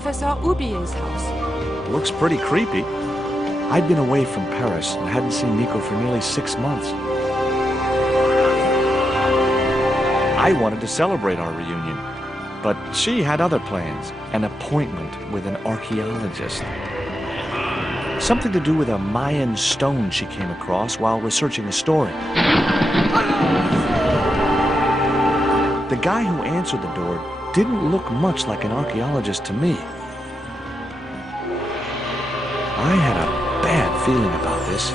Professor Oubier's house. Looks pretty creepy. I'd been away from Paris and hadn't seen Nico for nearly 6 months. I wanted to celebrate our reunion, but she had other plans. An appointment with an archaeologist. Something to do with a Mayan stone she came across while researching a story. The guy who answered the door didn't look much like an archaeologist to me. I had a bad feeling about this.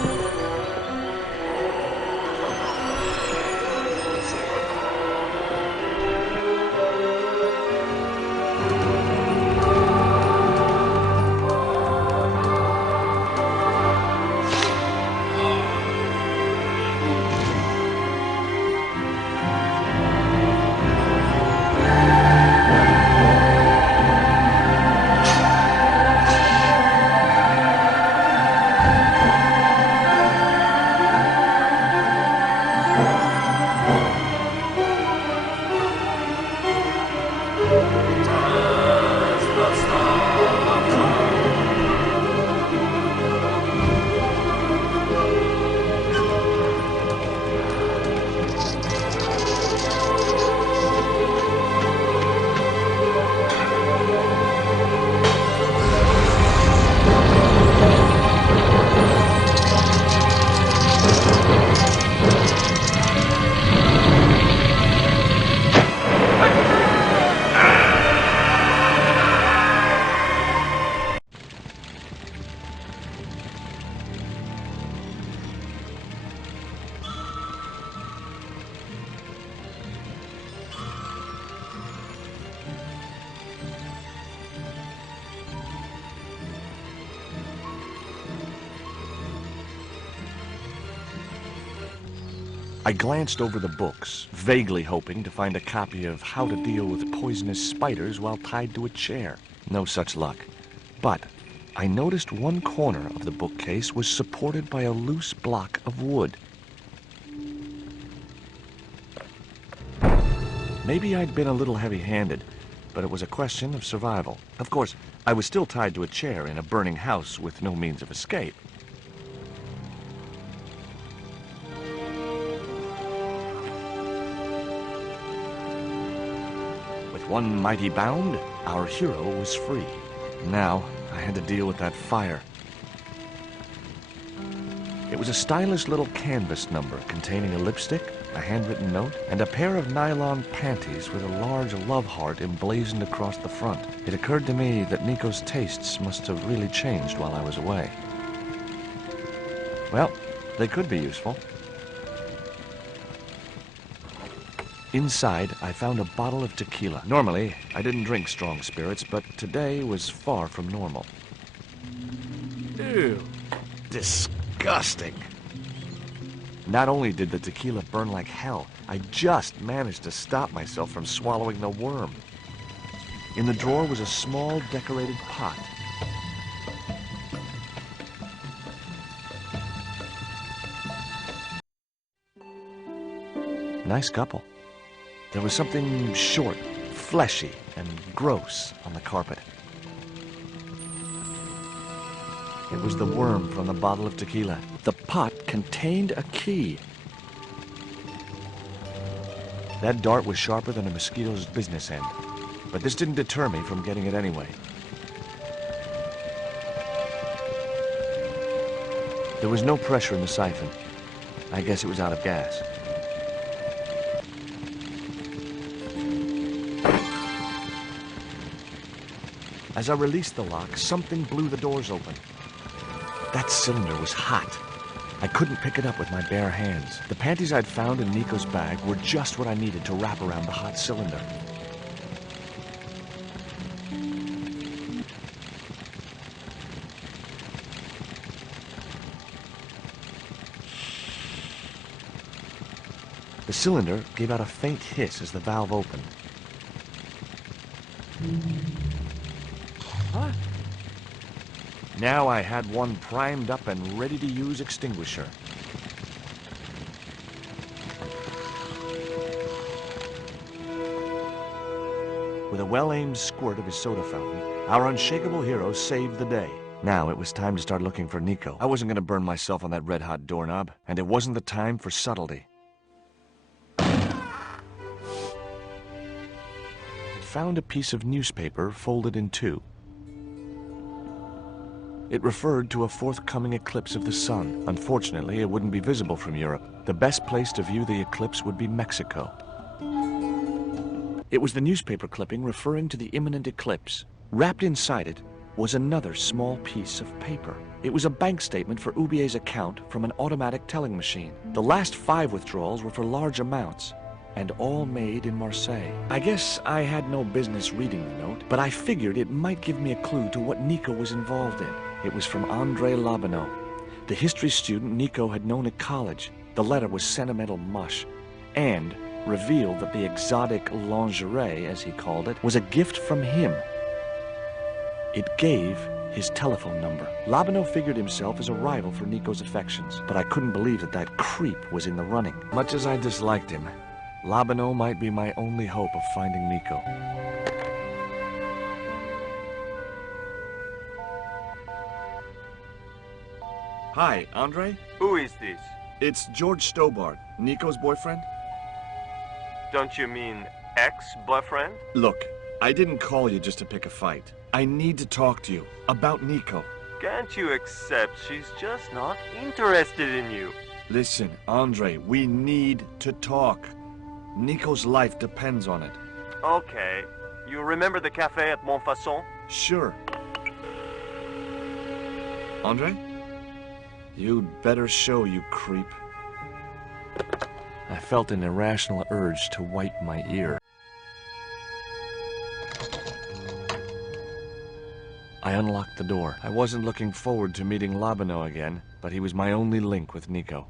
I glanced over the books, vaguely hoping to find a copy of How to Deal with Poisonous Spiders While Tied to a Chair. No such luck. But I noticed one corner of the bookcase was supported by a loose block of wood. Maybe I'd been a little heavy-handed, but it was a question of survival. Of course, I was still tied to a chair in a burning house with no means of escape. With one mighty bound, our hero was free. Now, I had to deal with that fire. It was a stylish little canvas number containing a lipstick, a handwritten note, and a pair of nylon panties with a large love heart emblazoned across the front. It occurred to me that Nico's tastes must have really changed while I was away. Well, they could be useful. Inside, I found a bottle of tequila. Normally, I didn't drink strong spirits, but today was far from normal. Ew. Disgusting. Not only did the tequila burn like hell, I just managed to stop myself from swallowing the worm. In the drawer was a small decorated pot. Nice couple. There was something short, fleshy, and gross on the carpet. It was the worm from the bottle of tequila. The pot contained a key. That dart was sharper than a mosquito's business end, but this didn't deter me from getting it anyway. There was no pressure in the siphon. I guess it was out of gas. As I released the lock, something blew the doors open. That cylinder was hot. I couldn't pick it up with my bare hands. The panties I'd found in Nico's bag were just what I needed to wrap around the hot cylinder. The cylinder gave out a faint hiss as the valve opened. Huh? Now I had one primed up and ready to use extinguisher. With a well-aimed squirt of his soda fountain, Our unshakable hero saved the day. Now it was time to start looking for Nico. I wasn't going to burn myself on that red-hot doorknob, and it wasn't the time for subtlety. I found a piece of newspaper folded in two. It referred to a forthcoming eclipse of the sun. Unfortunately, it wouldn't be visible from Europe. The best place to view the eclipse would be Mexico. It was the newspaper clipping referring to the imminent eclipse. Wrapped inside it was another small piece of paper. It was a bank statement for Oubier's account from an automatic telling machine. The last 5 withdrawals were for large amounts, and all made in Marseille. I guess I had no business reading the note, but I figured it might give me a clue to what Nico was involved in. It was from André Labineau, the history student Nico had known at college. The letter was sentimental mush, and revealed that the exotic lingerie, as he called it, was a gift from him. It gave his telephone number. Labineau figured himself as a rival for Nico's affections, but I couldn't believe that that creep was in the running. Much as I disliked him, Labineau might be my only hope of finding Nico. Hi, Andre? Who is this? It's George Stobart, Nico's boyfriend. Don't you mean ex-boyfriend? Look, I didn't call you just to pick a fight. I need to talk to you about Nico. Can't you accept she's just not interested in you? Listen, Andre, we need to talk. Nico's life depends on it. Okay. You remember the cafe at Montfaucon? Sure. Andre? You'd better show, you creep. I felt an irrational urge to wipe my ear. I unlocked the door. I wasn't looking forward to meeting Labineau again, but he was my only link with Nico.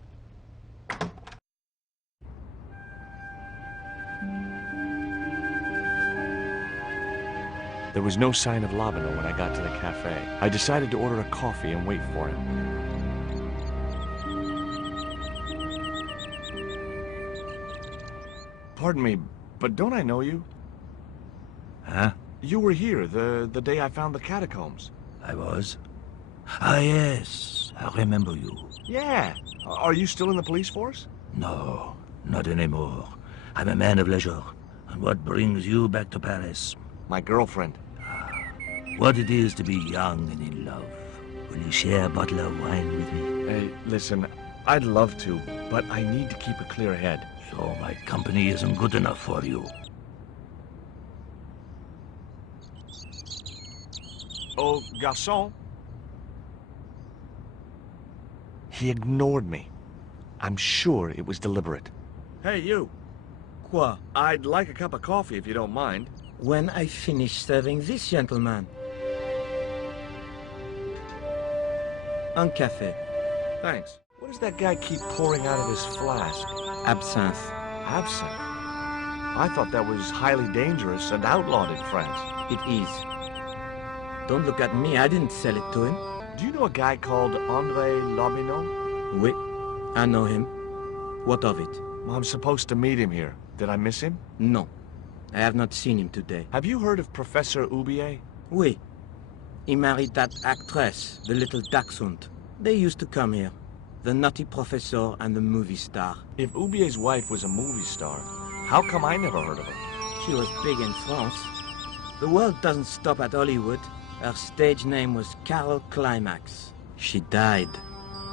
There was no sign of Labineau when I got to the cafe. I decided to order a coffee and wait for him. Pardon me, but don't I know you? Huh? You were here the day I found the catacombs. I was? Ah, yes. I remember you. Yeah. Are you still in the police force? No, not anymore. I'm a man of leisure. And what brings you back to Paris? My girlfriend. What it is to be young and in love. Will you share a bottle of wine with me? Hey, listen, I'd love to, but I need to keep a clear head. So my company isn't good enough for you. Oh, garçon. He ignored me. I'm sure it was deliberate. Hey, you. Quoi? I'd like a cup of coffee if you don't mind. When I finish serving this gentleman. Un café. Thanks. What does that guy keep pouring out of his flask? Absinthe. Absinthe? I thought that was highly dangerous and outlawed in France. It is. Don't look at me, I didn't sell it to him. Do you know a guy called André Labineau? Oui, I know him. What of it? Well, I'm supposed to meet him here. Did I miss him? No, I have not seen him today. Have you heard of Professor Oubier? Oui. He married that actress, the little dachshund. They used to come here. The nutty professor and the movie star. If Oubier's wife was a movie star, how come I never heard of her? She was big in France. The world doesn't stop at Hollywood. Her stage name was Carol Climax. She died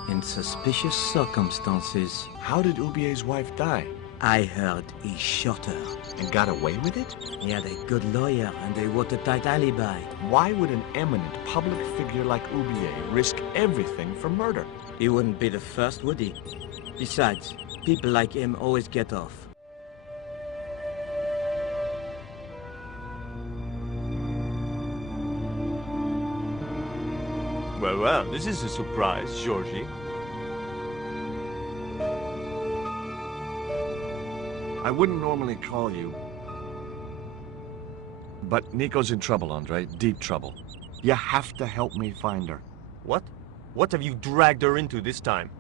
in suspicious circumstances. How did Oubier's wife die? I heard he shot her. And got away with it? He had a good lawyer and a watertight alibi. Why would an eminent public figure like Oubier risk everything for murder? He wouldn't be the first, would he? Besides, people like him always get off. Well, this is a surprise, Georgie. I wouldn't normally call you, but Nico's in trouble, Andre. Deep trouble. You have to help me find her. What? What have you dragged her into this time?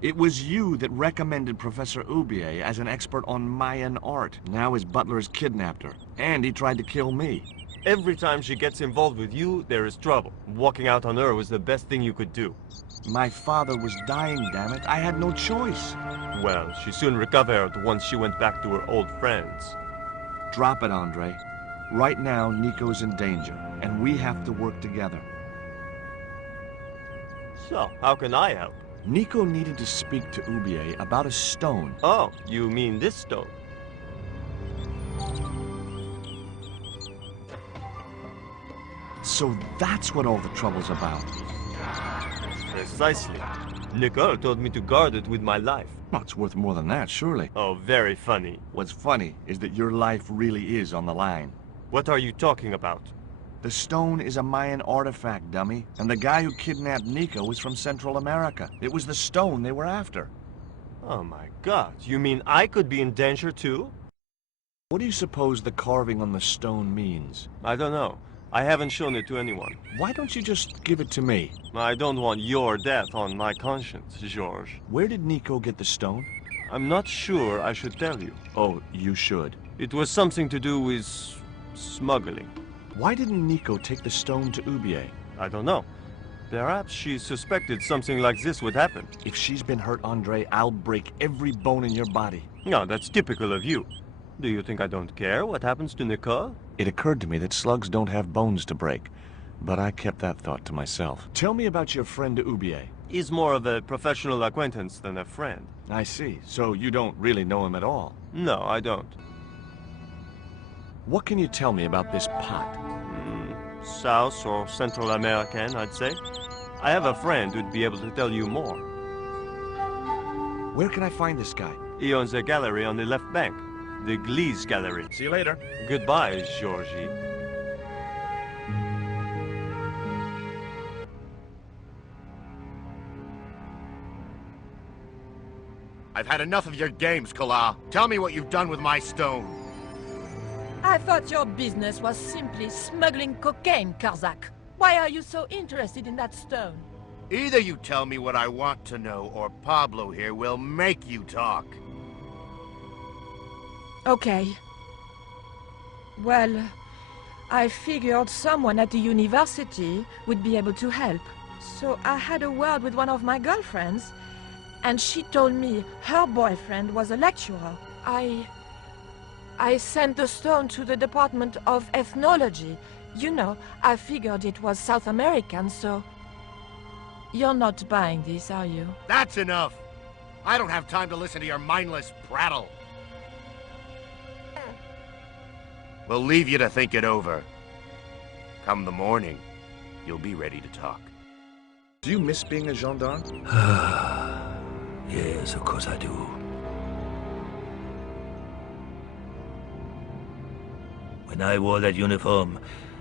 It was you that recommended Professor Oubier as an expert on Mayan art. Now his butler has kidnapped her, and he tried to kill me. Every time she gets involved with you, there is trouble. Walking out on her was the best thing you could do. My father was dying, damn it. I had no choice. Well, she soon recovered once she went back to her old friends. Drop it, Andre. Right now, Nico's in danger, and we have to work together. So, how can I help? Nico needed to speak to Ubier about a stone. Oh, you mean this stone? So that's what all the trouble's about. Precisely. Nicole told me to guard it with my life. Well, it's worth more than that, surely. Oh, very funny. What's funny is that your life really is on the line. What are you talking about? The stone is a Mayan artifact, dummy. And the guy who kidnapped Nico was from Central America. It was the stone they were after. Oh my god, you mean I could be in danger too? What do you suppose the carving on the stone means? I don't know. I haven't shown it to anyone. Why don't you just give it to me? I don't want your death on my conscience, George. Where did Nico get the stone? I'm not sure I should tell you. Oh, you should. It was something to do with smuggling. Why didn't Nico take the stone to Ubier? I don't know. Perhaps she suspected something like this would happen. If she's been hurt, Andre, I'll break every bone in your body. No, that's typical of you. Do you think I don't care what happens to Nicole? It occurred to me that slugs don't have bones to break, but I kept that thought to myself. Tell me about your friend Ubier. He's more of a professional acquaintance than a friend. I see. So you don't really know him at all? No, I don't. What can you tell me about this pot? South or Central American, I'd say. I have a friend who'd be able to tell you more. Where can I find this guy? He owns a gallery on the left bank. The Gliese Gallery. See you later. Goodbye, Georgie. I've had enough of your games, Kala. Tell me what you've done with my stone. I thought your business was simply smuggling cocaine, Karzak. Why are you so interested in that stone? Either you tell me what I want to know, or Pablo here will make you talk. Okay. Well, I figured someone at the university would be able to help. So I had a word with one of my girlfriends, and she told me her boyfriend was a lecturer. I sent the stone to the Department of Ethnology. You know, I figured it was South American, so... You're not buying this, are you? That's enough! I don't have time to listen to your mindless prattle. We'll leave you to think it over. Come the morning, you'll be ready to talk. Do you miss being a gendarme? Yes, of course I do. When I wore that uniform,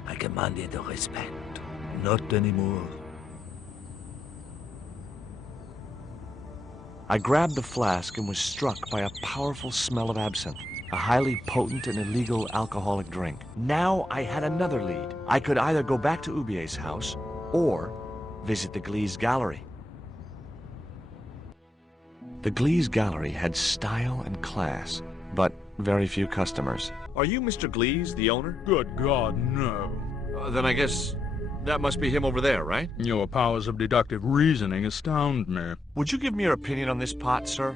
I commanded respect. Not anymore. I grabbed the flask and was struck by a powerful smell of absinthe, a highly potent and illegal alcoholic drink. Now I had another lead. I could either go back to Ubier's house or visit the Gliese Gallery. The Gliese Gallery had style and class, but very few customers. Are you Mr. Gliese, the owner? Good God, no. Then I guess that must be him over there, right? Your powers of deductive reasoning astound me. Would you give me your opinion on this pot, sir?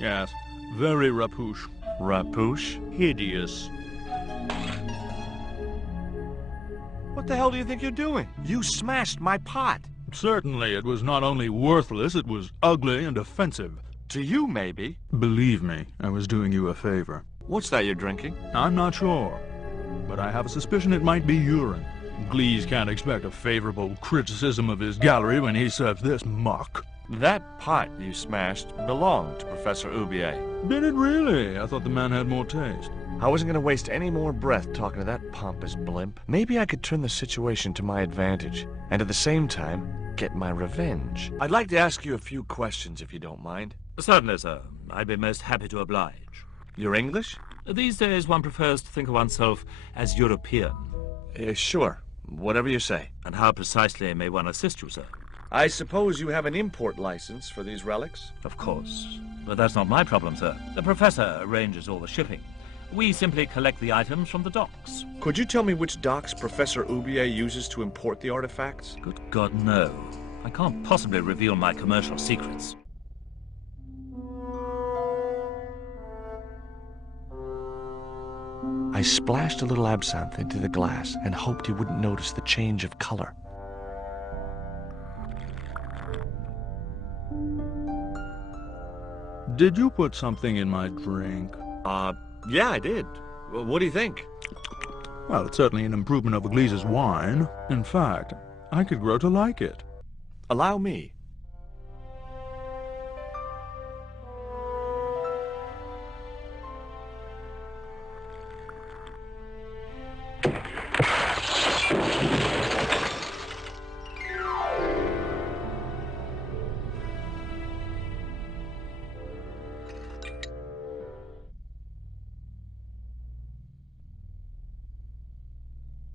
Yes. Very rapouche. Rapouche? Hideous. What the hell do you think you're doing? You smashed my pot. Certainly, it was not only worthless, it was ugly and offensive. To you, maybe. Believe me, I was doing you a favor. What's that you're drinking? I'm not sure, but I have a suspicion it might be urine. Gliese can't expect a favorable criticism of his gallery when he serves this muck. That pot you smashed belonged to Professor Ubier. Did it really? I thought the man had more taste. I wasn't going to waste any more breath talking to that pompous blimp. Maybe I could turn the situation to my advantage, and at the same time, get my revenge. I'd like to ask you a few questions, if you don't mind. Certainly, sir. I'd be most happy to oblige. You're English? These days, one prefers to think of oneself as European. Sure. Whatever you say. And how precisely may one assist you, sir? I suppose you have an import license for these relics? Of course. But that's not my problem, sir. The Professor arranges all the shipping. We simply collect the items from the docks. Could you tell me which docks Professor Oubier uses to import the artifacts? Good God, no. I can't possibly reveal my commercial secrets. I splashed a little absinthe into the glass and hoped he wouldn't notice the change of color. Did you put something in my drink? Yeah, I did. What do you think? Well, it's certainly an improvement over Gleese's wine. In fact, I could grow to like it. Allow me.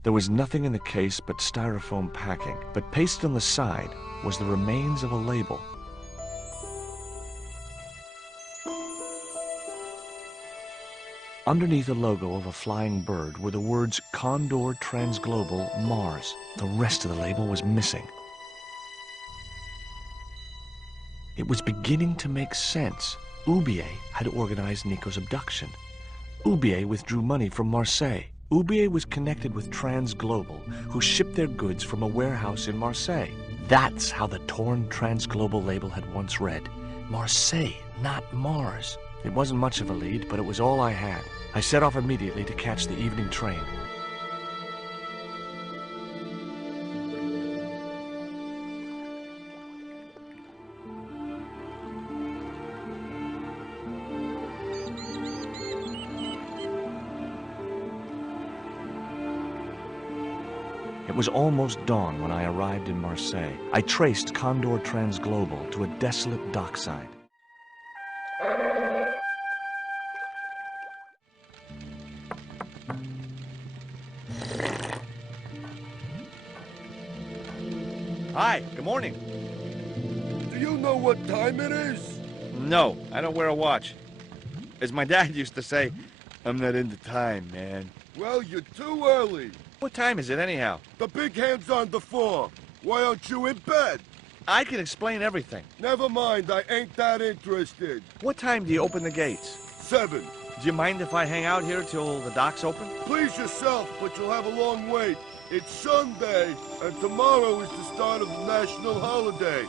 There was nothing in the case but styrofoam packing, but pasted on the side was the remains of a label. Underneath the logo of a flying bird were the words Condor Transglobal Mars. The rest of the label was missing. It was beginning to make sense. Oubier had organized Nico's abduction. Oubier withdrew money from Marseille. Oubier was connected with Transglobal, who shipped their goods from a warehouse in Marseille. That's how the torn Transglobal label had once read. Marseille, not Mars. It wasn't much of a lead, but it was all I had. I set off immediately to catch the evening train. It was almost dawn when I arrived in Marseille. I traced Condor Transglobal to a desolate dockside. Hi, good morning. Do you know what time it is? No, I don't wear a watch. As my dad used to say, I'm not into time, man. Well, you're too early. What time is it anyhow? The big hand's on the floor. Why aren't you in bed? I can explain everything. Never mind, I ain't that interested. What time do you open the gates? 7. Do you mind if I hang out here till the docks open? Please yourself, but you'll have a long wait. It's Sunday, and tomorrow is the start of the national holiday.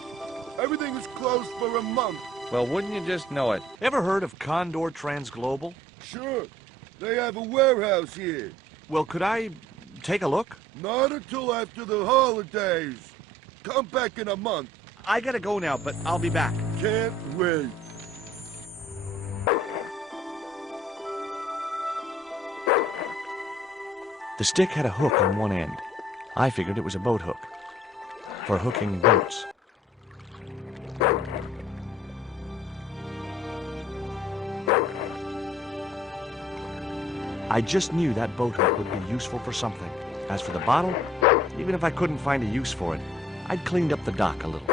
Everything is closed for a month. Well, wouldn't you just know it? Ever heard of Condor Transglobal? Sure, they have a warehouse here. Well, could I take a look? Not until after the holidays. Come back in a month. I gotta go now, but I'll be back. Can't wait. The stick had a hook on one end. I figured it was a boat hook for hooking boats. I just knew that boat hook would be useful for something. As for the bottle, even if I couldn't find a use for it, I'd cleaned up the dock a little.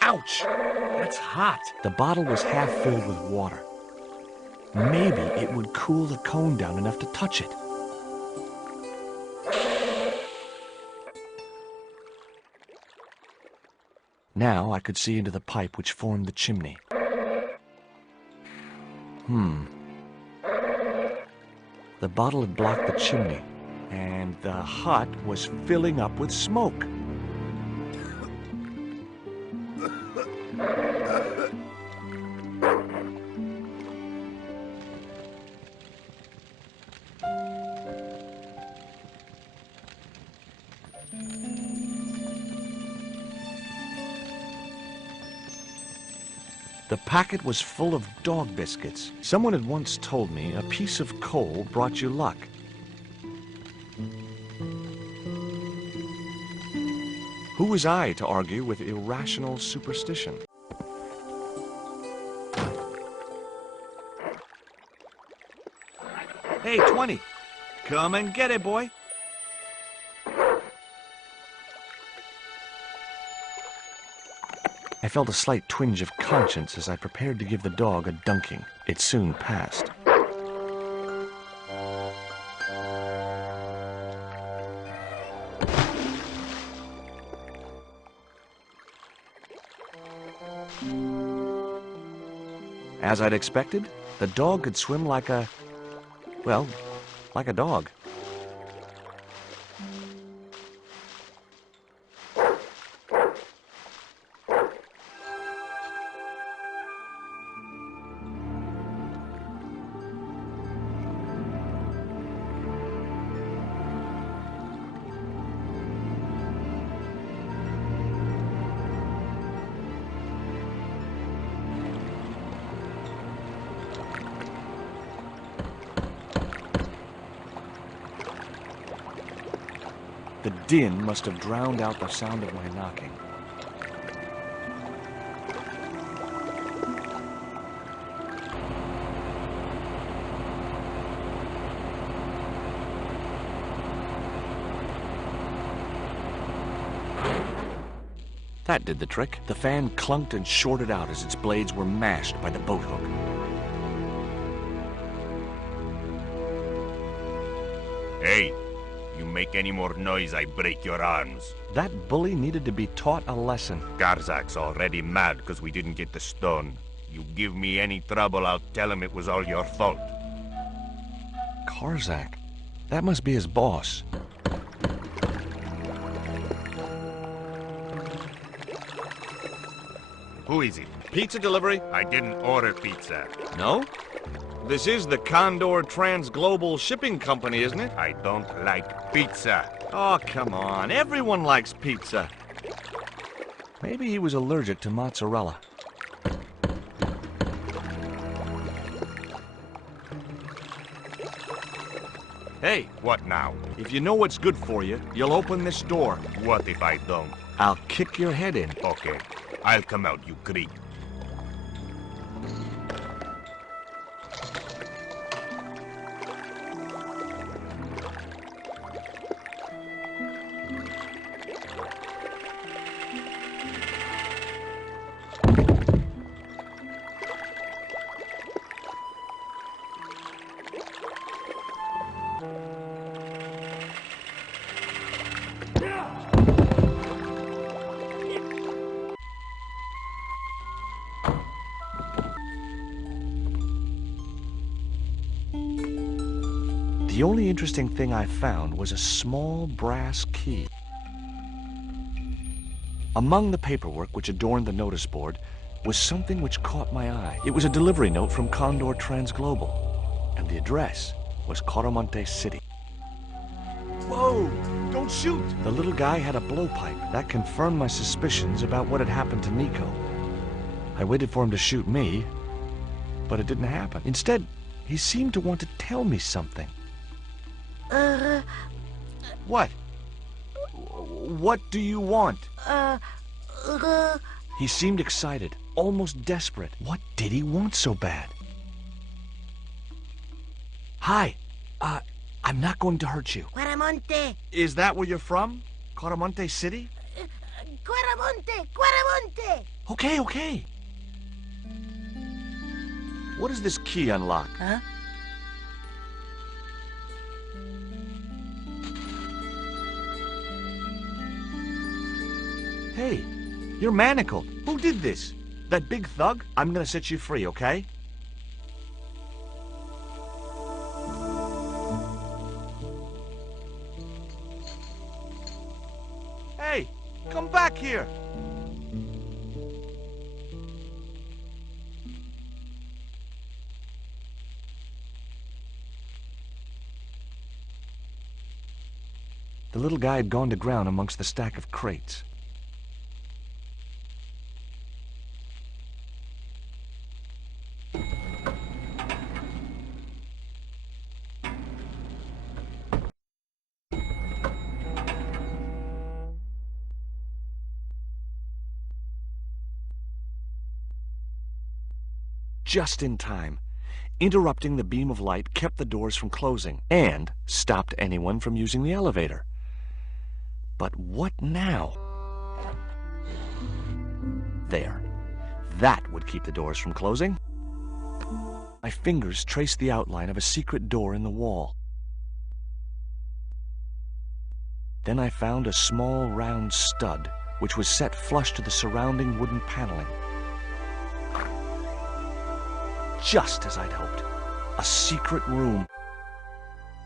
Ouch! That's hot. The bottle was half filled with water. Maybe it would cool the cone down enough to touch it. Now I could see into the pipe which formed the chimney. The bottle had blocked the chimney, and the hut was filling up with smoke. The packet was full of dog biscuits. Someone had once told me a piece of coal brought you luck. Who was I to argue with irrational superstition? Hey, 20. Come and get it, boy. I felt a slight twinge of conscience as I prepared to give the dog a dunking. It soon passed. As I'd expected, the dog could swim like a... well, like a dog. The din must have drowned out the sound of my knocking. That did the trick. The fan clunked and shorted out as its blades were mashed by the boat hook. Hey! You make any more noise, I break your arms. That bully needed to be taught a lesson. Garzak's already mad because we didn't get the stone. You give me any trouble, I'll tell him it was all your fault. Karzak? That must be his boss. Who is it? Pizza delivery? I didn't order pizza. No? This is the Condor Transglobal Shipping Company, isn't it? I don't like pizza. Oh, come on. Everyone likes pizza. Maybe he was allergic to mozzarella. Hey, What now? if you know what's good for you, you'll open this door. What if I don't? I'll kick your head in. Okay, I'll come out, you creep. The only interesting thing I found was a small brass key. Among the paperwork which adorned the notice board was something which caught my eye. It was a delivery note from Condor Transglobal, and the address was Quaramonte City. Whoa! Don't shoot! The little guy had a blowpipe. That confirmed my suspicions about what had happened to Nico. I waited for him to shoot me, but it didn't happen. Instead, he seemed to want to tell me something. What? What do you want? He seemed excited, almost desperate. What did he want so bad? Hi. I'm not going to hurt you. Quaramonte! Is that where you're from? Quaramonte City? Quaramonte! Quaramonte! Okay. What does this key unlock? Huh? Hey, you're manacled. Who did this? That big thug? I'm gonna set you free, okay? Hey, come back here! The little guy had gone to ground amongst the stack of crates. Just in time. Interrupting the beam of light kept the doors from closing and stopped anyone from using the elevator. But what now? There. That would keep the doors from closing. My fingers traced the outline of a secret door in the wall. Then I found a small round stud, which was set flush to the surrounding wooden paneling. Just as I'd hoped. A secret room.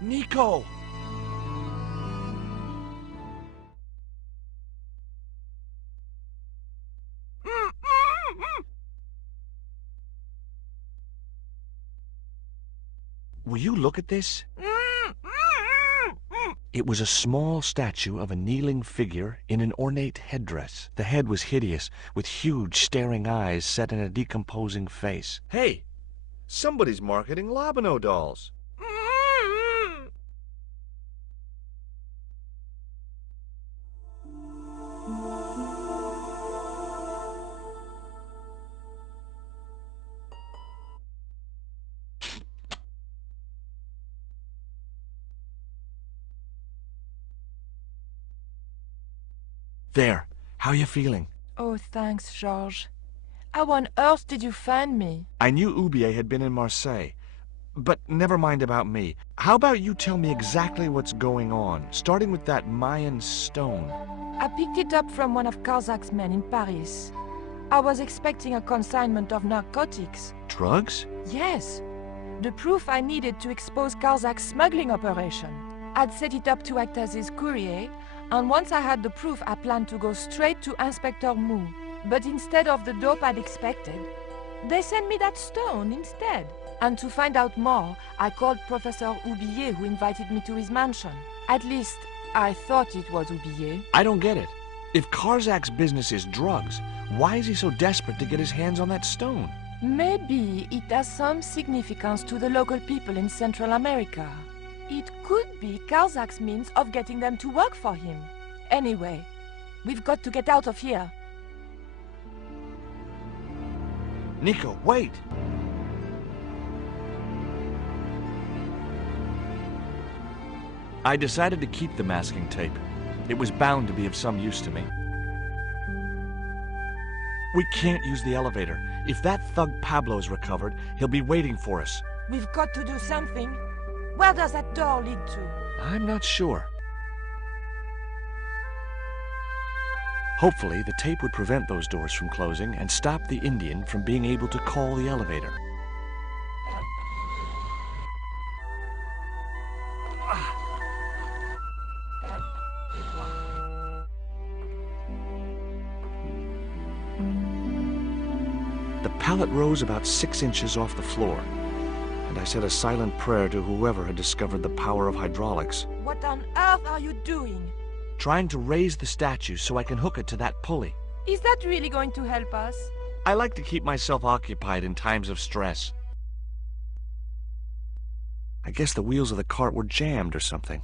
Nico! Will you look at this? It was a small statue of a kneeling figure in an ornate headdress. The head was hideous, with huge staring eyes set in a decomposing face. Hey, somebody's marketing Labano dolls. There. How are you feeling? Oh, thanks, Georges. How on earth did you find me? I knew Oubier had been in Marseille. But never mind about me. How about you tell me exactly what's going on, starting with that Mayan stone? I picked it up from one of Karzak's men in Paris. I was expecting a consignment of narcotics. Drugs? Yes. The proof I needed to expose Karzak's smuggling operation. I'd set it up to act as his courier, and once I had the proof, I planned to go straight to Inspector Mou. But instead of the dope I'd expected, they sent me that stone instead. And to find out more, I called Professor Oubier, who invited me to his mansion. At least, I thought it was Oubier. I don't get it. If Karzak's business is drugs, why is he so desperate to get his hands on that stone? Maybe it has some significance to the local people in Central America. It could be Karzak's means of getting them to work for him. Anyway, we've got to get out of here. Nico, wait! I decided to keep the masking tape. It was bound to be of some use to me. We can't use the elevator. If that thug Pablo's recovered, he'll be waiting for us. We've got to do something. Where does that door lead to? I'm not sure. Hopefully, the tape would prevent those doors from closing and stop the Indian from being able to call the elevator. The pallet rose about 6 inches off the floor, and I said a silent prayer to whoever had discovered the power of hydraulics. What on earth are you doing? Trying to raise the statue so I can hook it to that pulley. Is that really going to help us? I like to keep myself occupied in times of stress. I guess the wheels of the cart were jammed or something.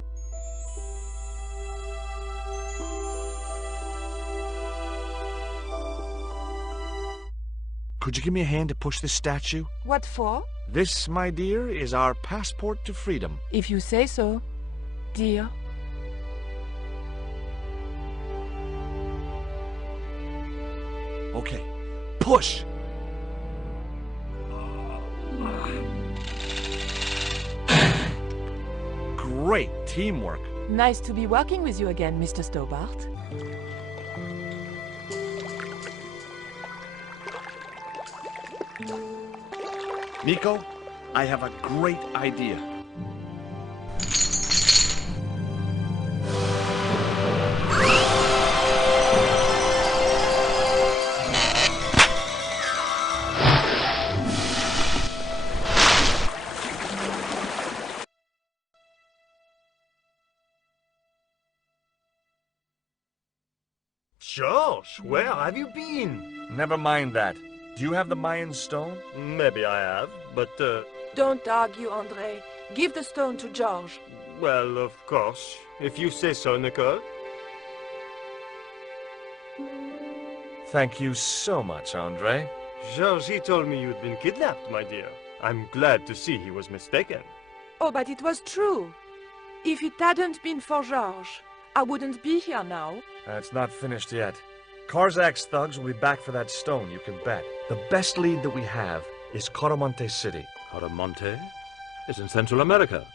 Could you give me a hand to push this statue? What for? This, my dear, is our passport to freedom. If you say so, dear. Okay, push! Great teamwork. Nice to be working with you again, Mr. Stobart. Nico, I have a great idea. George, where have you been? Never mind that. Do you have the Mayan stone? Maybe I have, but, Don't argue, André. Give the stone to George. well, of course. If you say so, Nicole. Thank you so much, Andre. George, he told me you'd been kidnapped, my dear. I'm glad to see he was mistaken. Oh, but it was true. If it hadn't been for George, I wouldn't be here now. It's not finished yet. Karzak's thugs will be back for that stone, you can bet. The best lead that we have is Quaramonte City. Quaramonte? It's in Central America.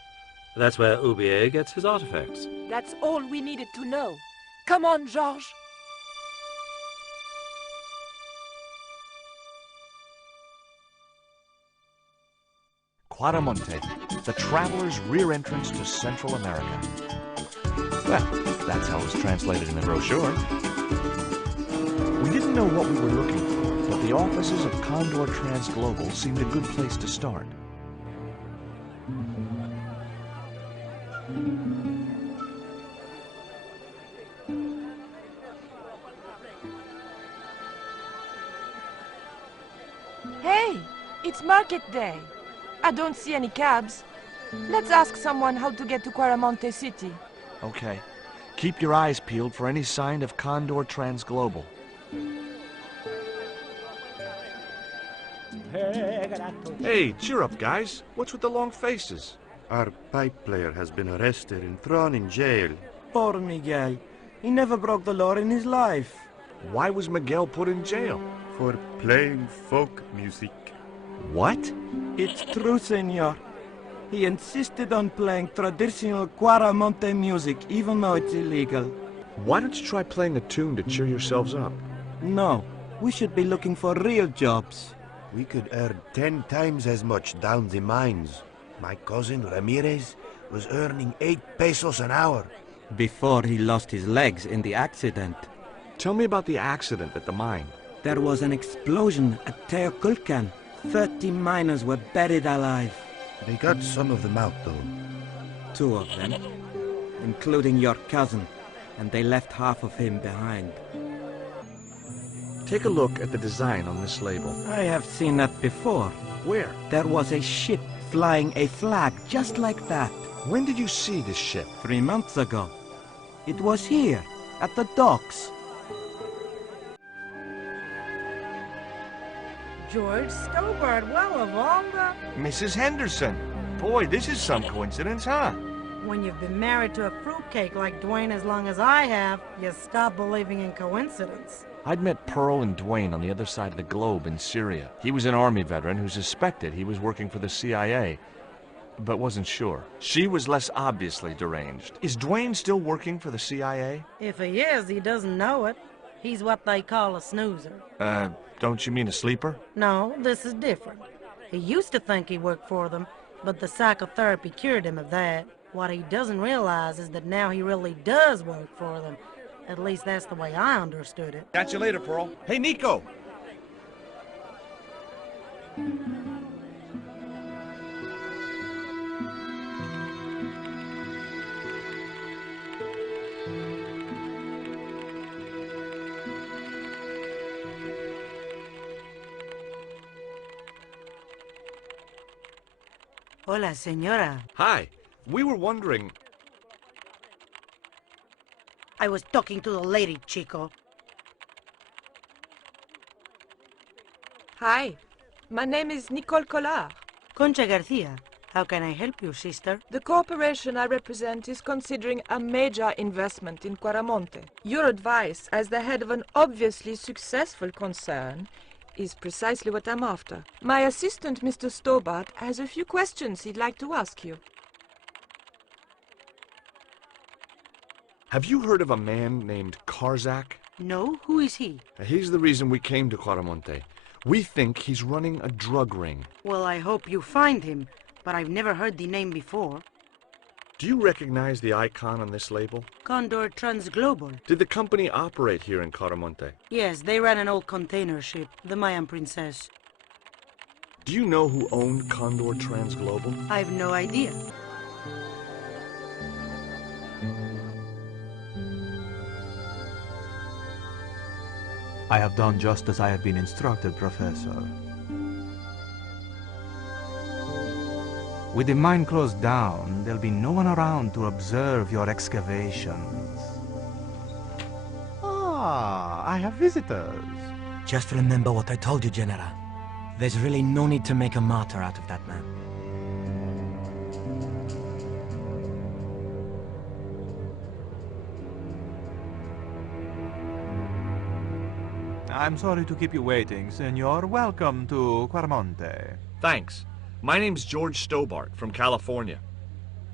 That's where Oubier gets his artifacts. That's all we needed to know. Come on, Georges. Quaramonte, the traveler's rear entrance to Central America. Well, that's how it was translated in the brochure. We didn't know what we were looking for, but the offices of Condor Transglobal seemed a good place to start. Hey, it's market day. I don't see any cabs. Let's ask someone how to get to Quaramonte City. Okay. Keep your eyes peeled for any sign of Condor Transglobal. Hey, cheer up, guys. What's with the long faces? Our pipe player has been arrested and thrown in jail. Poor Miguel. He never broke the law in his life. Why was Miguel put in jail? For playing folk music. What? It's true, senor. He insisted on playing traditional Quaramonte music, even though it's illegal. Why don't you try playing a tune to cheer yourselves up? No, we should be looking for real jobs. We could earn 10 times as much down the mines. My cousin Ramirez was earning 8 pesos an hour. Before he lost his legs in the accident. Tell me about the accident at the mine. There was an explosion at Teoculcan. 30 miners were buried alive. They got some of them out, though. 2 of them, including your cousin, and they left half of him behind. Take a look at the design on this label. I have seen that before. Where? There was a ship flying a flag just like that. When did you see this ship? 3 months ago. It was here, at the docks. George Stobart, well, of all the... Mrs. Henderson. Boy, this is some coincidence, huh? When you've been married to a fruitcake like Dwayne as long as I have, you stop believing in coincidence. I'd met Pearl and Dwayne on the other side of the globe in Syria. He was an Army veteran who suspected he was working for the CIA, but wasn't sure. She was less obviously deranged. Is Dwayne still working for the CIA? If he is, he doesn't know it. He's what they call a snoozer. Don't you mean a sleeper? No, this is different. He used to think he worked for them, but the psychotherapy cured him of that. What he doesn't realize is that now he really does work for them. At least that's the way I understood it. Catch you later, Pearl. Hey, Nico! Hola, señora. Hi. We were wondering... I was talking to the lady, Chico. Hi, my name is Nicole Collard. Concha Garcia. How can I help you, sister? The corporation I represent is considering a major investment in Quaramonte. Your advice, as the head of an obviously successful concern, is precisely what I'm after. My assistant, Mr. Stobart, has a few questions he'd like to ask you. Have you heard of a man named Karzak? No? Who is he? He's the reason we came to Quaramonte. We think he's running a drug ring. Well, I hope you find him, but I've never heard the name before. Do you recognize the icon on this label? Condor Transglobal. Did the company operate here in Quaramonte? Yes, they ran an old container ship, the Mayan Princess. Do you know who owned Condor Transglobal? I've no idea. I have done just as I have been instructed, Professor. With the mine closed down, there'll be no one around to observe your excavations. Ah, I have visitors. Just remember what I told you, General. There's really no need to make a martyr out of that man. I'm sorry to keep you waiting, senor. Welcome to Quaramonte. Thanks. My name's George Stobart from California.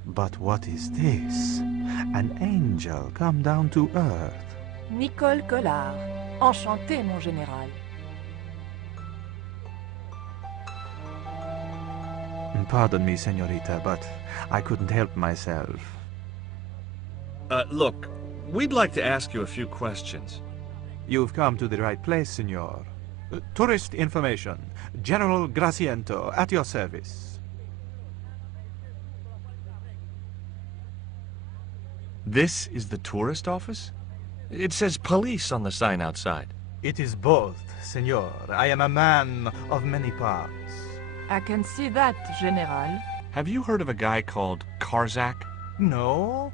But what is this? An angel come down to earth. Nicole Collard. Enchanté, mon général. Pardon me, senorita, but I couldn't help myself. Look, we'd like to ask you a few questions. You've come to the right place, senor. Tourist information. General Graciento, at your service. This is the tourist office? It says police on the sign outside. It is both, senor. I am a man of many parts. I can see that, General. Have you heard of a guy called Karzak? No.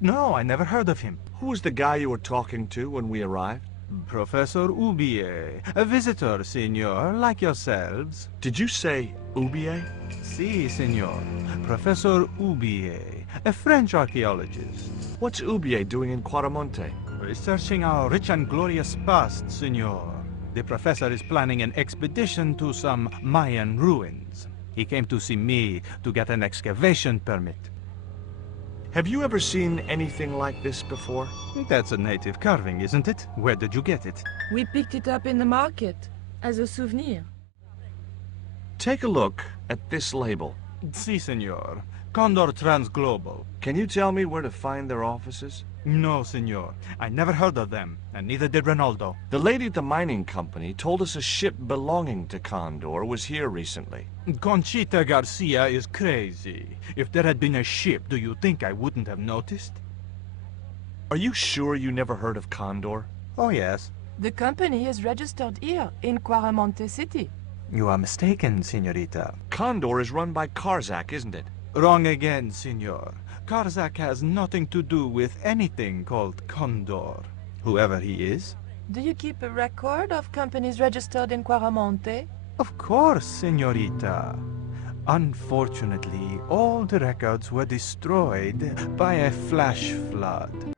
No, I never heard of him. Who was the guy you were talking to when we arrived? Professor Oubier, a visitor, senor, like yourselves. Did you say Oubier? Si, senor. Professor Oubier, a French archaeologist. What's Oubier doing in Quaramonte? Researching our rich and glorious past, senor. The professor is planning an expedition to some Mayan ruins. He came to see me to get an excavation permit. Have you ever seen anything like this before? That's a native carving, isn't it? Where did you get it? We picked it up in the market as a souvenir. Take a look at this label. Si, senor. Condor Transglobal. Can you tell me where to find their offices? No, senor. I never heard of them, and neither did Ronaldo. The lady at the mining company told us a ship belonging to Condor was here recently. Conchita Garcia is crazy. If there had been a ship, do you think I wouldn't have noticed? Are you sure you never heard of Condor? Oh, yes. The company is registered here in Quaramonte City. You are mistaken, senorita. Condor is run by Karzak, isn't it? Wrong again, senor. Karzak has nothing to do with anything called Condor, whoever he is. Do you keep a record of companies registered in Quaramonte? Of course, senorita. Unfortunately, all the records were destroyed by a flash flood.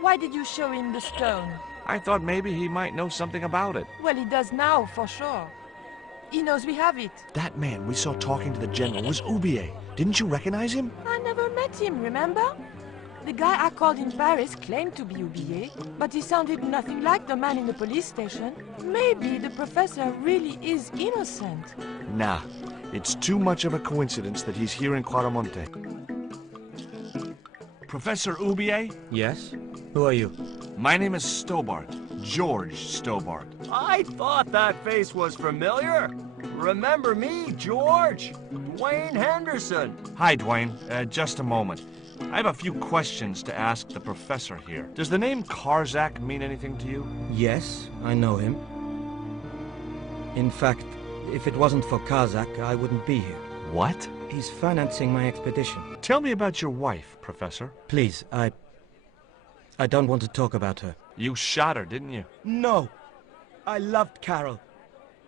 Why did you show him the stone? I thought maybe he might know something about it. Well, he does now, for sure. He knows we have it. That man we saw talking to the general was Oubier. Didn't you recognize him? I never met him, remember? The guy I called in Paris claimed to be Oubier, but he sounded nothing like the man in the police station. Maybe the professor really is innocent. Nah, it's too much of a coincidence that he's here in Quaramonte. Professor Oubier? Yes? Who are you? My name is Stobart. George Stobart. I thought that face was familiar. Remember me, George? Dwayne Henderson. Hi, Dwayne. Just a moment. I have a few questions to ask the professor here. Does the name Karzak mean anything to you? Yes, I know him. In fact, if it wasn't for Karzak, I wouldn't be here. What? He's financing my expedition. Tell me about your wife, Professor. Please, I don't want to talk about her. You shot her, didn't you? No! I loved Carol.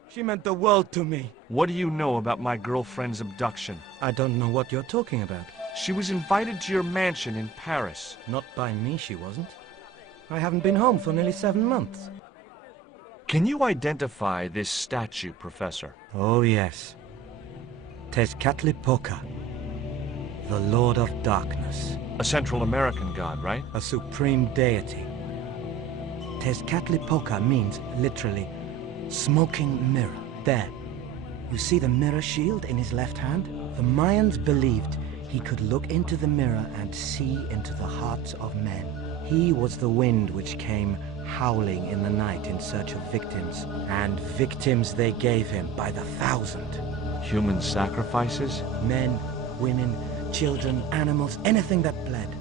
She meant the world to me. What do you know about my girlfriend's abduction? I don't know what you're talking about. She was invited to your mansion in Paris. Not by me, she wasn't. I haven't been home for nearly 7 months. Can you identify this statue, Professor? Oh, yes. Tezcatlipoca, the Lord of Darkness. A Central American god, right? A supreme deity. Tezcatlipoca means, literally, smoking mirror. There. You see the mirror shield in his left hand? The Mayans believed he could look into the mirror and see into the hearts of men. He was the wind which came howling in the night in search of victims. And victims they gave him by the thousand. Human sacrifices? Men, women, children, animals, anything that bled.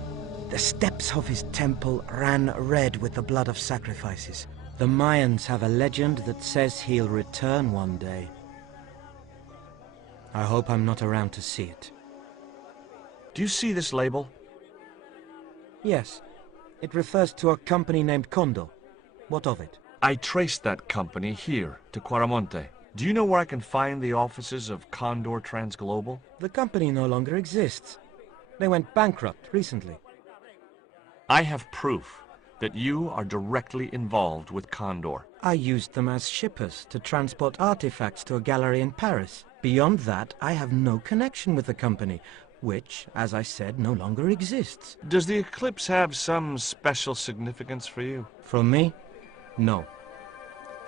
The steps of his temple ran red with the blood of sacrifices. The Mayans have a legend that says he'll return one day. I hope I'm not around to see it. Do you see this label? Yes. It refers to a company named Condor. What of it? I traced that company here, to Quaramonte. Do you know where I can find the offices of Condor Transglobal? The company no longer exists. They went bankrupt recently. I have proof that you are directly involved with Condor. I used them as shippers to transport artifacts to a gallery in Paris. Beyond that, I have no connection with the company, which, as I said, no longer exists. Does the eclipse have some special significance for you? For me? No.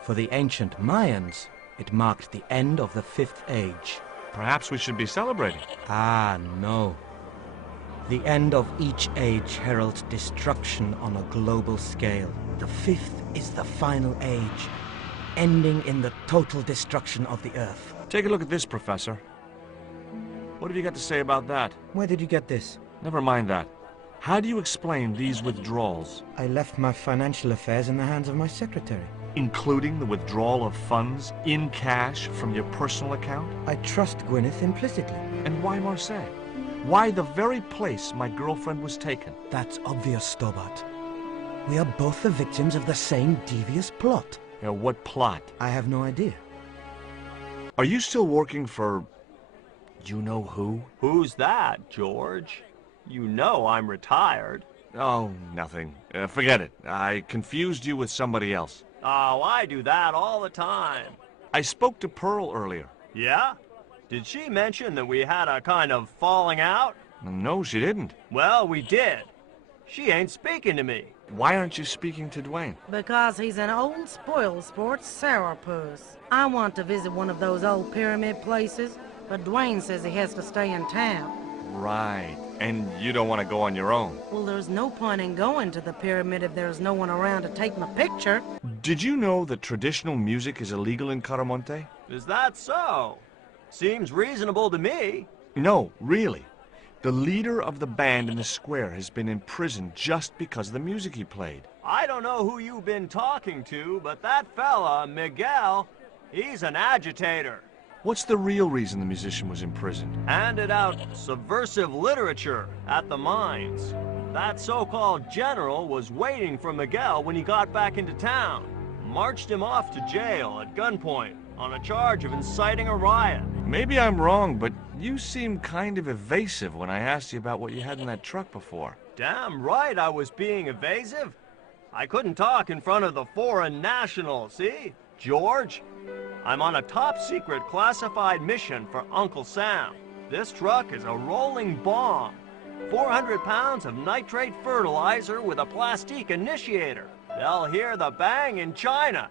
For the ancient Mayans, it marked the end of the Fifth Age. Perhaps we should be celebrating. Ah, no. The end of each age heralds destruction on a global scale. The fifth is the final age, ending in the total destruction of the Earth. Take a look at this, Professor. What have you got to say about that? Where did you get this? Never mind that. How do you explain these withdrawals? I left my financial affairs in the hands of my secretary. Including the withdrawal of funds in cash from your personal account? I trust Gwyneth implicitly. And why Marseille? Why the very place my girlfriend was taken? That's obvious, Stobart. We are both the victims of the same devious plot. What plot? I have no idea. Are you still working for... you know who? Who's that, George? You know I'm retired. Oh, nothing. Forget it. I confused you with somebody else. Oh, I do that all the time. I spoke to Pearl earlier. Yeah? Did she mention that we had a kind of falling out? No, she didn't. Well, we did. She ain't speaking to me. Why aren't you speaking to Dwayne? Because he's an old spoil sport sourpuss. I want to visit one of those old pyramid places, but Dwayne says he has to stay in town. Right. And you don't want to go on your own. Well, there's no point in going to the pyramid if there's no one around to take my picture. Did you know that traditional music is illegal in Quaramonte? Is that so? Seems reasonable to me. No, really. The leader of the band in the square has been imprisoned just because of the music he played. I don't know who you've been talking to, but that fella, Miguel, he's an agitator. What's the real reason the musician was imprisoned? Handed out subversive literature at the mines. That so-called general was waiting for Miguel when he got back into town. Marched him off to jail at gunpoint on a charge of inciting a riot. Maybe I'm wrong, but you seemed kind of evasive when I asked you about what you had in that truck before. Damn right I was being evasive. I couldn't talk in front of the foreign national, see? George, I'm on a top-secret classified mission for Uncle Sam. This truck is a rolling bomb. 400 pounds of nitrate fertilizer with a plastique initiator. They'll hear the bang in China.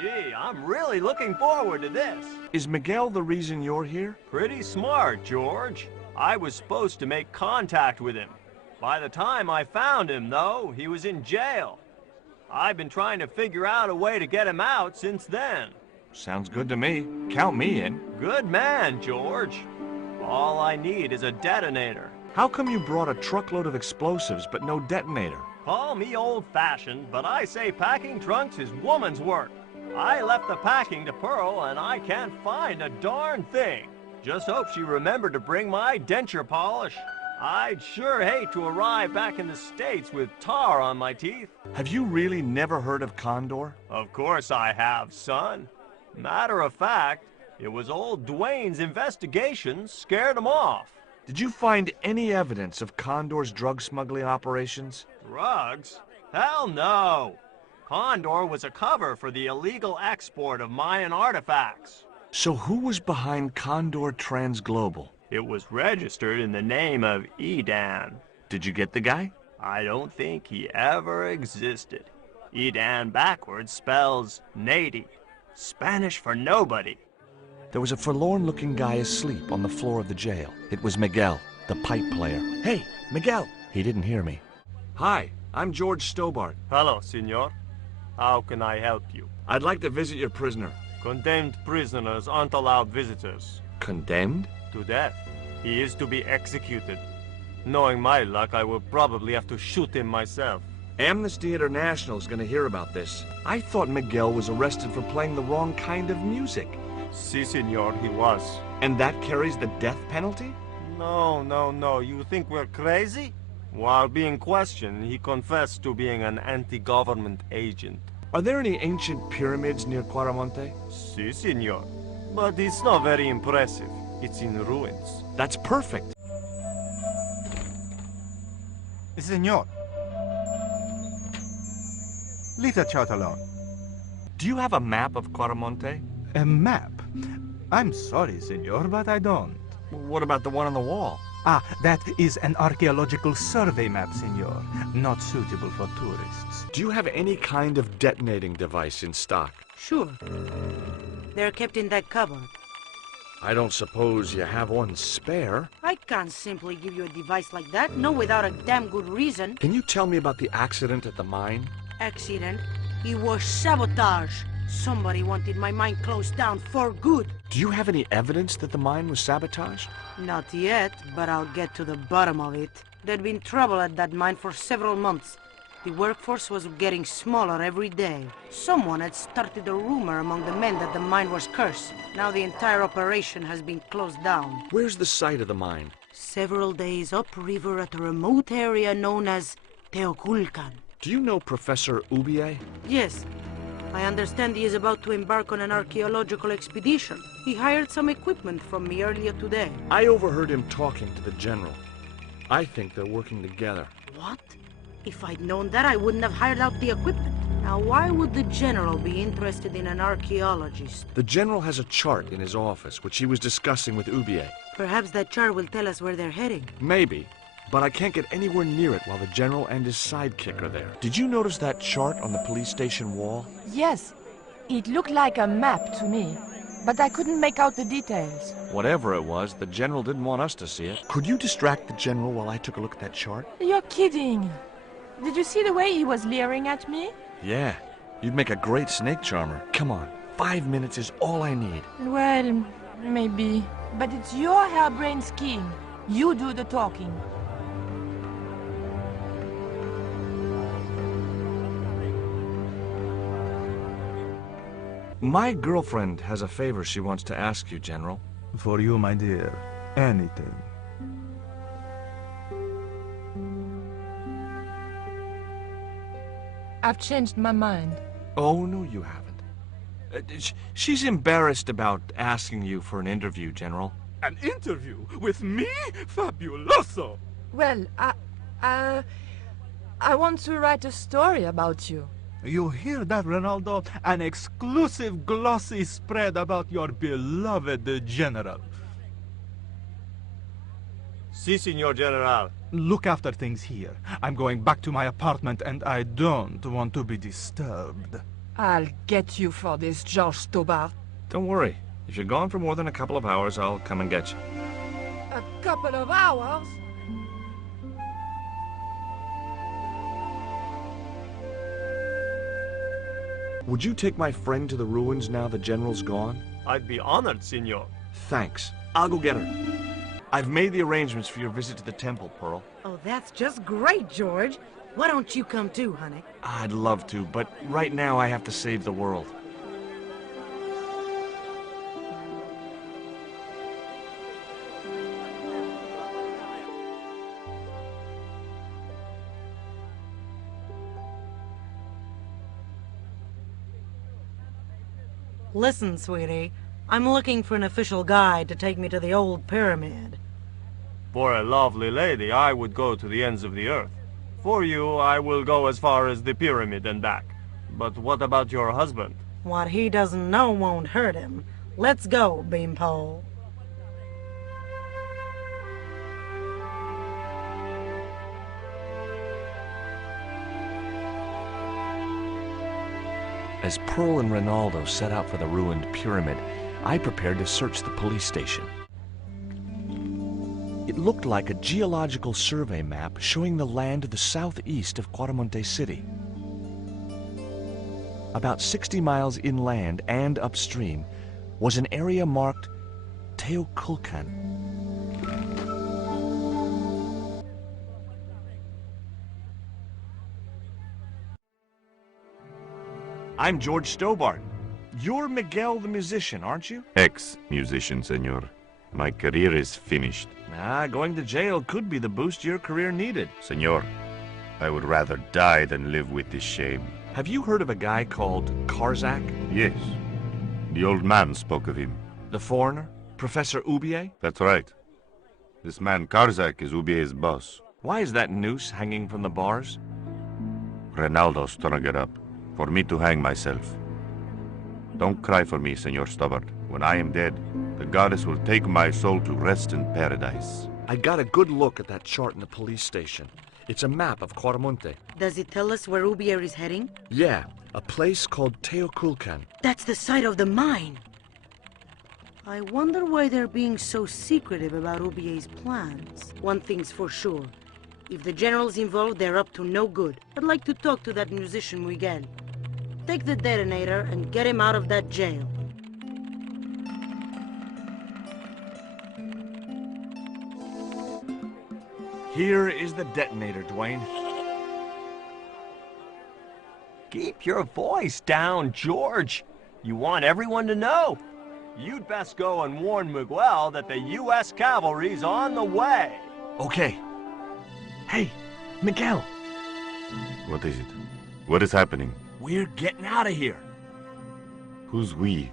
Gee, I'm really looking forward to this. Is Miguel the reason you're here? Pretty smart, George. I was supposed to make contact with him. By the time I found him, though, he was in jail. I've been trying to figure out a way to get him out since then. Sounds good to me. Count me in. Good man, George. All I need is a detonator. How come you brought a truckload of explosives but no detonator? Call me old-fashioned, but I say packing trunks is woman's work. I left the packing to Pearl, and I can't find a darn thing. Just hope she remembered to bring my denture polish. I'd sure hate to arrive back in the States with tar on my teeth. Have you really never heard of Condor? Of course I have, son. Matter of fact, it was old Dwayne's investigation scared him off. Did you find any evidence of Condor's drug smuggling operations? Drugs? Hell no! Condor was a cover for the illegal export of Mayan artifacts. So who was behind Condor Transglobal? It was registered in the name of Edan. Did you get the guy? I don't think he ever existed. Edan backwards spells Nady, Spanish for nobody. There was a forlorn-looking guy asleep on the floor of the jail. It was Miguel, the pipe player. Hey, Miguel! He didn't hear me. Hi, I'm George Stobart. Hello, senor. How can I help you? I'd like to visit your prisoner. Condemned prisoners aren't allowed visitors. Condemned? To death. He is to be executed. Knowing my luck, I will probably have to shoot him myself. Amnesty International is going to hear about this. I thought Miguel was arrested for playing the wrong kind of music. Si, senor, he was. And that carries the death penalty? No. You think we're crazy? While being questioned, he confessed to being an anti-government agent. Are there any ancient pyramids near Quaramonte? Si, senor. But it's not very impressive. It's in ruins. That's perfect. Senor, Leave the chart alone. Do you have a map of Quaramonte? A map? I'm sorry, senor, but I don't. What about the one on the wall? Ah, that is an archaeological survey map, senor. Not suitable for tourists. Do you have any kind of detonating device in stock? Sure. They're kept in that cupboard. I don't suppose you have one spare. I can't simply give you a device like that, no without a damn good reason. Can you tell me about the accident at the mine? Accident? It was sabotage. Somebody wanted my mine closed down for good. Do you have any evidence that the mine was sabotaged? Not yet, but I'll get to the bottom of it. There'd been trouble at that mine for several months. The workforce was getting smaller every day. Someone had started a rumor among the men that the mine was cursed. Now the entire operation has been closed down. Where's the site of the mine? Several days upriver at a remote area known as Teoculcan. Do you know Professor Ubier? Yes. I understand he is about to embark on an archaeological expedition. He hired some equipment from me earlier today. I overheard him talking to the general. I think they're working together. What? If I'd known that, I wouldn't have hired out the equipment. Now, why would the general be interested in an archaeologist? The general has a chart in his office, which he was discussing with Ubier. Perhaps that chart will tell us where they're heading. Maybe, but I can't get anywhere near it while the general and his sidekick are there. Did you notice that chart on the police station wall? Yes. It looked like a map to me, but I couldn't make out the details. Whatever it was, the general didn't want us to see it. Could you distract the general while I took a look at that chart? You're kidding. Did you see the way he was leering at me? Yeah. You'd make a great snake charmer. Come on. 5 minutes is all I need. Well, maybe. But it's your harebrained scheme. You do the talking. My girlfriend has a favor she wants to ask you, General. For you, my dear. Anything. I've changed my mind. Oh, no, you haven't. She's embarrassed about asking you for an interview, General. An interview with me? Fabuloso! Well, I want to write a story about you. You hear that, Ronaldo? An exclusive glossy spread about your beloved general. Si, Signor General. Look after things here. I'm going back to my apartment and I don't want to be disturbed. I'll get you for this, George Stobart. Don't worry. If you're gone for more than a couple of hours, I'll come and get you. A couple of hours? Would you take my friend to the ruins now the general's gone? I'd be honored, Signor. Thanks. I'll go get her. I've made the arrangements for your visit to the temple, Pearl. Oh, that's just great, George. Why don't you come too, honey? I'd love to, but right now I have to save the world. Listen, sweetie. I'm looking for an official guide to take me to the old pyramid. For a lovely lady, I would go to the ends of the earth. For you, I will go as far as the pyramid and back. But what about your husband? What he doesn't know won't hurt him. Let's go, Beanpole. As Pearl and Ronaldo set out for the ruined pyramid, I prepared to search the police station. It looked like a geological survey map showing the land to the southeast of Quaramonte City. About 60 miles inland and upstream was an area marked Teoculcan. I'm George Stobart. You're Miguel the musician, aren't you? Ex-musician, senor. My career is finished. Going to jail could be the boost your career needed. Senor, I would rather die than live with this shame. Have you heard of a guy called Karzak? Yes. The old man spoke of him. The foreigner? Professor Ubier? That's right. This man Karzak is Ubier's boss. Why is that noose hanging from the bars? Ronaldo strung it up. For me to hang myself. Don't cry for me, Senor Stubbard. When I am dead, the goddess will take my soul to rest in paradise. I got a good look at that chart in the police station. It's a map of Quaramonte. Does it tell us where Ubier is heading? Yeah, a place called Teoculcan. That's the site of the mine. I wonder why they're being so secretive about Ubier's plans. One thing's for sure. If the general's involved, they're up to no good. I'd like to talk to that musician Miguel. Take the detonator and get him out of that jail. Here is the detonator, Dwayne. Keep your voice down, George. You want everyone to know. You'd best go and warn Miguel that the U.S. cavalry's on the way. Okay. Hey, Miguel. What is it? What is happening? We're getting out of here. Who's we?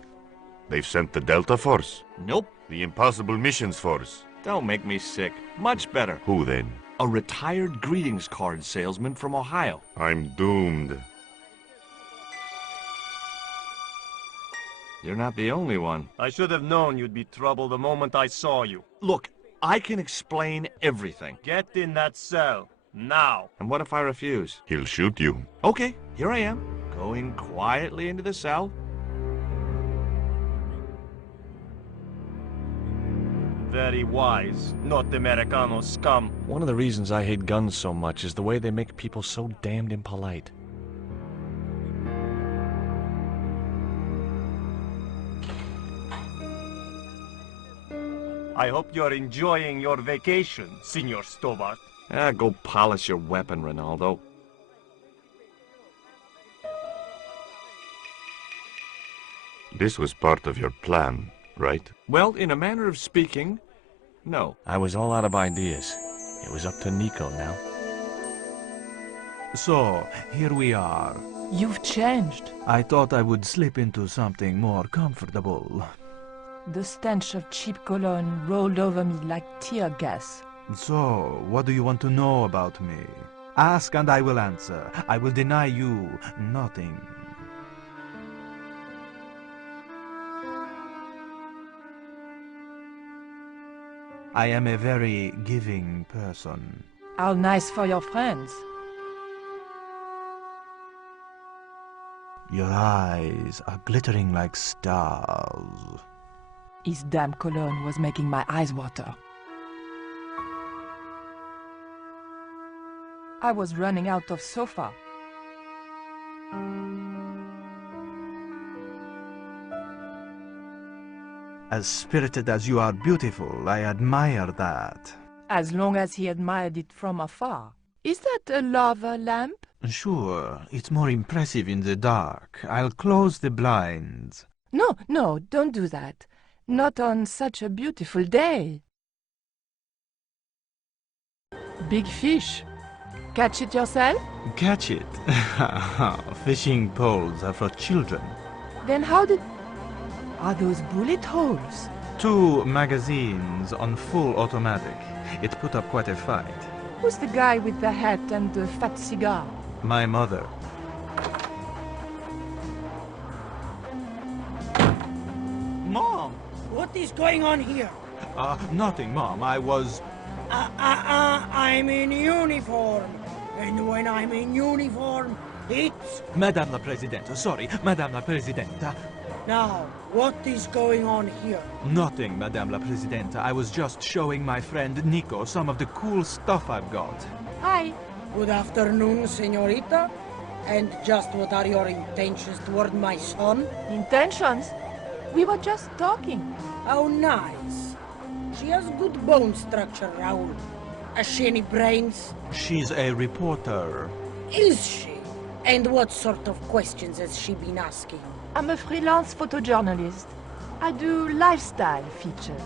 They've sent the Delta Force? Nope. The Impossible Missions Force? Don't make me sick. Much better. Who then? A retired greetings card salesman from Ohio. I'm doomed. You're not the only one. I should have known you'd be trouble the moment I saw you. Look, I can explain everything. Get in that cell, now. And what if I refuse? He'll shoot you. Okay, here I am, going quietly into the cell. Very wise, North Americano scum. One of the reasons I hate guns so much is the way they make people so damned impolite. I hope you're enjoying your vacation, Senor Stobart. Go polish your weapon, Ronaldo. This was part of your plan, right? Well, in a manner of speaking, no. I was all out of ideas. It was up to Nico now. So, here we are. You've changed. I thought I would slip into something more comfortable. The stench of cheap cologne rolled over me like tear gas. So, what do you want to know about me? Ask and I will answer. I will deny you nothing. I am a very giving person. How nice for your friends. Your eyes are glittering like stars. His damn cologne was making my eyes water. I was running out of sofa. As spirited as you are beautiful, I admire that. As long as he admired it from afar. Is that a lava lamp? Sure, it's more impressive in the dark. I'll close the blinds. No, no, don't do that. Not on such a beautiful day. Big fish. Catch it yourself? Catch it? Fishing poles are for children. Then how did... Are those bullet holes? 2 magazines on full automatic. It put up quite a fight. Who's the guy with the hat and the fat cigar? My mother. Mom, what is going on here? Nothing, Mom. I was... I'm in uniform. And when I'm in uniform, it's... Madame la Presidente, sorry, Madame la Presidenta. Now, what is going on here? Nothing, Madame la Presidenta. I was just showing my friend Nico some of the cool stuff I've got. Hi. Good afternoon, señorita. And just what are your intentions toward my son? Intentions? We were just talking. How nice. She has good bone structure, Raoul. Has she any brains? She's a reporter. Is she? And what sort of questions has she been asking? I'm a freelance photojournalist. I do lifestyle features.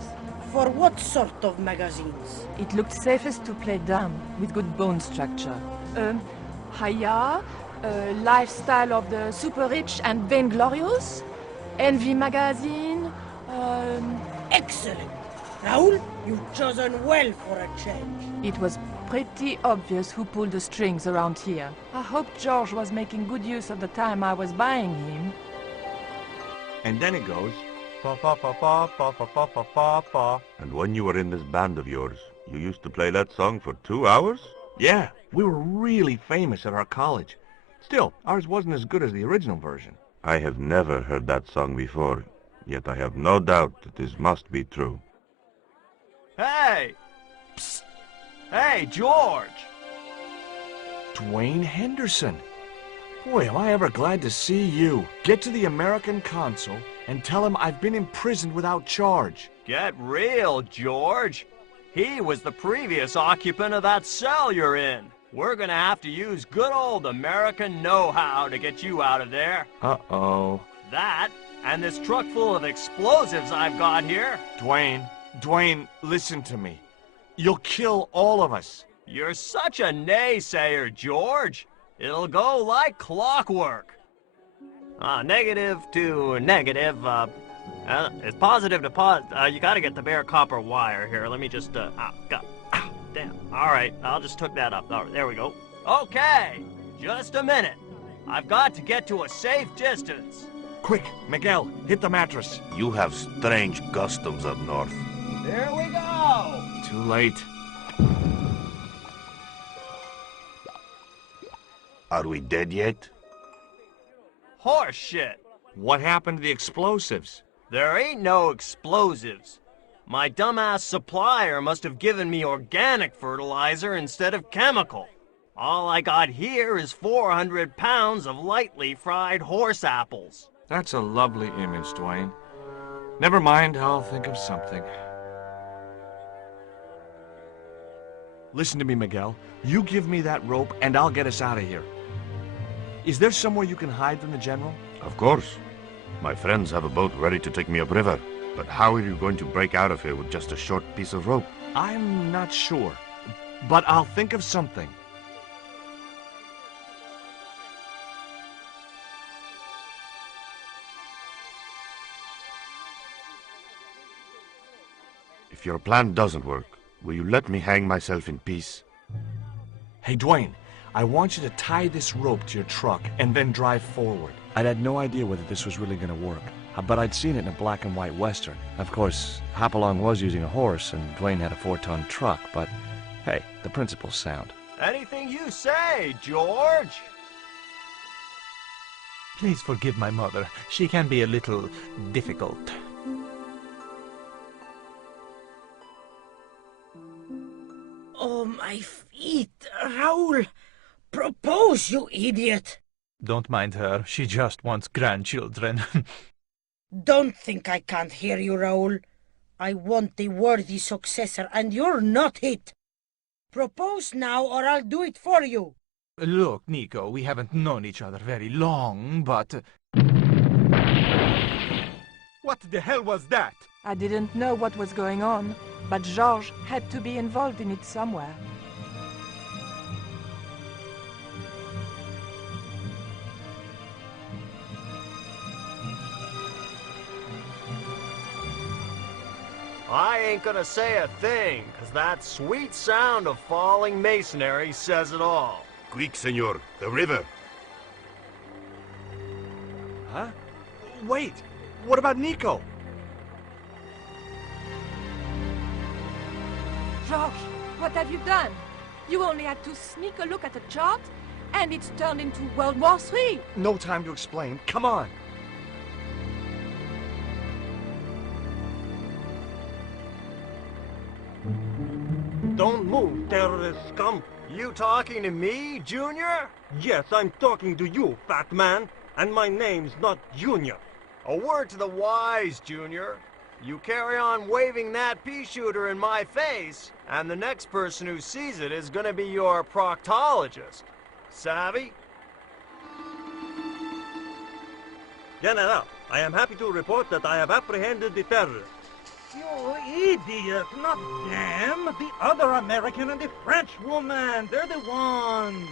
For what sort of magazines? It looked safest to play dumb, with good bone structure. Haya, Lifestyle of the Super Rich and Vainglorious, Envy Magazine, Excellent. Raoul, you've chosen well for a change. It was pretty obvious who pulled the strings around here. I hoped George was making good use of the time I was buying him. And then it goes... Pa pa pa pa pa pa pa pa pa pa. And when you were in this band of yours, you used to play that song for 2 hours? Yeah, we were really famous at our college. Still, ours wasn't as good as the original version. I have never heard that song before, yet I have no doubt that this must be true. Hey! Psst! Hey, George! Dwayne Henderson. Boy, am I ever glad to see you. Get to the American consul and tell him I've been imprisoned without charge. Get real, George. He was the previous occupant of that cell you're in. We're gonna have to use good old American know-how to get you out of there. Uh-oh. That, and this truck full of explosives I've got here. Dwayne, listen to me. You'll kill all of us. You're such a naysayer, George. It'll go like clockwork. Negative to negative, it's positive to positive. You gotta get the bare copper wire here. Let me just, damn. All right, I'll just hook that up. All right, there we go. Okay, just a minute. I've got to get to a safe distance. Quick, Miguel, hit the mattress. You have strange customs up north. Here we go. Too late. Are we dead yet? Horse shit. What happened to the explosives? There ain't no explosives. My dumbass supplier must have given me organic fertilizer instead of chemical. All I got here is 400 pounds of lightly fried horse apples. That's a lovely image, Dwayne. Never mind, I'll think of something. Listen to me, Miguel. You give me that rope and I'll get us out of here. Is there somewhere you can hide from the General? Of course. My friends have a boat ready to take me upriver. But how are you going to break out of here with just a short piece of rope? I'm not sure, but I'll think of something. If your plan doesn't work, will you let me hang myself in peace? Hey, Dwayne, I want you to tie this rope to your truck and then drive forward. I'd had no idea whether this was really going to work, but I'd seen it in a black and white Western. Of course, Hopalong was using a horse and Dwayne had a 4-ton truck, but hey, the principle's sound. Anything you say, George. Please forgive my mother. She can be a little difficult. Oh, my feet, Raoul! Propose, you idiot! Don't mind her. She just wants grandchildren. Don't think I can't hear you, Raoul. I want the worthy successor, and you're not it. Propose now, or I'll do it for you. Look, Nico, we haven't known each other very long, but... What the hell was that? I didn't know what was going on, but Georges had to be involved in it somewhere. I ain't gonna say a thing, 'cause that sweet sound of falling masonry says it all. Quick, senor, the river. Huh? Wait, what about Nico? Georges, what have you done? You only had to sneak a look at the chart, and it's turned into World War III. No time to explain. Come on. Don't move, terrorist scum. You talking to me, Junior? Yes, I'm talking to you, fat man. And my name's not Junior. A word to the wise, Junior. You carry on waving that pea shooter in my face, and the next person who sees it is gonna be your proctologist. Savvy? General, I am happy to report that I have apprehended the terrorists. You idiot, not them. The other American and the French woman. They're the ones.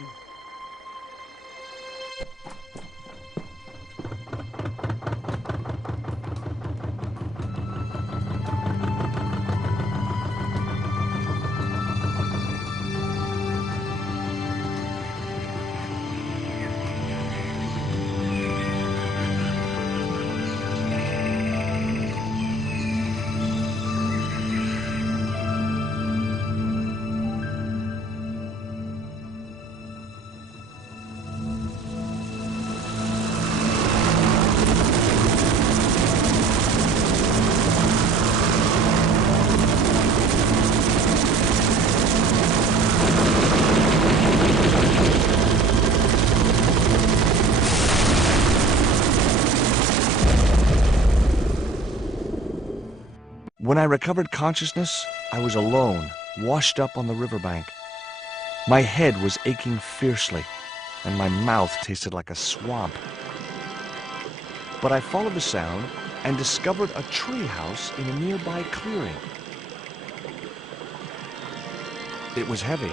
When I recovered consciousness, I was alone, washed up on the riverbank. My head was aching fiercely, and my mouth tasted like a swamp. But I followed the sound and discovered a tree house in a nearby clearing. It was heavy.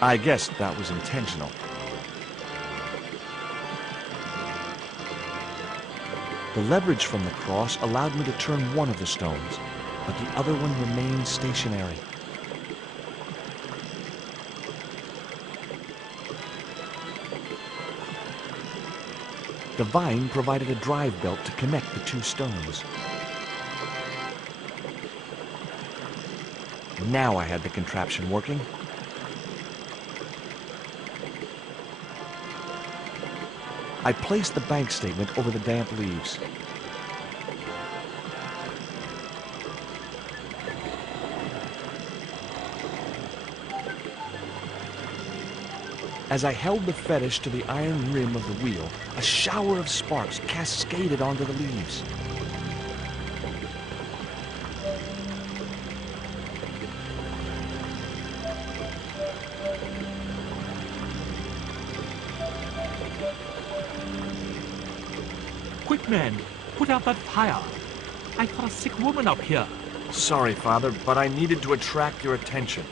I guess that was intentional. The leverage from the cross allowed me to turn one of the stones, but the other one remained stationary. The vine provided a drive belt to connect the two stones. Now I had the contraption working. I placed the bank statement over the damp leaves. As I held the fetish to the iron rim of the wheel, a shower of sparks cascaded onto the leaves. Quick, men! Put out that fire! I've got a sick woman up here. Sorry, Father, but I needed to attract your attention.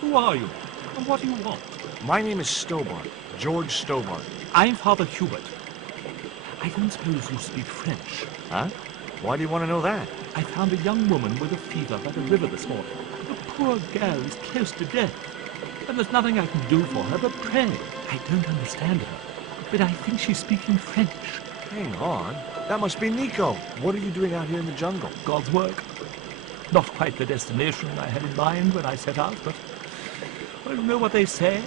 Who are you? And what do you want? My name is Stobart, George Stobart. I'm Father Hubert. I don't suppose you speak French. Huh? Why do you want to know that? I found a young woman with a fever by the river this morning. The poor girl is close to death, and there's nothing I can do for her but pray. I don't understand her, but I think she's speaking French. Hang on. That must be Nico. What are you doing out here in the jungle? God's work. Not quite the destination I had in mind when I set out, but... well, you know what they say?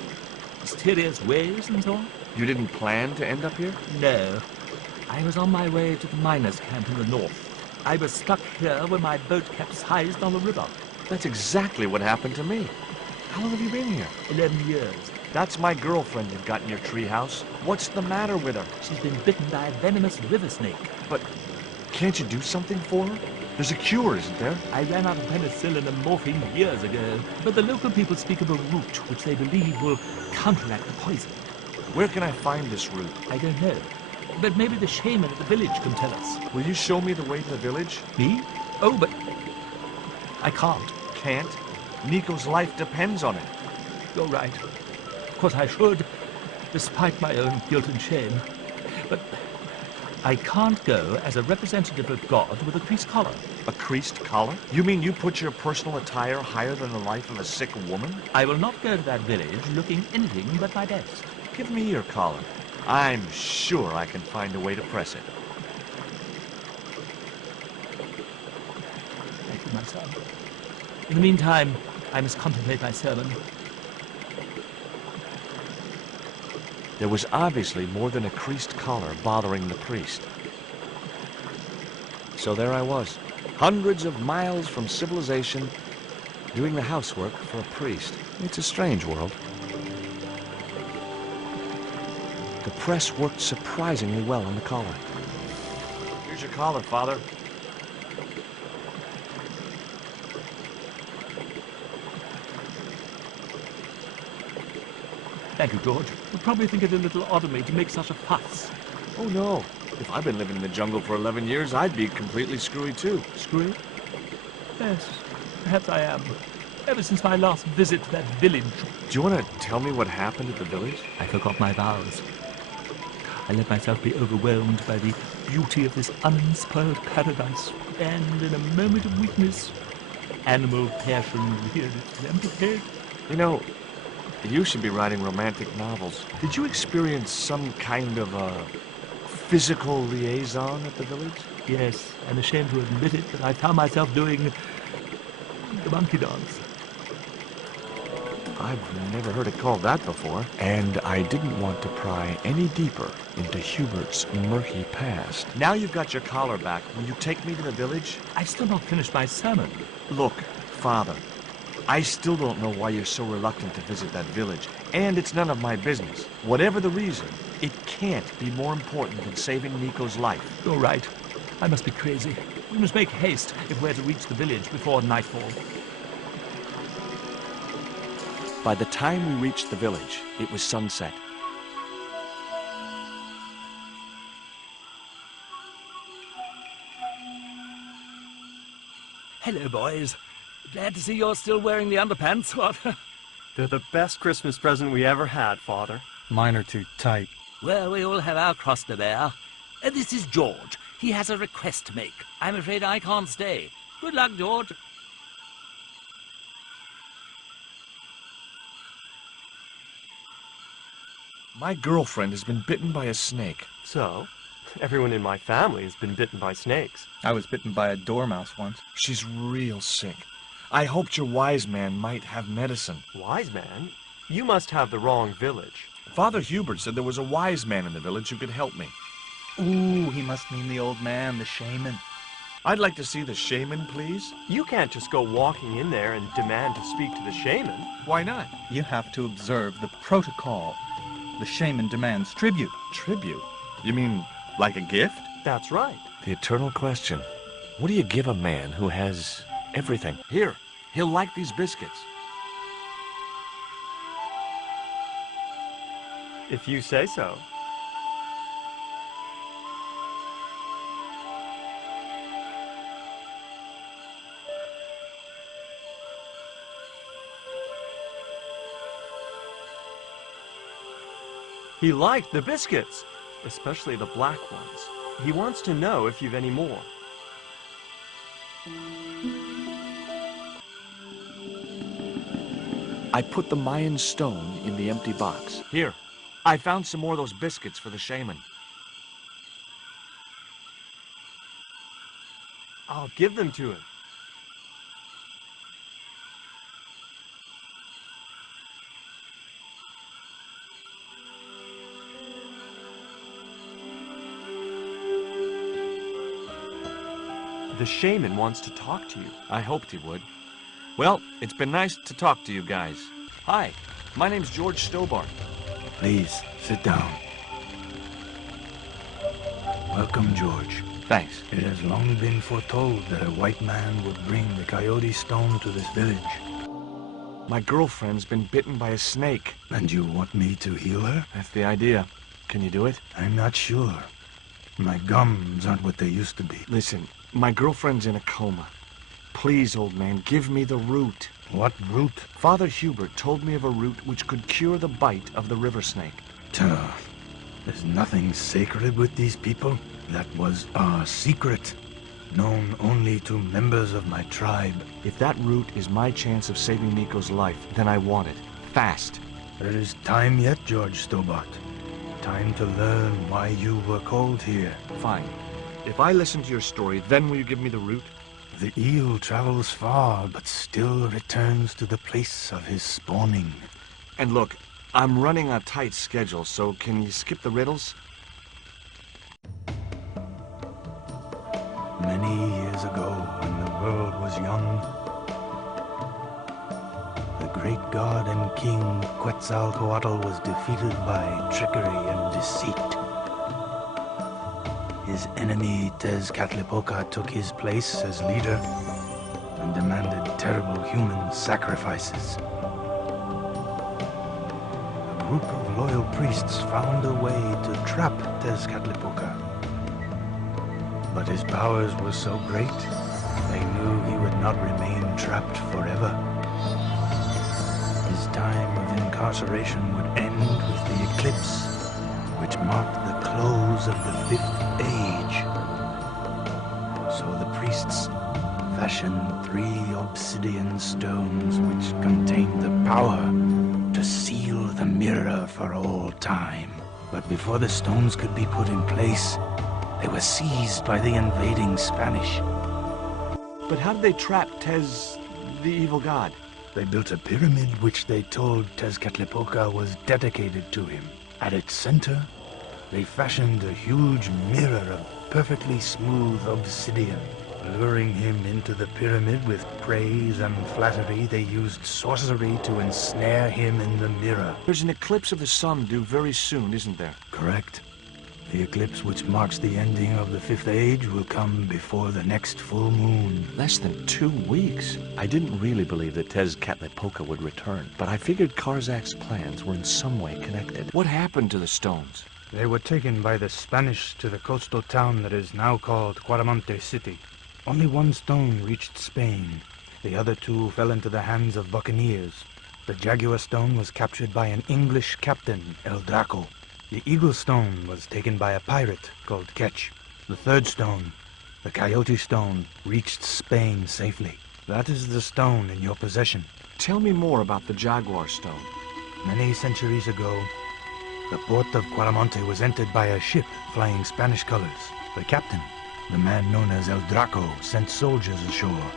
Mysterious ways and so on. You didn't plan to end up here? No. I was on my way to the miners' camp in the north. I was stuck here when my boat capsized on the river. That's exactly what happened to me. How long have you been here? 11 years. That's my girlfriend you've got in your treehouse. What's the matter with her? She's been bitten by a venomous river snake. But can't you do something for her? There's a cure, isn't there? I ran out of penicillin and morphine years ago, but the local people speak of a root which they believe will counteract the poison. Where can I find this root? I don't know, but maybe the shaman at the village can tell us. Will you show me the way to the village? Me? Oh, but I can't. Can't? Nico's life depends on it. You're right. Of course I should, despite my own guilt and shame. But I can't go as a representative of God with a creased collar. A creased collar? You mean you put your personal attire higher than the life of a sick woman? I will not go to that village looking anything but my best. Give me your collar. I'm sure I can find a way to press it. Thank you, my son. In the meantime, I must contemplate my sermon. There was obviously more than a creased collar bothering the priest. So there I was, hundreds of miles from civilization, doing the housework for a priest. It's a strange world. The press worked surprisingly well on the collar. Here's your collar, Father. Thank you, George. You'll probably think it a little odd of me to make such a fuss. Oh, no. If I've been living in the jungle for 11 years, I'd be completely screwy, too. Screwy? Yes, perhaps I am. Ever since my last visit to that village. Do you want to tell me what happened at the village? I forgot my vows. I let myself be overwhelmed by the beauty of this unspoiled paradise, and in a moment of weakness, animal passion reared its empty head. You know, you should be writing romantic novels. Did you experience some kind of a physical liaison at the village? Yes, I'm ashamed to admit it, but I found myself doing the monkey dance. I've never heard it called that before. And I didn't want to pry any deeper into Hubert's murky past. Now you've got your collar back, will you take me to the village? I've still not finished my sermon. Look, Father, I still don't know why you're so reluctant to visit that village, and it's none of my business. Whatever the reason, it can't be more important than saving Nico's life. You're right. I must be crazy. We must make haste if we're to reach the village before nightfall. By the time we reached the village, it was sunset. Hello, boys. Glad to see you're still wearing the underpants. What? They're the best Christmas present we ever had, Father. Mine are too tight. Well, we all have our cross to bear. This is George. He has a request to make. I'm afraid I can't stay. Good luck, George. My girlfriend has been bitten by a snake. So? Everyone in my family has been bitten by snakes. I was bitten by a dormouse once. She's real sick. I hoped your wise man might have medicine. Wise man? You must have the wrong village. Father Hubert said there was a wise man in the village who could help me. Ooh, he must mean the old man, the shaman. I'd like to see the shaman, please. You can't just go walking in there and demand to speak to the shaman. Why not? You have to observe the protocol. The shaman demands tribute. Tribute? You mean like a gift? That's right. The eternal question. What do you give a man who has everything? Here, he'll like these biscuits. If you say so. He liked the biscuits, especially the black ones. He wants to know if you've any more. I put the Mayan stone in the empty box. Here, I found some more of those biscuits for the shaman. I'll give them to him. The shaman wants to talk to you. I hoped he would. Well, it's been nice to talk to you guys. Hi, my name's George Stobart. Please, sit down. Welcome, George. Thanks. It has long been foretold that a white man would bring the coyote stone to this village. My girlfriend's been bitten by a snake. And you want me to heal her? That's the idea. Can you do it? I'm not sure. My gums aren't what they used to be. Listen, my girlfriend's in a coma. Please, old man, give me the root. What root? Father Hubert told me of a root which could cure the bite of the river snake. There's nothing sacred with these people. That was our secret, known only to members of my tribe. If that root is my chance of saving Nico's life, then I want it. Fast. There is time yet, George Stobart. Time to learn why you were called here. Fine. If I listen to your story, then will you give me the root? The eel travels far, but still returns to the place of his spawning. And look, I'm running a tight schedule, so can you skip the riddles? Many years ago, when the world was young, the great god and king Quetzalcoatl was defeated by trickery and deceit. His enemy Tezcatlipoca took his place as leader and demanded terrible human sacrifices. A group of loyal priests found a way to trap Tezcatlipoca. But his powers were so great, they knew he would not remain trapped forever. His time of incarceration would end with the eclipse, which marked the close of the Fifth Age. So the priests fashioned 3 obsidian stones which contained the power to seal the mirror for all time. But before the stones could be put in place, they were seized by the invading Spanish. But how did they trap Tez, the evil god? They built a pyramid which they told Tezcatlipoca was dedicated to him. At its center, they fashioned a huge mirror of perfectly smooth obsidian. Luring him into the pyramid with praise and flattery, they used sorcery to ensnare him in the mirror. There's an eclipse of the sun due very soon, isn't there? Correct. The eclipse which marks the ending of the Fifth Age will come before the next full moon. Less than 2 weeks. I didn't really believe that Tezcatlipoca would return, but I figured Karzak's plans were in some way connected. What happened to the stones? They were taken by the Spanish to the coastal town that is now called Quaramonte City. Only one stone reached Spain. The other two fell into the hands of buccaneers. The Jaguar stone was captured by an English captain, El Draco. The Eagle stone was taken by a pirate called Ketch. The third stone, the Coyote stone, reached Spain safely. That is the stone in your possession. Tell me more about the Jaguar stone. Many centuries ago, the port of Quaramonte was entered by a ship flying Spanish colors. The captain, the man known as El Draco, sent soldiers ashore.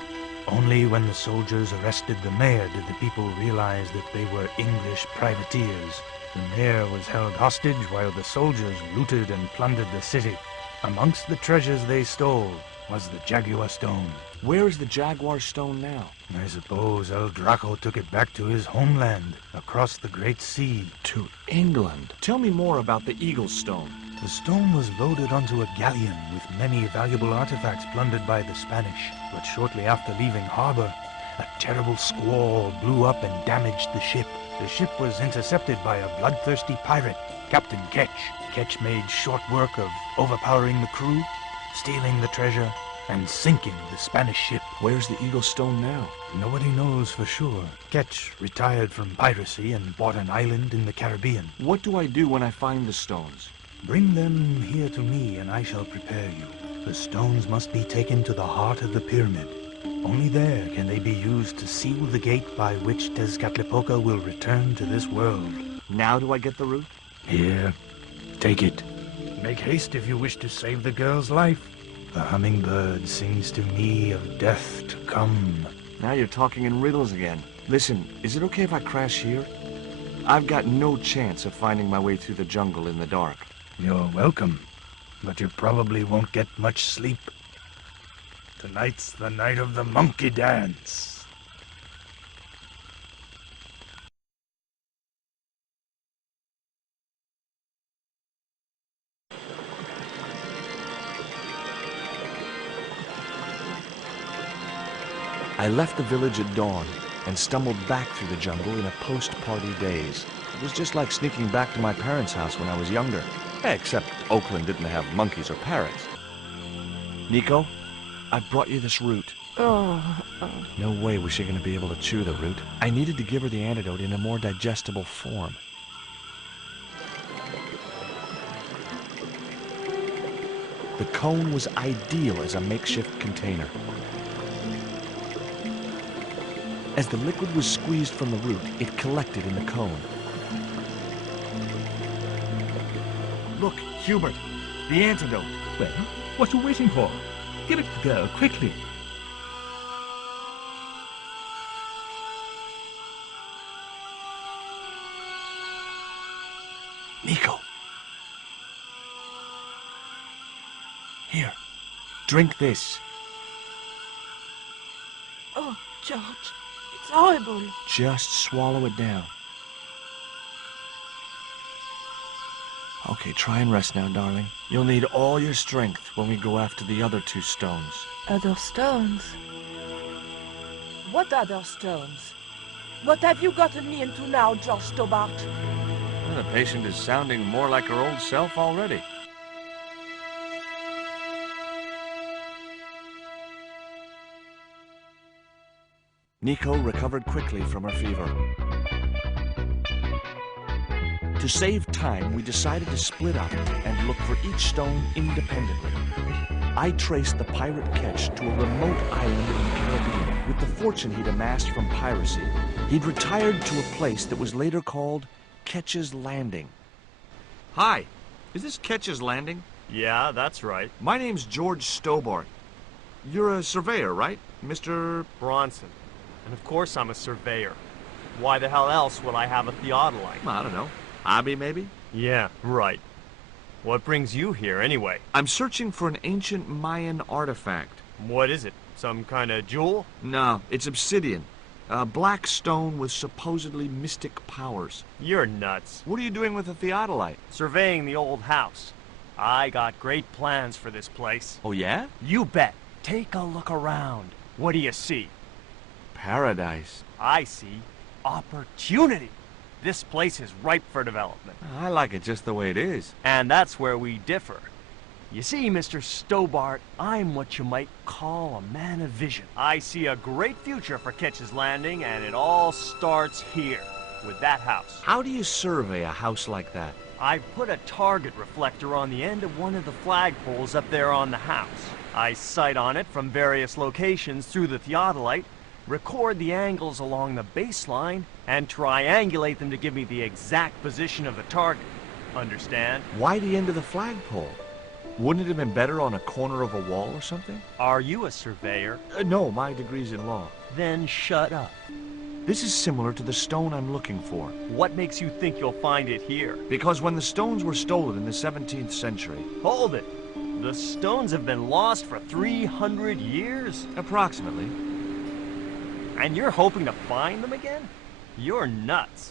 Only when the soldiers arrested the mayor did the people realize that they were English privateers. The mayor was held hostage while the soldiers looted and plundered the city. Amongst the treasures they stole was the Jaguar stone. Where is the Jaguar stone now? I suppose El Draco took it back to his homeland, across the Great Sea. To England? Tell me more about the Eagle stone. The stone was loaded onto a galleon with many valuable artifacts plundered by the Spanish. But shortly after leaving harbor, a terrible squall blew up and damaged the ship. The ship was intercepted by a bloodthirsty pirate, Captain Ketch. Ketch made short work of overpowering the crew, stealing the treasure, and sinking the Spanish ship. Where's the Eagle stone now? Nobody knows for sure. Ketch retired from piracy and bought an island in the Caribbean. What do I do when I find the stones? Bring them here to me and I shall prepare you. The stones must be taken to the heart of the pyramid. Only there can they be used to seal the gate by which Tezcatlipoca will return to this world. Now do I get the root? Here, take it. Make haste if you wish to save the girl's life. The hummingbird sings to me of death to come. Now you're talking in riddles again. Listen, is it okay if I crash here? I've got no chance of finding my way through the jungle in the dark. You're welcome, but you probably won't get much sleep. Tonight's the night of the monkey dance. I left the village at dawn and stumbled back through the jungle in a post-party daze. It was just like sneaking back to my parents' house when I was younger. Except Oakland didn't have monkeys or parrots. Nico, I brought you this root. No way was she going to be able to chew the root. I needed to give her the antidote in a more digestible form. The cone was ideal as a makeshift container. As the liquid was squeezed from the root, it collected in the cone. Look, Hubert, the antidote. Well, what are you waiting for? Give it to the girl, quickly. Nico. Here, drink this. Oh, George, it's horrible. Just swallow it down. Okay, try and rest now, darling. You'll need all your strength when we go after the other 2 stones. Other stones? What other stones? What have you gotten me into now, George Stobart? Well, the patient is sounding more like her old self already. Nico recovered quickly from her fever. To save time, we decided to split up and look for each stone independently. I traced the pirate Ketch to a remote island in the Caribbean. With the fortune he'd amassed from piracy, he'd retired to a place that was later called Ketch's Landing. Hi, is this Ketch's Landing? Yeah, that's right. My name's George Stobart. You're a surveyor, right, Mr. Bronson. And of course I'm a surveyor. Why the hell else would I have a theodolite? I don't know. Hobby, maybe? Yeah, right. What brings you here, anyway? I'm searching for an ancient Mayan artifact. What is it? Some kind of jewel? No, it's obsidian. A black stone with supposedly mystic powers. You're nuts. What are you doing with a theodolite? Surveying the old house. I got great plans for this place. Oh, yeah? You bet. Take a look around. What do you see? Paradise. I see opportunity. This place is ripe for development. I like it just the way it is. And that's where we differ. You see, Mr. Stobart, I'm what you might call a man of vision. I see a great future for Ketch's Landing, and it all starts here, with that house. How do you survey a house like that? I've put a target reflector on the end of one of the flagpoles up there on the house. I sight on it from various locations through the theodolite, record the angles along the baseline, and triangulate them to give me the exact position of the target. Understand? Why the end of the flagpole? Wouldn't it have been better on a corner of a wall or something? Are you a surveyor? No, my degree's in law. Then shut up. This is similar to the stone I'm looking for. What makes you think you'll find it here? Because when the stones were stolen in the 17th century... Hold it! The stones have been lost for 300 years? Approximately. And you're hoping to find them again? You're nuts.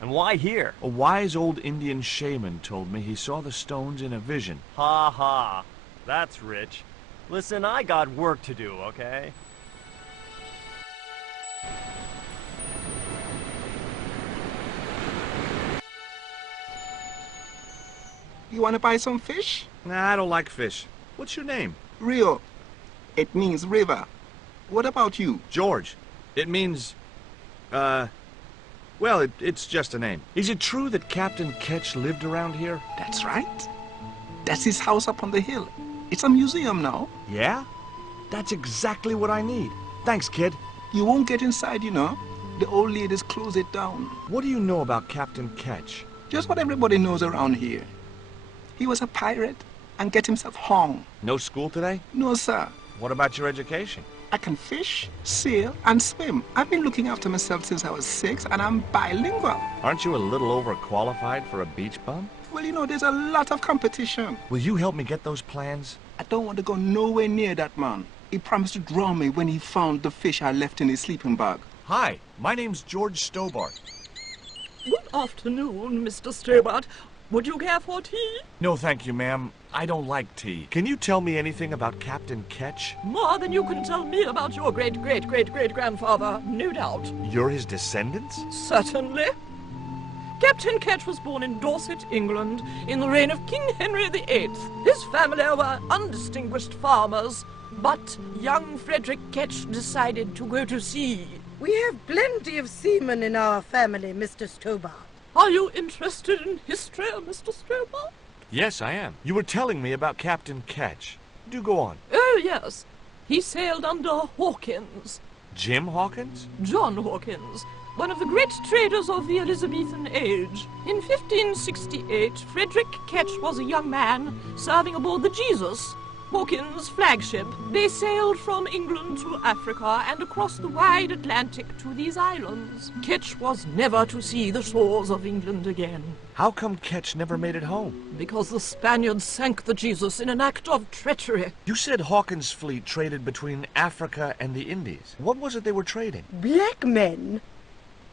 And why here? A wise old Indian shaman told me he saw the stones in a vision. Ha ha. That's rich. Listen, I got work to do, okay? You want to buy some fish? Nah, I don't like fish. What's your name? Rio. It means river. What about you? George. It means... Well, it's just a name. Is it true that Captain Ketch lived around here? That's right. That's his house up on the hill. It's a museum now. Yeah? That's exactly what I need. Thanks, kid. You won't get inside, you know. The old ladies close it down. What do you know about Captain Ketch? Just what everybody knows around here. He was a pirate and get himself hung. No school today? No, sir. What about your education? I can fish, sail, and swim. I've been looking after myself since I was 6, and I'm bilingual. Aren't you a little overqualified for a beach bum? Well, you know, there's a lot of competition. Will you help me get those plans? I don't want to go nowhere near that man. He promised to drown me when he found the fish I left in his sleeping bag. Hi, my name's George Stobart. Good afternoon, Mr. Stobart. Would you care for tea? No, thank you, ma'am. I don't like tea. Can you tell me anything about Captain Ketch? More than you can tell me about your great-great-great-great-grandfather, no doubt. You're his descendants? Certainly. Captain Ketch was born in Dorset, England, in the reign of King Henry VIII. His family were undistinguished farmers, but young Frederick Ketch decided to go to sea. We have plenty of seamen in our family, Mr. Stobart. Are you interested in history, Mr. Stobart? Yes, I am. You were telling me about Captain Ketch. Do go on. Oh, yes. He sailed under Hawkins. Jim Hawkins? John Hawkins, one of the great traders of the Elizabethan age. In 1568, Frederick Ketch was a young man serving aboard the Jesus, Hawkins' flagship. They sailed from England to Africa and across the wide Atlantic to these islands. Ketch was never to see the shores of England again. How come Ketch never made it home? Because the Spaniards sank the Jesus in an act of treachery. You said Hawkins' fleet traded between Africa and the Indies. What was it they were trading? Black men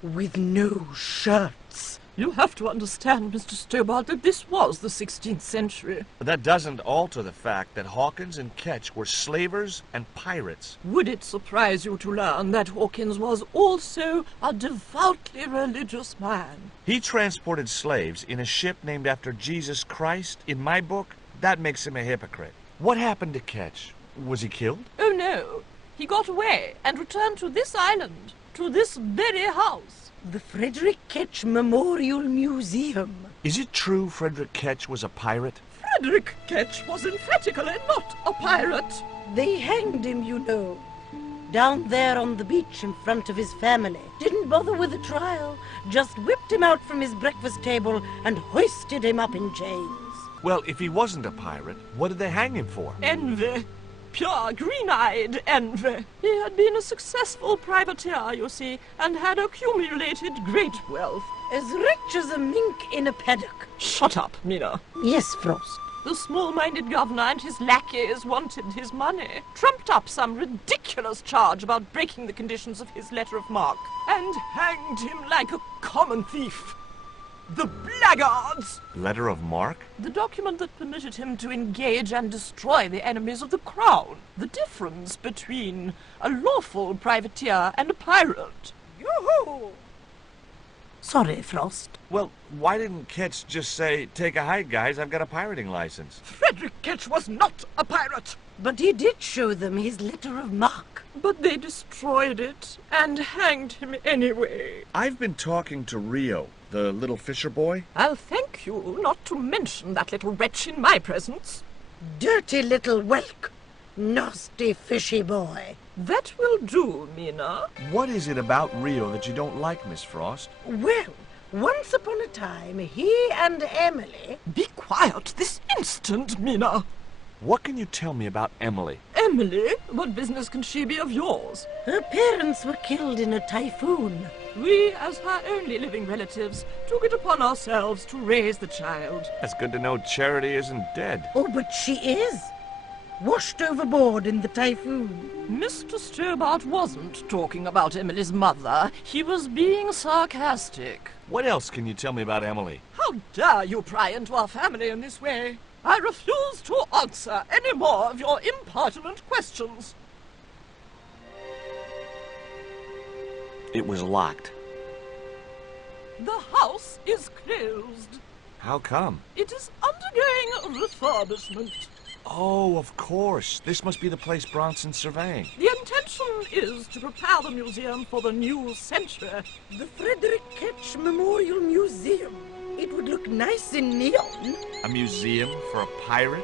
with no shirts. You have to understand, Mr. Stobart, that this was the 16th century. But that doesn't alter the fact that Hawkins and Ketch were slavers and pirates. Would it surprise you to learn that Hawkins was also a devoutly religious man? He transported slaves in a ship named after Jesus Christ. In my book, that makes him a hypocrite. What happened to Ketch? Was he killed? Oh, no. He got away and returned to this island, to this very house. The Frederick Ketch Memorial Museum. Is it true Frederick Ketch was a pirate? Frederick Ketch was emphatically not a pirate. They hanged him, you know. Down there on the beach in front of his family. Didn't bother with the trial. Just whipped him out from his breakfast table and hoisted him up in chains. Well, if he wasn't a pirate, what did they hang him for? Envy. pure green-eyed envy. He had been a successful privateer, you see, and had accumulated great wealth. As rich as a mink in a paddock. Shut up, Mina. Yes, Frost. The small-minded governor and his lackeys wanted his money, trumped up some ridiculous charge about breaking the conditions of his letter of marque, and hanged him like a common thief. The blackguards! Letter of marque? The document that permitted him to engage and destroy the enemies of the crown. The difference between a lawful privateer and a pirate. Yoo-hoo! Sorry, Frost. Well, why didn't Ketch just say, take a hike, guys, I've got a pirating license? Frederick Ketch was not a pirate! But he did show them his letter of marque. But they destroyed it and hanged him anyway. I've been talking to Rio, the little fisher boy. I'll thank you not to mention that little wretch in my presence. Dirty little whelk. Nasty fishy boy. That will do, Mina. What is it about Rio that you don't like, Miss Frost? Well, once upon a time, he and Emily... Be quiet this instant, Mina. What can you tell me about Emily? Emily? What business can she be of yours? Her parents were killed in a typhoon. We, as her only living relatives, took it upon ourselves to raise the child. It's good to know Charity isn't dead. Oh, but she is. Washed overboard in the typhoon. Mr. Stobart wasn't talking about Emily's mother. He was being sarcastic. What else can you tell me about Emily? How dare you pry into our family in this way? I refuse to answer any more of your impertinent questions. It was locked. The house is closed. How come? It is undergoing refurbishment. Oh, of course. This must be the place Bronson's surveying. The intention is to prepare the museum for the new century. The Frederick Ketch Memorial Museum. It would look nice in neon. A museum for a pirate?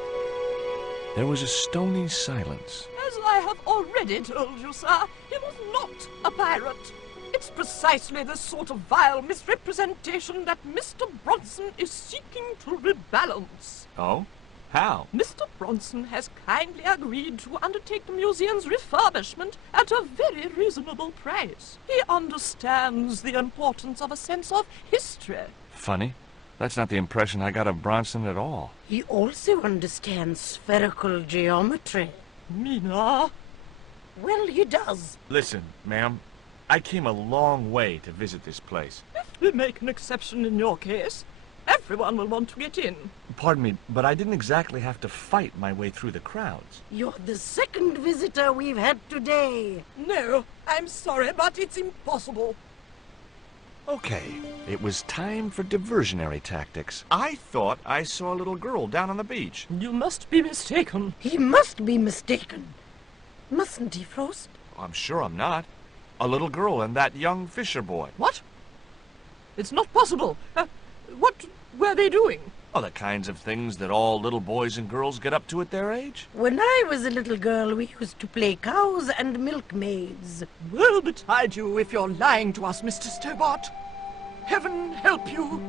There was a stony silence. As I have already told you, sir, he was not a pirate. It's precisely this sort of vile misrepresentation that Mr. Bronson is seeking to rebalance. Oh? How? Mr. Bronson has kindly agreed to undertake the museum's refurbishment at a very reasonable price. He understands the importance of a sense of history. Funny. That's not the impression I got of Bronson at all. He also understands spherical geometry. Mina? Well, he does. Listen, ma'am. I came a long way to visit this place. If we make an exception in your case, everyone will want to get in. Pardon me, but I didn't exactly have to fight my way through the crowds. You're the second visitor we've had today. No, I'm sorry, but it's impossible. Okay, it was time for diversionary tactics. I thought I saw a little girl down on the beach. You must be mistaken. He must be mistaken. Mustn't he, Frost? I'm sure I'm not. A little girl and that young fisher boy. What? It's not possible. What were they doing? Oh, the kinds of things that all little boys and girls get up to at their age. When I was a little girl, we used to play cows and milkmaids. Well betide you if you're lying to us, Mr. Stobart. Heaven help you.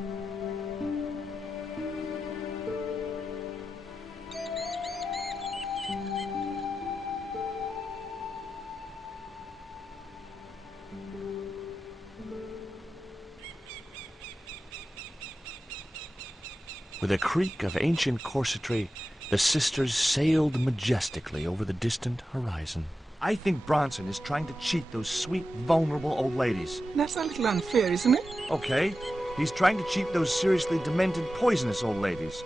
With a creak of ancient corsetry, the sisters sailed majestically over the distant horizon. I think Bronson is trying to cheat those sweet, vulnerable old ladies. That's a little unfair, isn't it? Okay, he's trying to cheat those seriously demented, poisonous old ladies.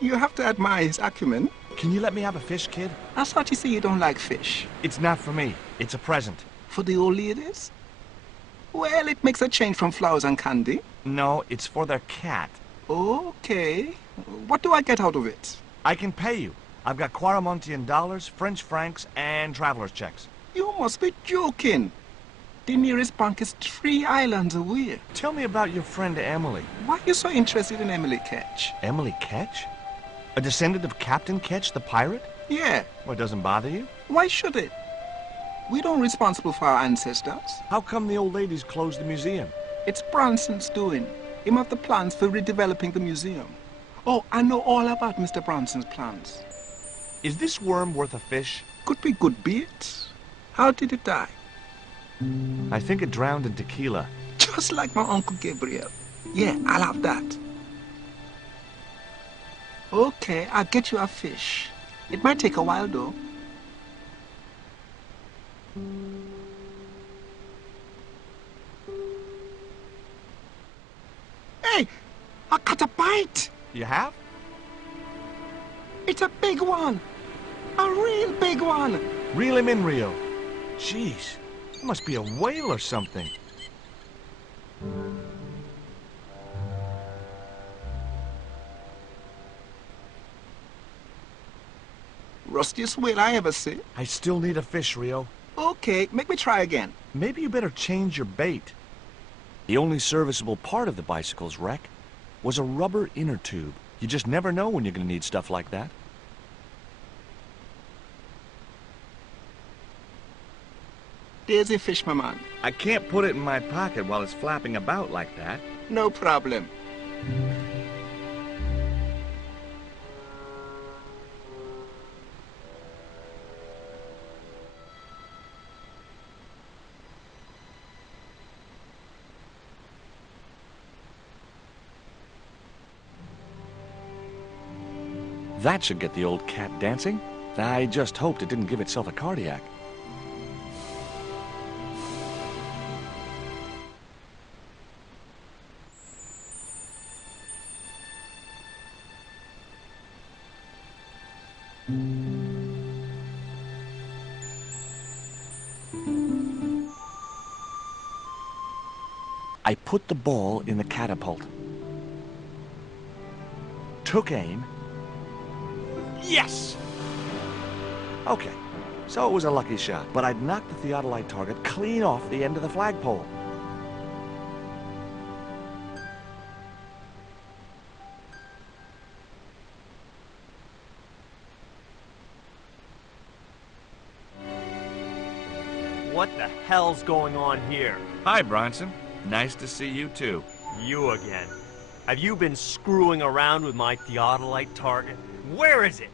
You have to admire his acumen. Can you let me have a fish, kid? I thought you say you don't like fish. It's not for me. It's a present. For the old ladies? Well, it makes a change from flowers and candy. No, it's for their cat. Okay. What do I get out of it? I can pay you. I've got Quaramonte in dollars, French francs, and traveler's checks. You must be joking. The nearest bank is 3 islands away. Tell me about your friend Emily. Why are you so interested in Emily Ketch? Emily Ketch? A descendant of Captain Ketch, the pirate? Yeah. Well, it doesn't bother you? Why should it? We don't responsible for our ancestors. How come the old ladies closed the museum? It's Bronson's doing. Him have the plans for redeveloping the museum. Oh, I know all about Mr. Bronson's plans. Is this worm worth a fish? Could be good bait. How did it die? I think it drowned in tequila. Just like my Uncle Gabriel. Yeah, I'll have that. Okay, I'll get you a fish. It might take a while, though. Hey, I caught a bite. You have? It's a big one. A real big one. Reel him in, Rio. Jeez, it must be a whale or something. Rustiest whale I ever see. I still need a fish, Rio. Okay, make me try again. Maybe you better change your bait. The only serviceable part of the bicycle's wreck was a rubber inner tube. You just never know when you're going to need stuff like that. There's a fish, my man. I can't put it in my pocket while it's flapping about like that. No problem. That should get the old cat dancing. I just hoped it didn't give itself a cardiac. I put the ball in the catapult. Took aim. Yes! Okay, so it was a lucky shot, but I'd knocked the theodolite target clean off the end of the flagpole. What the hell's going on here? Hi, Bronson. Nice to see you, too. You again. Have you been screwing around with my theodolite target? Where is it?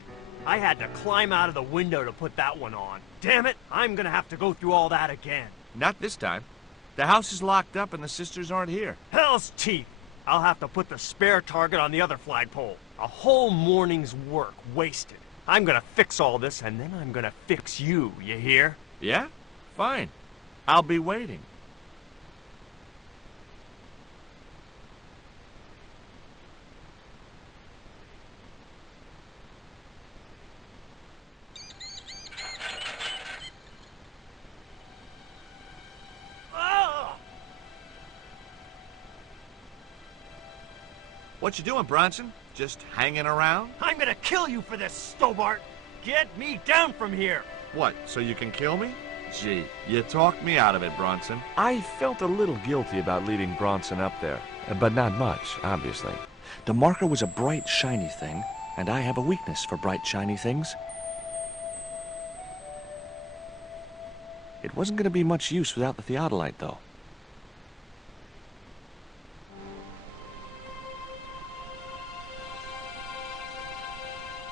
I had to climb out of the window to put that one on. Damn it, I'm gonna have to go through all that again. Not this time. The house is locked up and the sisters aren't here. Hell's teeth! I'll have to put the spare target on the other flagpole. A whole morning's work wasted. I'm gonna fix all this and then I'm gonna fix you, you hear? Yeah? Fine. I'll be waiting. What you doing, Bronson? Just hanging around? I'm gonna kill you for this, Stobart! Get me down from here! What, so you can kill me? Gee, you talked me out of it, Bronson. I felt a little guilty about leaving Bronson up there, but not much, obviously. The marker was a bright, shiny thing, and I have a weakness for bright, shiny things. It wasn't going to be much use without the theodolite, though.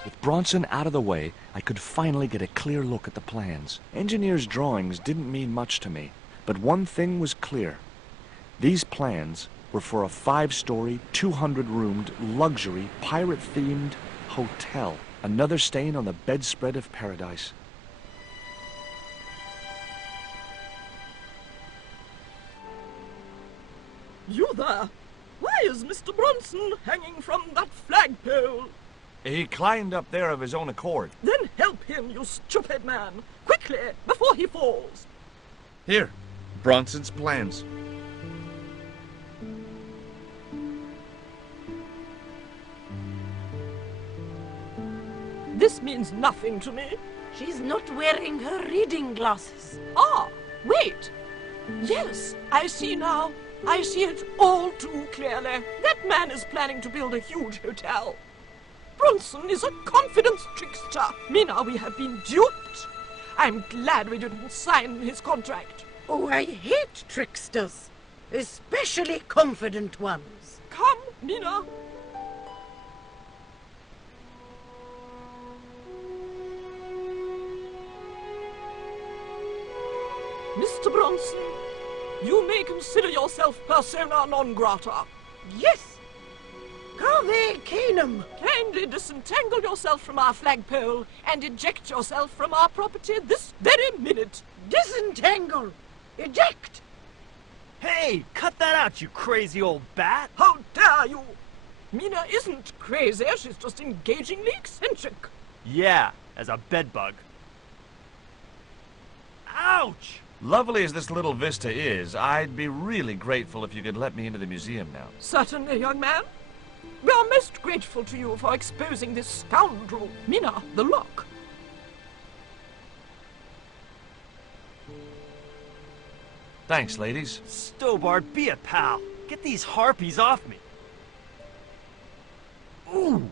With Bronson out of the way, I could finally get a clear look at the plans. Engineers' drawings didn't mean much to me, but one thing was clear. These plans were for a 5-story, 200-roomed, luxury, pirate-themed hotel. Another stain on the bedspread of paradise. You there! Why is Mr. Bronson hanging from that flagpole? He climbed up there of his own accord. Then help him, you stupid man! Quickly, before he falls! Here, Bronson's plans. This means nothing to me. She's not wearing her reading glasses. Ah, wait! Yes, I see now. I see it all too clearly. That man is planning to build a huge hotel. Bronson is a confidence trickster. Mina, we have been duped. I'm glad we didn't sign his contract. Oh, I hate tricksters, especially confident ones. Come, Mina. Mr. Bronson, you may consider yourself persona non grata. Yes! Convict Keenum! Kindly disentangle yourself from our flagpole and eject yourself from our property this very minute. Disentangle! Eject! Hey, cut that out, you crazy old bat! How dare you! Mina isn't crazy, she's just engagingly eccentric. Yeah, as a bedbug. Ouch! Lovely as this little vista is, I'd be really grateful if you could let me into the museum now. Certainly, young man. We are most grateful to you for exposing this scoundrel, Mina the Lock. Thanks, ladies. Stobart, be a pal. Get these harpies off me. Ooh!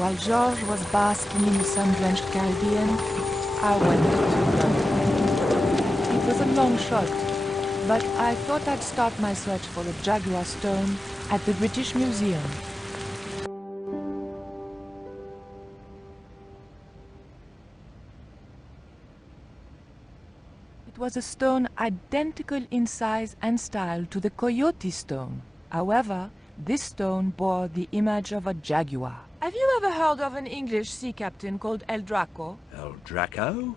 While George was basking in the sun-drenched Caribbean, I went to London. It was a long shot, but I thought I'd start my search for the Jaguar Stone at the British Museum. It was a stone identical in size and style to the Coyote Stone. However, this stone bore the image of a jaguar. Have you ever heard of an English sea captain called El Draco? El Draco?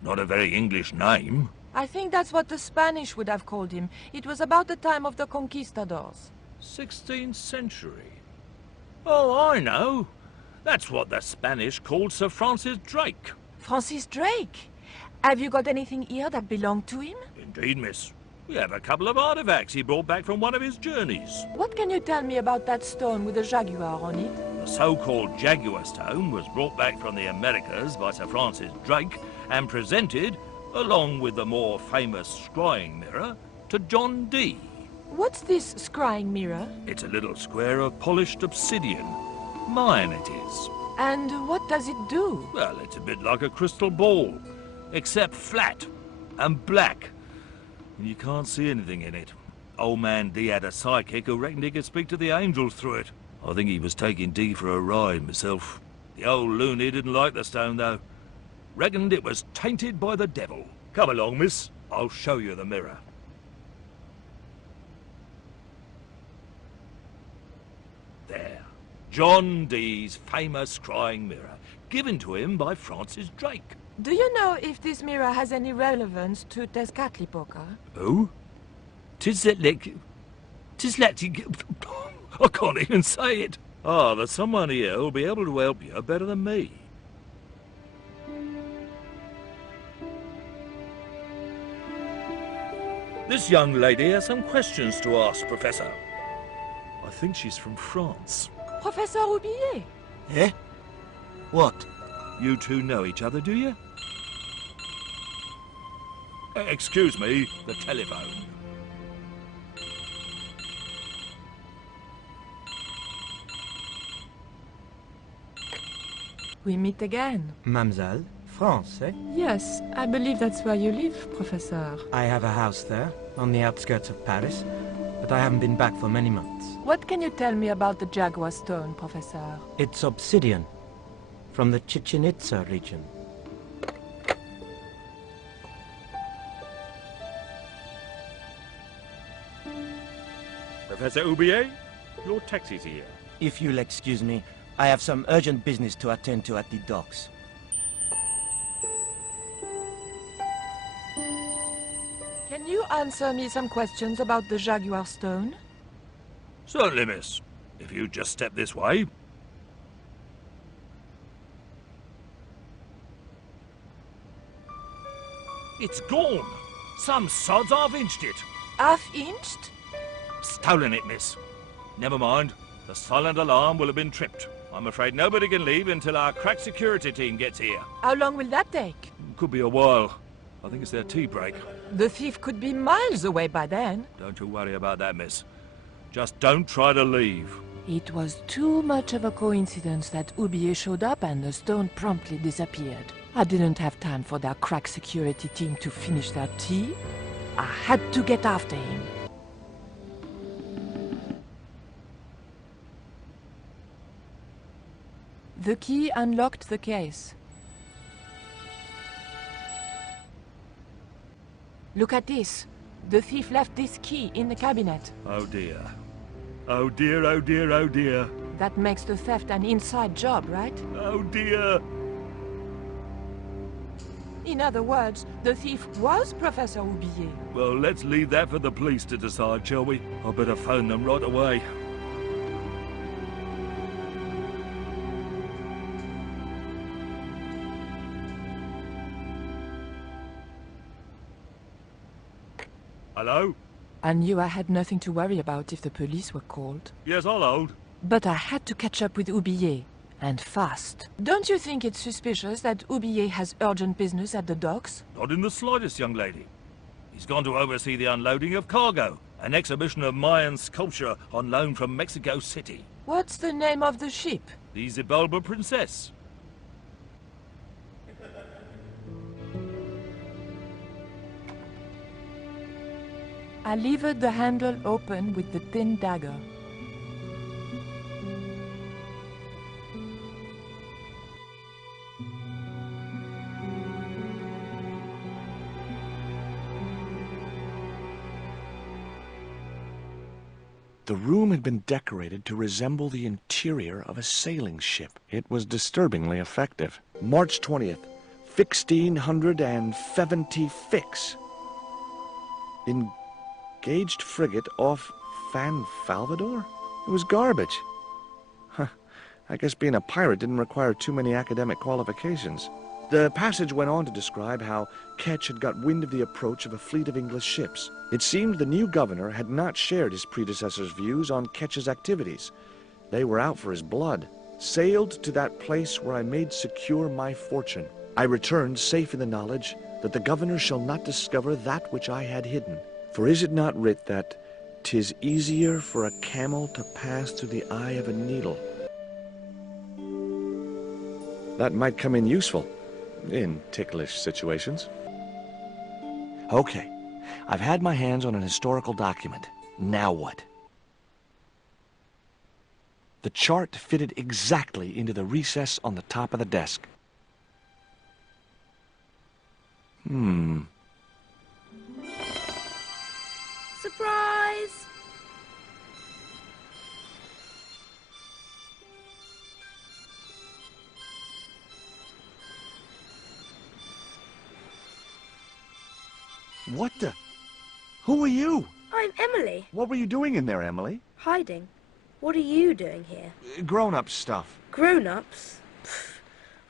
Not a very English name. I think that's what the Spanish would have called him. It was about the time of the conquistadors. 16th century. Oh, I know. That's what the Spanish called Sir Francis Drake. Francis Drake? Have you got anything here that belonged to him? Indeed, miss. We have a couple of artifacts he brought back from one of his journeys. What can you tell me about that stone with a jaguar on it? The so-called Jaguar Stone was brought back from the Americas by Sir Francis Drake and presented, along with the more famous scrying mirror, to John Dee. What's this scrying mirror? It's a little square of polished obsidian. Mine it is. And what does it do? Well, it's a bit like a crystal ball, except flat and black. You can't see anything in it. Old man Dee had a psychic who reckoned he could speak to the angels through it. I think he was taking Dee for a ride myself. The old loony didn't like the stone, though. Reckoned it was tainted by the devil. Come along, miss. I'll show you the mirror. There. John Dee's famous scrying mirror, given to him by Francis Drake. Do you know if this mirror has any relevance to Tezcatlipoca? Who? I can't even say it. Ah, there's someone here who'll be able to help you better than me. This young lady has some questions to ask, Professor. I think she's from France. Professor Roubillier? Eh? What? You two know each other, do you? Excuse me, the telephone. We meet again. Mademoiselle, France, eh? Yes, I believe that's where you live, Professor. I have a house there, on the outskirts of Paris, but I haven't been back for many months. What can you tell me about the Jaguar Stone, Professor? It's obsidian, from the Chichen Itza region. Professor Roubillier, your taxi's here. If you'll excuse me, I have some urgent business to attend to at the docks. Can you answer me some questions about the Jaguar Stone? Certainly, miss. If you just step this way. It's gone. Some sods half-inched it. Half-inched? Stolen it, miss. Never mind. The silent alarm will have been tripped. I'm afraid nobody can leave until our crack security team gets here. How long will that take? Could be a while. I think it's their tea break. The thief could be miles away by then. Don't you worry about that, miss. Just don't try to leave. It was too much of a coincidence that Oublier showed up and the stone promptly disappeared. I didn't have time for their crack security team to finish their tea. I had to get after him. The key unlocked the case. Look at this. The thief left this key in the cabinet. Oh dear. Oh dear, oh dear, oh dear. That makes the theft an inside job, right? Oh dear. In other words, the thief was Professor Oublier. Well, let's leave that for the police to decide, shall we? I better phone them right away. Hello? I knew I had nothing to worry about if the police were called. Yes, I'll hold. But I had to catch up with Oublier, and fast. Don't you think it's suspicious that Oublier has urgent business at the docks? Not in the slightest, young lady. He's gone to oversee the unloading of cargo, an exhibition of Mayan sculpture on loan from Mexico City. What's the name of the ship? The Xibalba Princess. I levered the handle open with the thin dagger. The room had been decorated to resemble the interior of a sailing ship. It was disturbingly effective. March 20th, 1670 fix. Engaged frigate off Fan Salvador? It was garbage. Huh. I guess being a pirate didn't require too many academic qualifications. The passage went on to describe how Ketch had got wind of the approach of a fleet of English ships. It seemed the new governor had not shared his predecessor's views on Ketch's activities. They were out for his blood. Sailed to that place where I made secure my fortune. I returned safe in the knowledge that the governor shall not discover that which I had hidden. For is it not writ that 'tis easier for a camel to pass through the eye of a needle? That might come in useful. In ticklish situations. Okay, I've had my hands on an historical document. Now what? The chart fitted exactly into the recess on the top of the desk. Surprise! What the? Who are you? I'm Emily. What were you doing in there, Emily? Hiding. What are you doing here? Grown-up stuff. Grown-ups?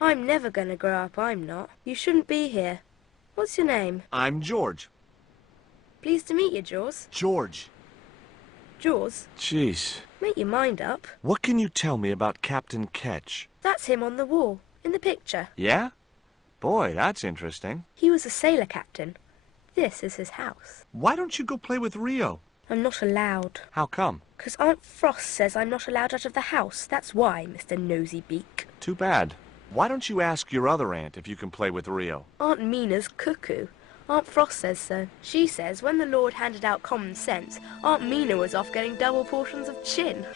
I'm never gonna grow up, I'm not. You shouldn't be here. What's your name? I'm George. Pleased to meet you, Jaws. George. Jaws? Jeez. Make your mind up. What can you tell me about Captain Ketch? That's him on the wall, in the picture. Yeah? Boy, that's interesting. He was a sailor captain. This is his house. Why don't you go play with Rio? I'm not allowed. How come? 'Cause Aunt Frost says I'm not allowed out of the house. That's why, Mr. Nosy Beak. Too bad. Why don't you ask your other aunt if you can play with Rio? Aunt Mina's cuckoo. Aunt Frost says so. She says when the Lord handed out common sense, Aunt Mina was off getting double portions of chin.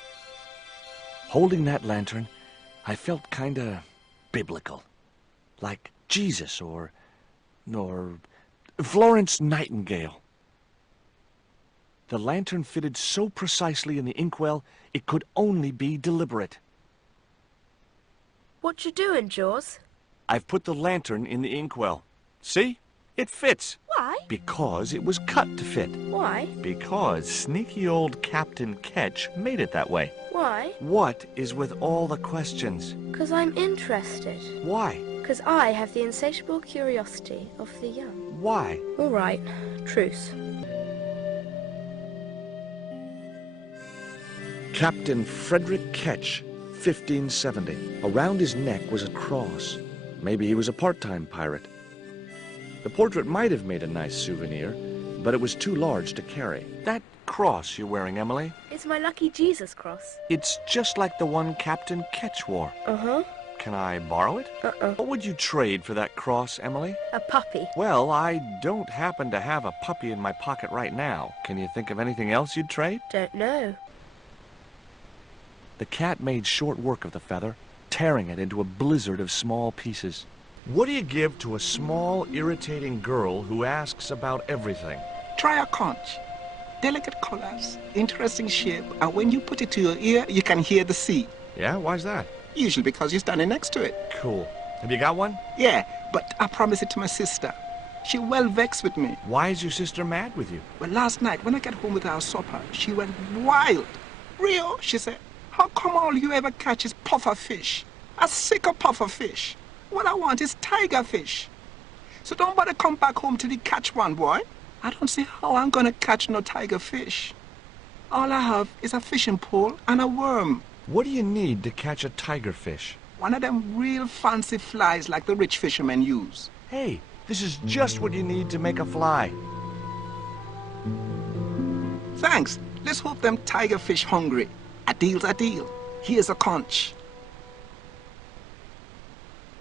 Holding that lantern, I felt kinda biblical. Like Jesus or Florence Nightingale. The lantern fitted so precisely in the inkwell, it could only be deliberate. What you doing, Jaws? I've put the lantern in the inkwell. See? It fits. Why? Because it was cut to fit. Why? Because sneaky old Captain Ketch made it that way. Why? What is with all the questions? 'Cause I'm interested. Why? 'Cause I have the insatiable curiosity of the young. Why? All right. Truce. Captain Frederick Ketch, 1570. Around his neck was a cross. Maybe he was a part-time pirate. The portrait might have made a nice souvenir, but it was too large to carry. That cross you're wearing, Emily, It's my lucky Jesus cross. It's just like the one Captain Ketch wore. Uh-huh. Can I borrow it? Uh-uh. What would you trade for that cross, Emily? A puppy. Well, I don't happen to have a puppy in my pocket right now. Can you think of anything else you'd trade? Don't know. The cat made short work of the feather, tearing it into a blizzard of small pieces. What do you give to a small, irritating girl who asks about everything? Try a conch. Delicate colors, interesting shape, and when you put it to your ear, you can hear the sea. Yeah? Why's that? Usually because you're standing next to it. Cool. Have you got one? Yeah, but I promised it to my sister. She well vexed with me. Why is your sister mad with you? Well, last night, when I got home with our supper, she went wild. Rio, she said, how come all you ever catch is puffer fish? A sicker puffer fish. What I want is tiger fish. So don't bother come back home till you catch one, boy. I don't see how I'm gonna catch no tiger fish. All I have is a fishing pole and a worm. What do you need to catch a tiger fish? One of them real fancy flies like the rich fishermen use. Hey, this is just what you need to make a fly. Thanks. Let's hope them tiger fish hungry. A deal's a deal. Here's a conch.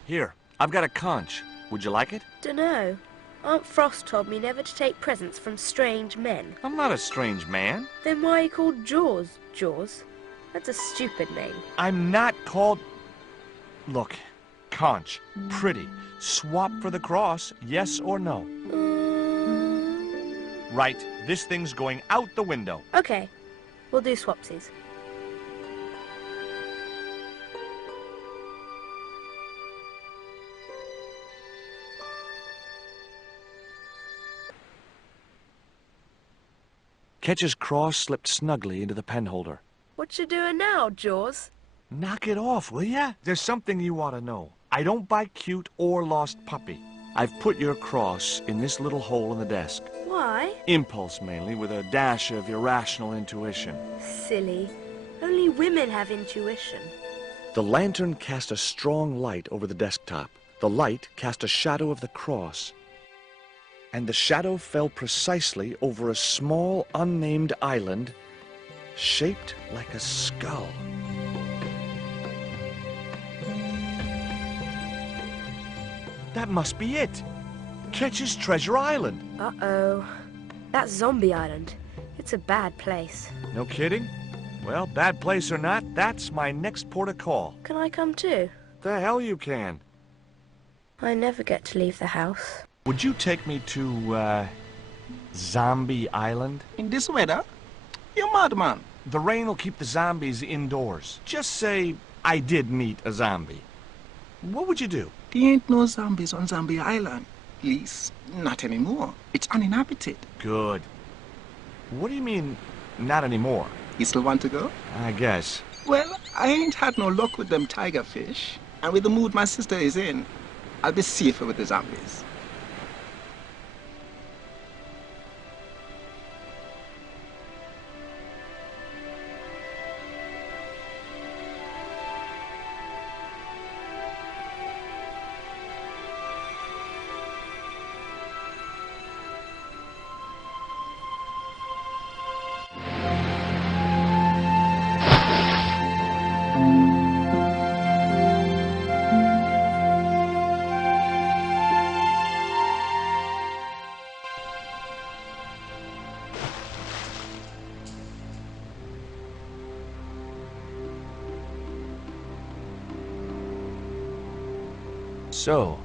Here, I've got a conch. Would you like it? Dunno. Aunt Frost told me never to take presents from strange men. I'm not a strange man. Then why are you called Jaws? Jaws? That's a stupid name. I'm not called... Look, conch, pretty. Swap for the cross, yes or no? Right, this thing's going out the window. Okay, we'll do swapsies. Ketch's cross slipped snugly into the penholder. What you doing now, Jaws? Knock it off, will ya? There's something you ought to know. I don't buy cute or lost puppy. I've put your cross in this little hole in the desk. Why? Impulse, mainly, with a dash of irrational intuition. Silly. Only women have intuition. The lantern cast a strong light over the desktop. The light cast a shadow of the cross. And the shadow fell precisely over a small, unnamed island shaped like a skull. That must be it. Ketch's Treasure Island. Uh-oh. That's Zombie Island. It's a bad place. No kidding? Well, bad place or not, that's my next port of call. Can I come too? The hell you can. I never get to leave the house. Would you take me to, Zombie Island? In this weather? You're mad, man. The rain will keep the zombies indoors. Just say I did meet a zombie. What would you do? There ain't no zombies on Zombie Island. At least, not anymore. It's uninhabited. Good. What do you mean, not anymore? You still want to go? I guess. Well, I ain't had no luck with them tiger fish. And with the mood my sister is in, I'll be safer with the zombies. So,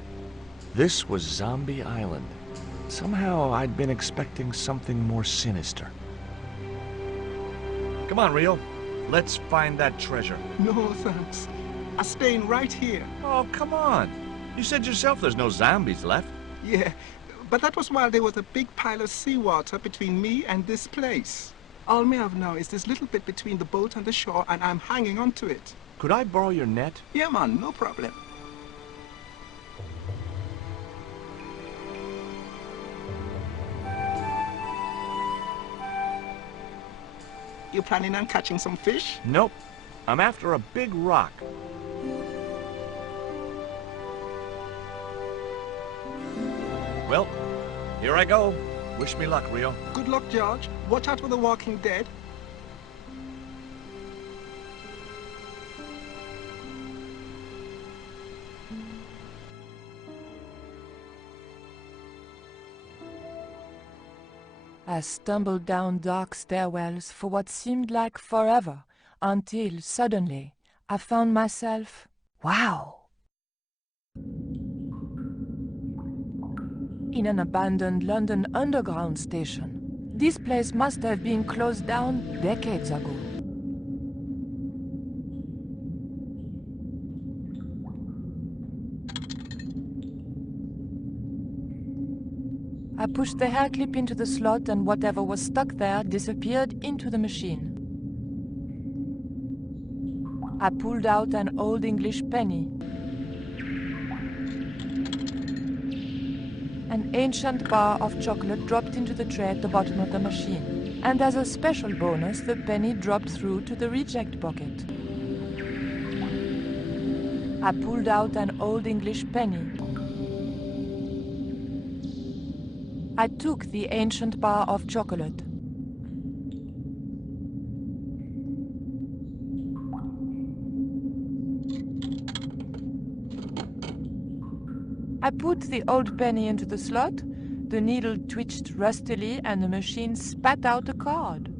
this was Zombie Island. Somehow I'd been expecting something more sinister. Come on, Rio. Let's find that treasure. No, thanks. I'm staying right here. Oh, come on. You said yourself there's no zombies left. Yeah, but that was while there was a big pile of seawater between me and this place. All me have now is this little bit between the boat and the shore, and I'm hanging on to it. Could I borrow your net? Yeah, man, no problem. You planning on catching some fish? Nope. I'm after a big rock. Well, here I go. Wish me luck, Rio. Good luck, George. Watch out for the walking dead. I stumbled down dark stairwells for what seemed like forever, until suddenly I found myself, wow, in an abandoned London Underground station. This place must have been closed down decades ago. I pushed the hair clip into the slot and whatever was stuck there disappeared into the machine. I pulled out an old English penny. An ancient bar of chocolate dropped into the tray at the bottom of the machine. And as a special bonus, the penny dropped through to the reject bucket. I pulled out an old English penny. I took the ancient bar of chocolate. I put the old penny into the slot, the needle twitched rustily and the machine spat out a card.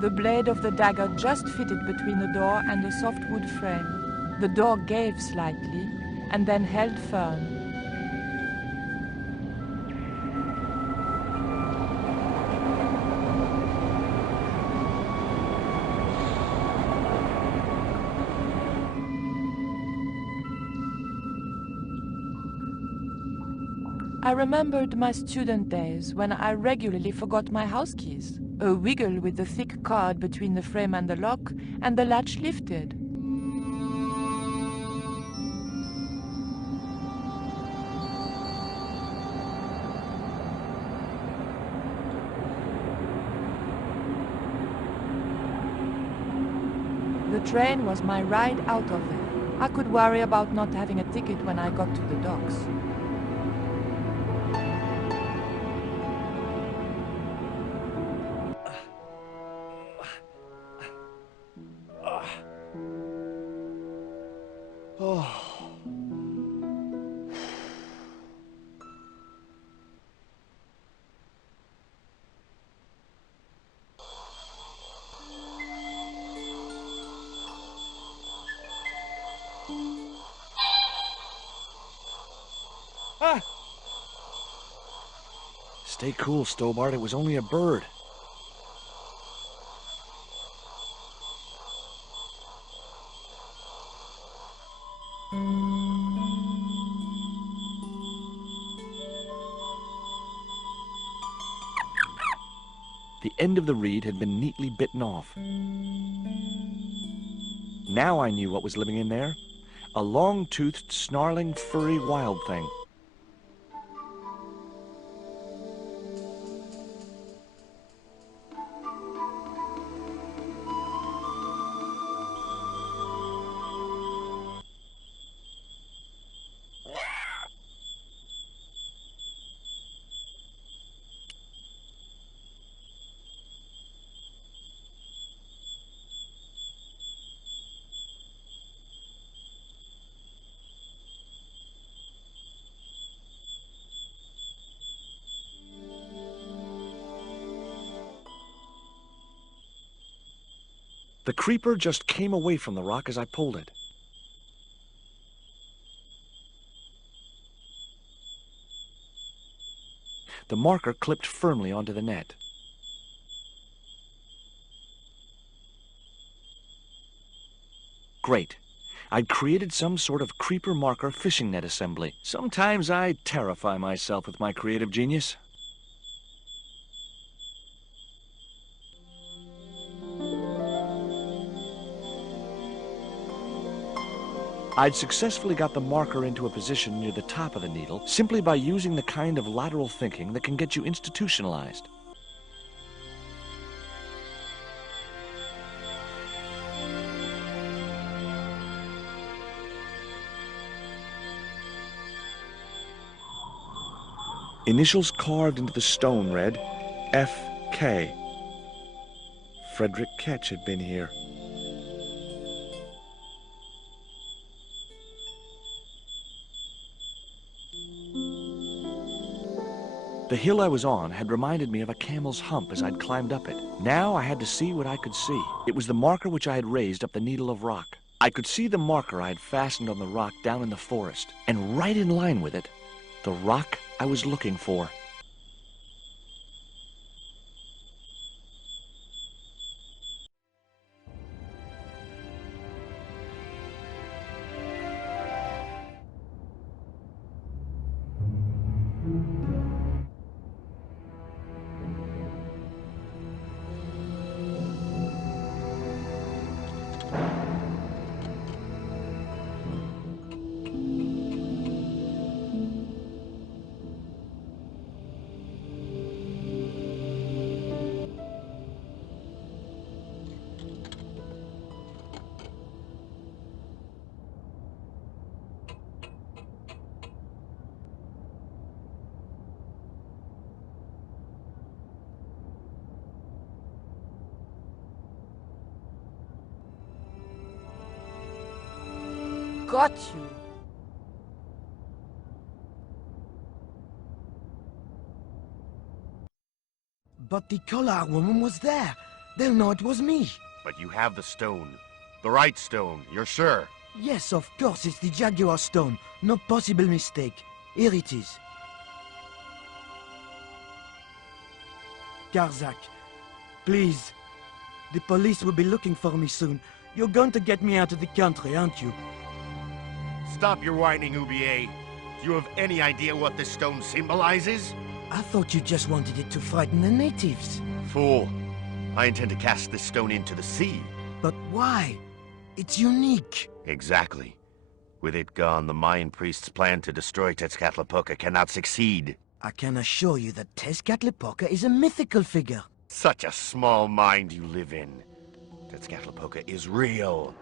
The blade of the dagger just fitted between the door and the soft wood frame. The door gave slightly and then held firm. I remembered my student days when I regularly forgot my house keys. A wiggle with the thick card between the frame and the lock, and the latch lifted. The train was my ride out of there. I could worry about not having a ticket when I got to the docks. Stay cool, Stobart. It was only a bird. The end of the reed had been neatly bitten off. Now I knew what was living in there. A long-toothed, snarling, furry wild thing. The creeper just came away from the rock as I pulled it. The marker clipped firmly onto the net. Great. I'd created some sort of creeper marker fishing net assembly. Sometimes I terrify myself with my creative genius. I'd successfully got the marker into a position near the top of the needle simply by using the kind of lateral thinking that can get you institutionalized. Initials carved into the stone read F.K. Frederick Ketch had been here. The hill I was on had reminded me of a camel's hump as I'd climbed up it. Now I had to see what I could see. It was the marker which I had raised up the needle of rock. I could see the marker I had fastened on the rock down in the forest, and right in line with it, the rock I was looking for. Got you. But the collar woman was there. They'll know it was me. But you have the stone. The right stone, you're sure? Yes, of course, it's the Jaguar stone. No possible mistake. Here it is. Karzak, please. The police will be looking for me soon. You're going to get me out of the country, aren't you? Stop your whining, Oublier. Do you have any idea what this stone symbolizes? I thought you just wanted it to frighten the natives. Fool. I intend to cast this stone into the sea. But why? It's unique. Exactly. With it gone, the Mayan priest's plan to destroy Tezcatlipoca cannot succeed. I can assure you that Tezcatlipoca is a mythical figure. Such a small mind you live in. Tezcatlipoca is real.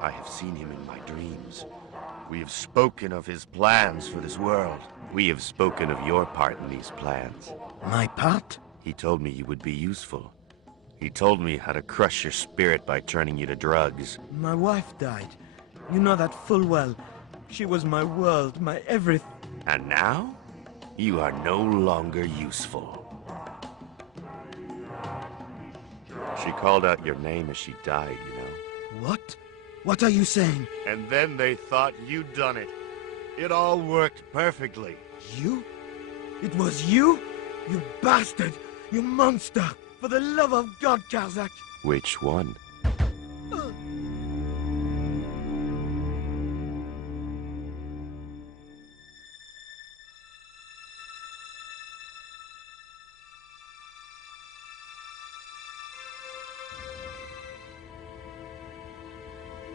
I have seen him in my dreams. We have spoken of his plans for this world. We have spoken of your part in these plans. My part? He told me you would be useful. He told me how to crush your spirit by turning you to drugs. My wife died. You know that full well. She was my world, my everything. And now? You are no longer useful. She called out your name as she died, you know. What? What are you saying? And then they thought you'd done it. It all worked perfectly. You? It was you? You bastard! You monster! For the love of God, Karzak! Which one?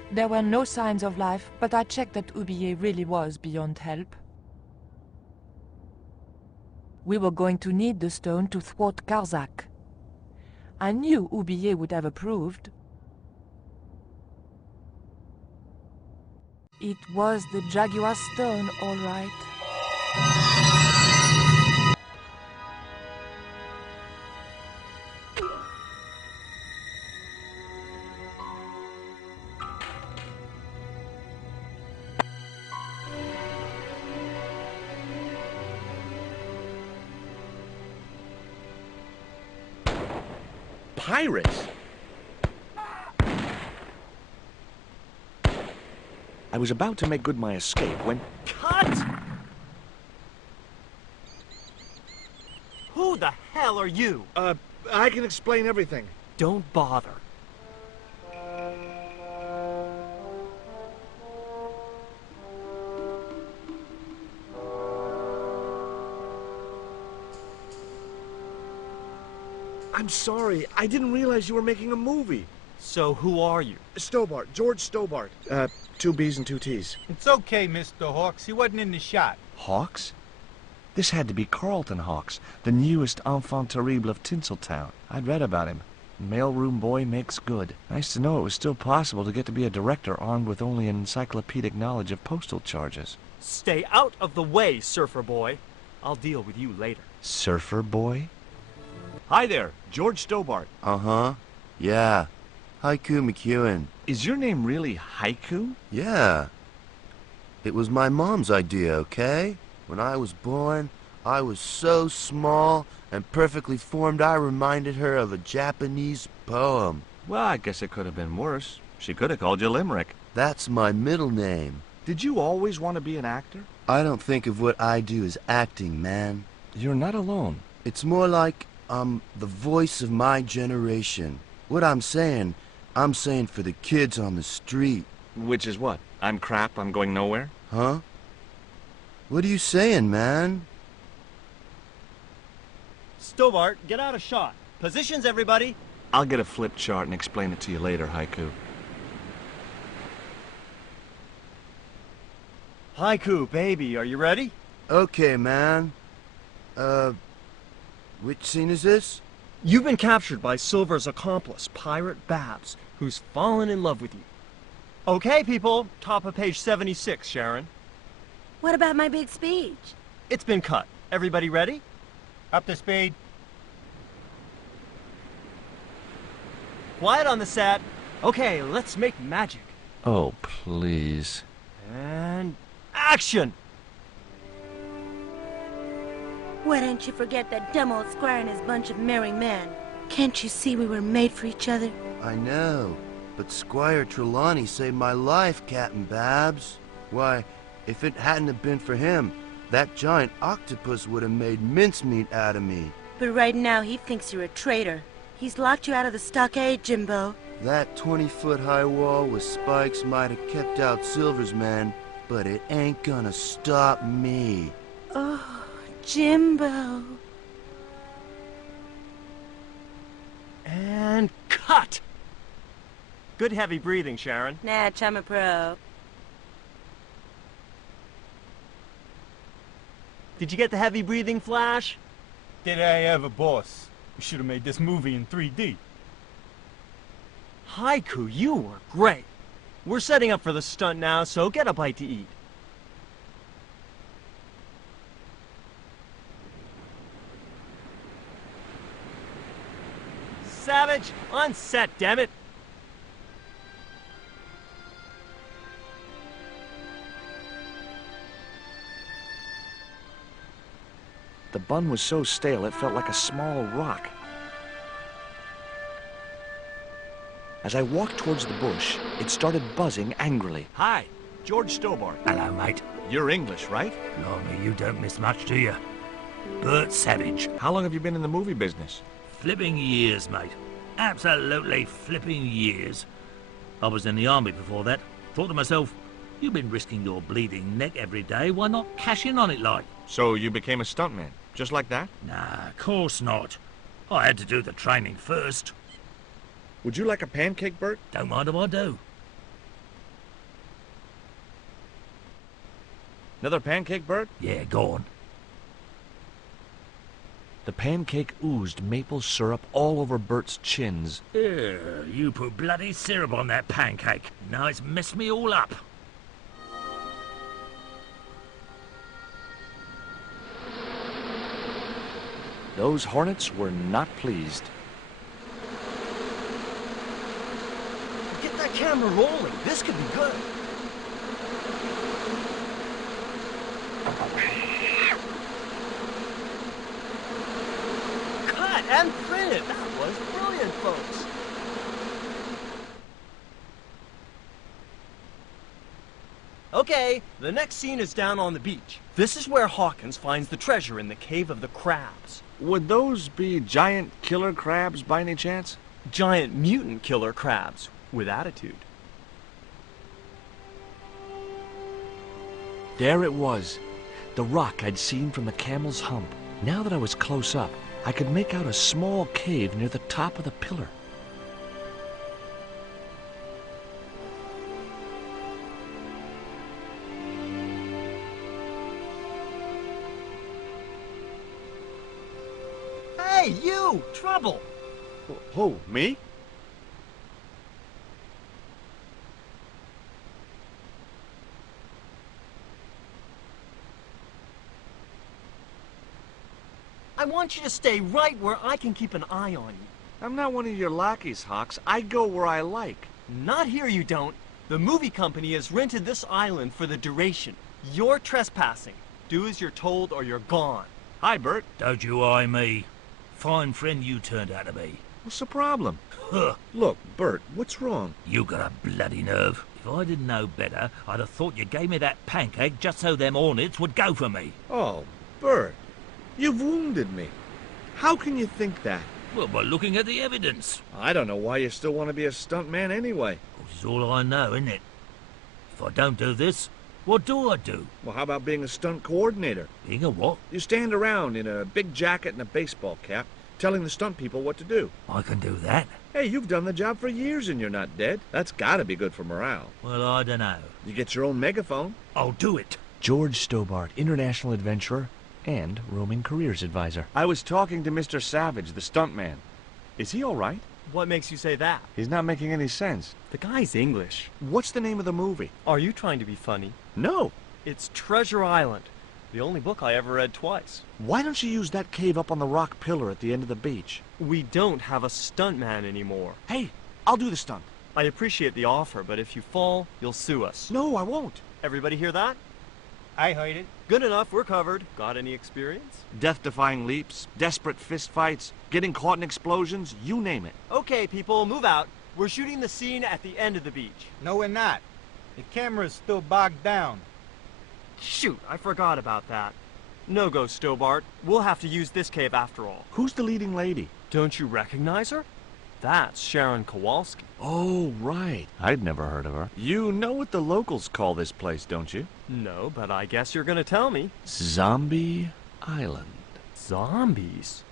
There were no signs of life, but I checked that Oublier really was beyond help. We were going to need the stone to thwart Karzak. I knew Oublier would have approved. It was the Jaguar stone, all right. Pirates? I was about to make good my escape when... Cut! Who the hell are you? I can explain everything. Don't bother. I'm sorry. I didn't realize you were making a movie. So who are you? Stobart. George Stobart. 2 B's and 2 T's. It's okay, Mr. Hawks. He wasn't in the shot. Hawks? This had to be Carlton Hawks, the newest enfant terrible of Tinseltown. I'd read about him. Mailroom boy makes good. Nice to know it was still possible to get to be a director armed with only an encyclopedic knowledge of postal charges. Stay out of the way, surfer boy. I'll deal with you later. Surfer boy? Hi there, George Stobart. Uh-huh. Yeah. Haiku McEwen. Is your name really Haiku? Yeah. It was my mom's idea, okay? When I was born, I was so small and perfectly formed I reminded her of a Japanese poem. Well, I guess it could have been worse. She could have called you Limerick. That's my middle name. Did you always want to be an actor? I don't think of what I do as acting, man. You're not alone. It's more like I'm the voice of my generation. What I'm saying for the kids on the street. Which is what? I'm crap, I'm going nowhere? Huh? What are you saying, man? Stobart, get out a shot. Positions, everybody. I'll get a flip chart and explain it to you later, Haiku. Haiku, baby, are you ready? Okay, man. Which scene is this? You've been captured by Silver's accomplice, Pirate Babs, who's fallen in love with you. Okay, people, top of page 76, Sharon. What about my big speech? It's been cut. Everybody ready? Up to speed. Quiet on the set. Okay, let's make magic. Oh, please. And action! Why don't you forget that dumb old squire and his bunch of merry men? Can't you see we were made for each other? I know, but Squire Trelawney saved my life, Captain Babs. Why, if it hadn't have been for him, that giant octopus would have made mincemeat out of me. But right now he thinks you're a traitor. He's locked you out of the stockade, Jimbo. That 20-foot high wall with spikes might have kept out Silver's men, but it ain't gonna stop me. Oh, Jimbo. And cut! Good heavy breathing, Sharon. Natch, I'm a pro. Did you get the heavy breathing, Flash? Did I ever, boss? We should have made this movie in 3D. Haiku, you were great. We're setting up for the stunt now, so get a bite to eat. Savage, on set, damn it! The bun was so stale it felt like a small rock. As I walked towards the bush, it started buzzing angrily. Hi, George Stobart. Hello, mate. You're English, right? Blimey, you don't miss much, do you? Bert Savage. How long have you been in the movie business? Flipping years, mate. Absolutely flipping years. I was in the army before that. Thought to myself, you've been risking your bleeding neck every day, why not cash in on it like? So you became a stuntman, just like that? Nah, of course not. I had to do the training first. Would you like a pancake, Bert? Don't mind if I do. Another pancake, Bert? Yeah, go on. The pancake oozed maple syrup all over Bert's chins. You put bloody syrup on that pancake. Now it's messed me all up. Those hornets were not pleased. Get that camera rolling. This could be good. Cut and print it. That was brilliant, folks. Okay, the next scene is down on the beach. This is where Hawkins finds the treasure in the Cave of the Crabs. Would those be giant killer crabs by any chance? Giant mutant killer crabs with attitude. There it was, the rock I'd seen from the camel's hump. Now that I was close up, I could make out a small cave near the top of the pillar. Hey, you! Trouble! Who, me? I want you to stay right where I can keep an eye on you. I'm not one of your lackeys, Hawks. I go where I like. Not here, you don't. The movie company has rented this island for the duration. You're trespassing. Do as you're told or you're gone. Hi, Bert. Don't you eye me. Fine friend you turned out to be. What's the problem? Huh. Look, Bert, what's wrong? You got a bloody nerve. If I didn't know better, I'd have thought you gave me that pancake just so them hornets would go for me. Oh, Bert, you've wounded me. How can you think that? Well, by looking at the evidence. I don't know why you still want to be a stuntman anyway. This is all I know, isn't it? If I don't do this, what do I do? Well, how about being a stunt coordinator? Being a what? You stand around in a big jacket and a baseball cap, telling the stunt people what to do. I can do that. Hey, you've done the job for years and you're not dead. That's gotta be good for morale. Well, I don't know. You get your own megaphone. I'll do it. George Stobart, international adventurer and roaming careers advisor. I was talking to Mr. Savage, the stuntman. Is he all right? What makes you say that? He's not making any sense. The guy's English. What's the name of the movie? Are you trying to be funny? No. It's Treasure Island. The only book I ever read twice. Why don't you use that cave up on the rock pillar at the end of the beach? We don't have a stuntman anymore. Hey, I'll do the stunt. I appreciate the offer, but if you fall, you'll sue us. No, I won't. Everybody hear that? I heard it. Good enough, we're covered. Got any experience? Death-defying leaps, desperate fistfights, getting caught in explosions, you name it. Okay, people, move out. We're shooting the scene at the end of the beach. No, we're not. The camera's still bogged down. Shoot, I forgot about that. No go, Stobart. We'll have to use this cave after all. Who's the leading lady? Don't you recognize her? That's Sharon Kowalski. Oh, right. I'd never heard of her. You know what the locals call this place, don't you? No, but I guess you're gonna tell me. Zombie Island. Zombies?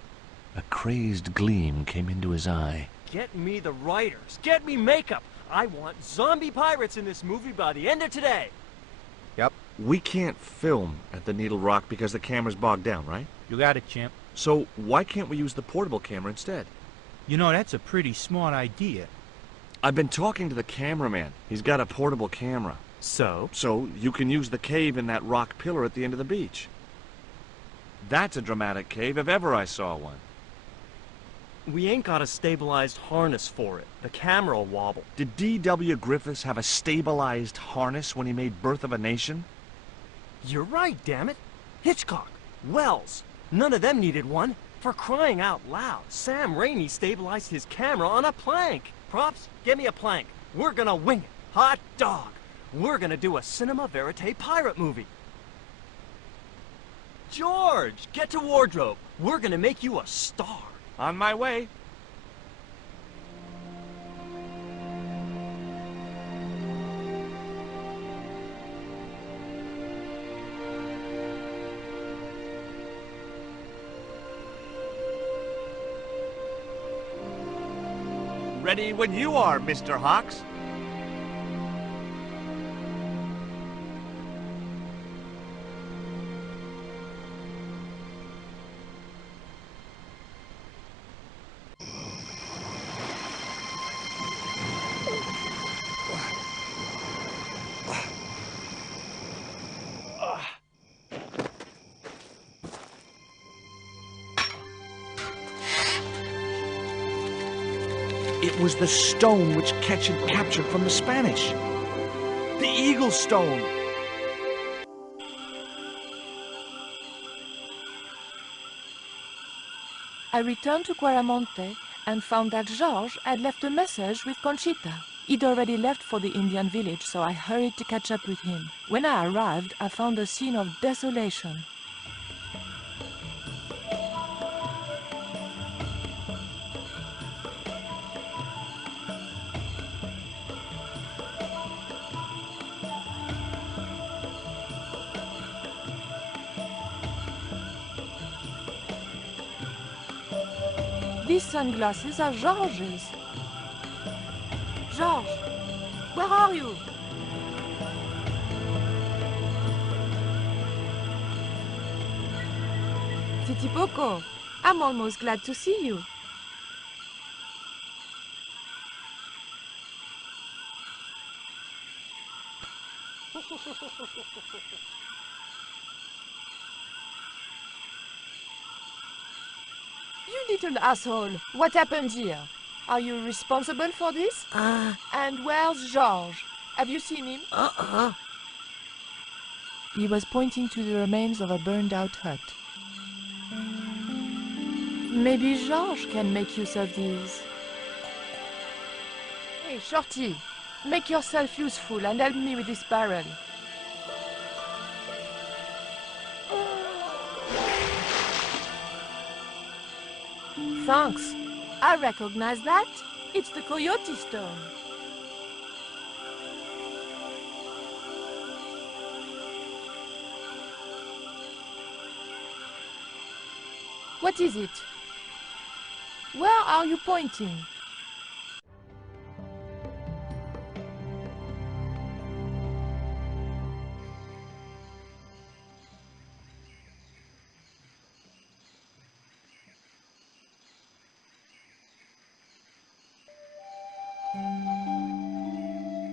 A crazed gleam came into his eye. Get me the writers. Get me makeup. I want zombie pirates in this movie by the end of today. Yep. We can't film at the Needle Rock because the camera's bogged down, right? You got it, champ. So why can't we use the portable camera instead? You know, that's a pretty smart idea. I've been talking to the cameraman. He's got a portable camera. So? So you can use the cave in that rock pillar at the end of the beach. That's a dramatic cave if ever I saw one. We ain't got a stabilized harness for it. The camera will wobble. Did D.W. Griffiths have a stabilized harness when he made Birth of a Nation? You're right, damn it. Hitchcock, Wells, none of them needed one. For crying out loud, Sam Raimi stabilized his camera on a plank. Props, get me a plank. We're gonna wing it. Hot dog. We're gonna do a cinema verite pirate movie. George, get to wardrobe. We're gonna make you a star. On my way. Ready when you are, Mr. Hawks. It was the stone which Ketch had captured from the Spanish. The Eagle Stone. I returned to Quaramonte and found that Georges had left a message with Conchita. He'd already left for the Indian village, so I hurried to catch up with him. When I arrived, I found a scene of desolation. These sunglasses are George's. George, where are you? Titi Poco, I'm almost glad to see you. You little asshole, what happened here? Are you responsible for this? And where's George? Have you seen him? He was pointing to the remains of a burned-out hut. Maybe Georges can make use of these. Hey, Shorty, make yourself useful and help me with this barrel. Thanks. I recognize that. It's the Coyote Stone. What is it? Where are you pointing?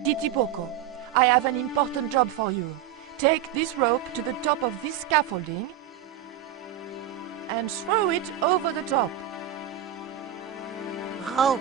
Titipoco, I have an important job for you. Take this rope to the top of this scaffolding and throw it over the top. Oh.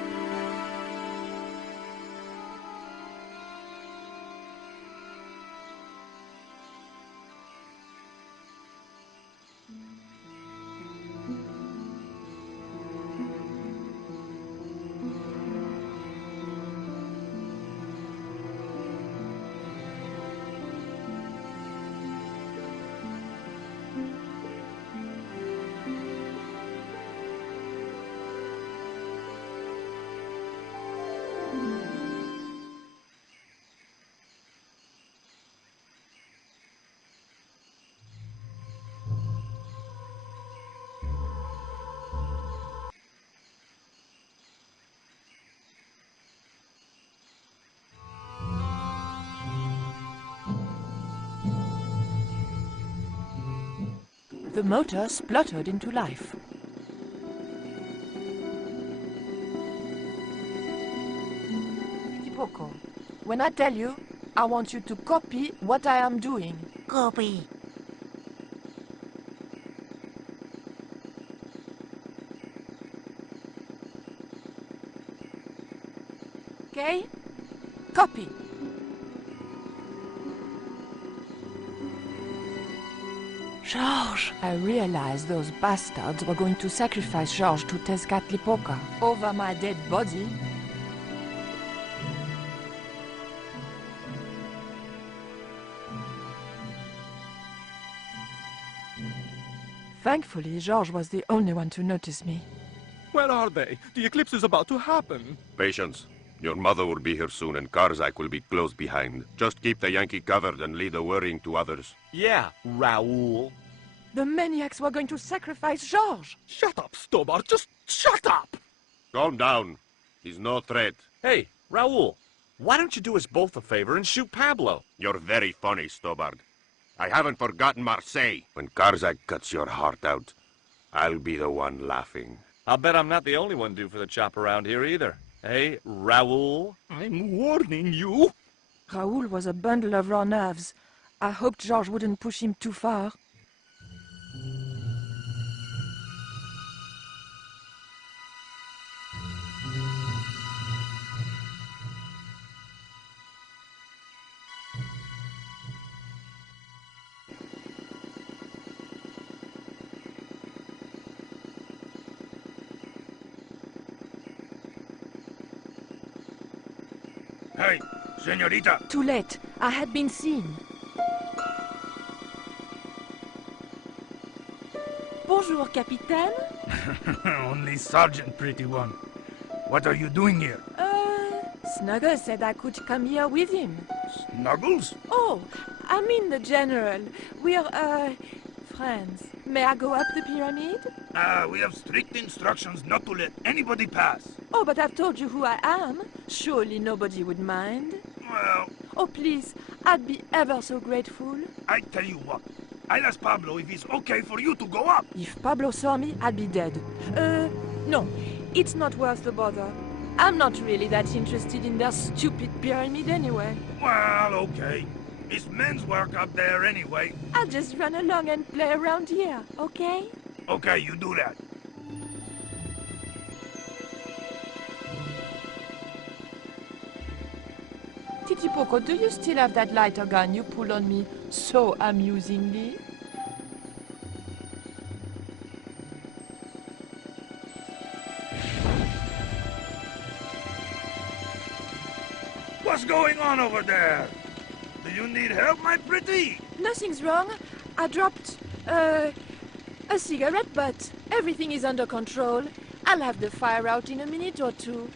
The motor spluttered into life. Titipoco, when I tell you, I want you to copy what I am doing. Copy. Okay? Copy. Georges! I realized those bastards were going to sacrifice Georges to Tezcatlipoca over my dead body. Thankfully, Georges was the only one to notice me. Where are they? The eclipse is about to happen. Patience. Your mother will be here soon and Karzak will be close behind. Just keep the Yankee covered and leave the worrying to others. Yeah, Raoul. The maniacs were going to sacrifice Georges! Shut up, Stobart! Just shut up! Calm down. He's no threat. Hey, Raoul, why don't you do us both a favor and shoot Pablo? You're very funny, Stobart. I haven't forgotten Marseille. When Karzak cuts your heart out, I'll be the one laughing. I'll bet I'm not the only one due for the chop around here either. Hey, Raoul? I'm warning you. Raoul was a bundle of raw nerves. I hoped Georges wouldn't push him too far. Hey, senorita! Too late. I had been seen. Bonjour, Capitaine. Only Sergeant, pretty one. What are you doing here? Snuggles said I could come here with him. Snuggles? Oh, I mean the General. We're, friends. May I go up the pyramid? We have strict instructions not to let anybody pass. Oh, but I've told you who I am. Surely nobody would mind. Well... Oh, please. I'd be ever so grateful. I tell you what. I'll ask Pablo if it's okay for you to go up. If Pablo saw me, I'd be dead. No. It's not worth the bother. I'm not really that interested in their stupid pyramid anyway. Well, okay. It's men's work up there anyway. I'll just run along and play around here, okay? Okay, you do that. Titipoco, do you still have that lighter gun you pulled on me so amusingly? going on over there? Do you need help, my pretty? Nothing's wrong. I dropped, a cigarette, but everything is under control. I'll have the fire out in a minute or two.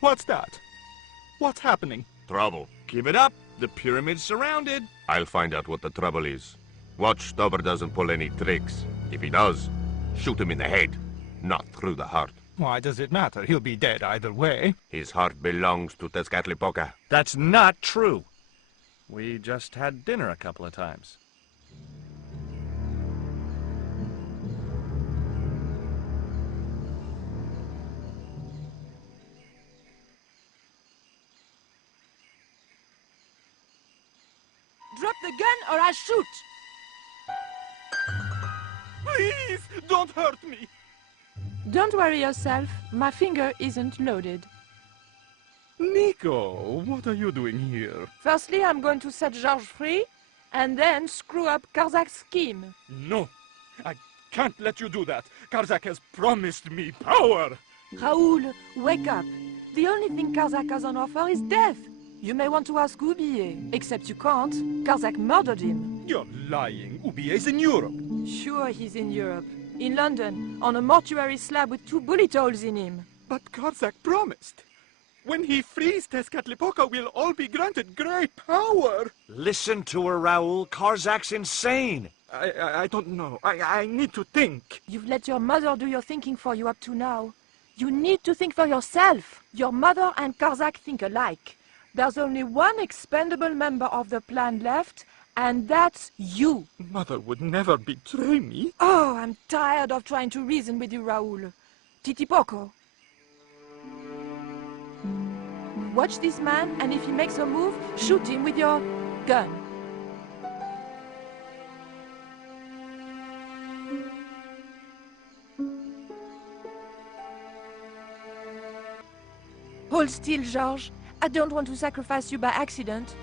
What's that? What's happening? Trouble. Give it up. The pyramid's surrounded. I'll find out what the trouble is. Watch Stubber doesn't pull any tricks. If he does, shoot him in the head, not through the heart. Why does it matter? He'll be dead either way. His heart belongs to Tezcatlipoca. That's not true. We just had dinner a couple of times. Drop the gun or I shoot! Please, don't hurt me! Don't worry yourself. My finger isn't loaded. Nico, what are you doing here? Firstly, I'm going to set Georges free, and then screw up Karzak's scheme. No, I can't let you do that. Karzak has promised me power. Raoul, wake up. The only thing Karzak has on offer is death. You may want to ask Oublier, except you can't. Karzak murdered him. You're lying. Oubier's in Europe. Sure, he's in Europe. In London, on a mortuary slab with 2 bullet holes in him. But Karzak promised. When he frees Tezcatlipoca, we'll all be granted great power. Listen to her, Raoul. Karzak's insane. I don't know. I need to think. You've let your mother do your thinking for you up to now. You need to think for yourself. Your mother and Karzak think alike. There's only one expendable member of the plan left, and that's you. Mother would never betray me. Oh, I'm tired of trying to reason with you, Raoul. Titipoco. Watch this man, and if he makes a move, shoot him with your gun. Hold still, Georges. I don't want to sacrifice you by accident.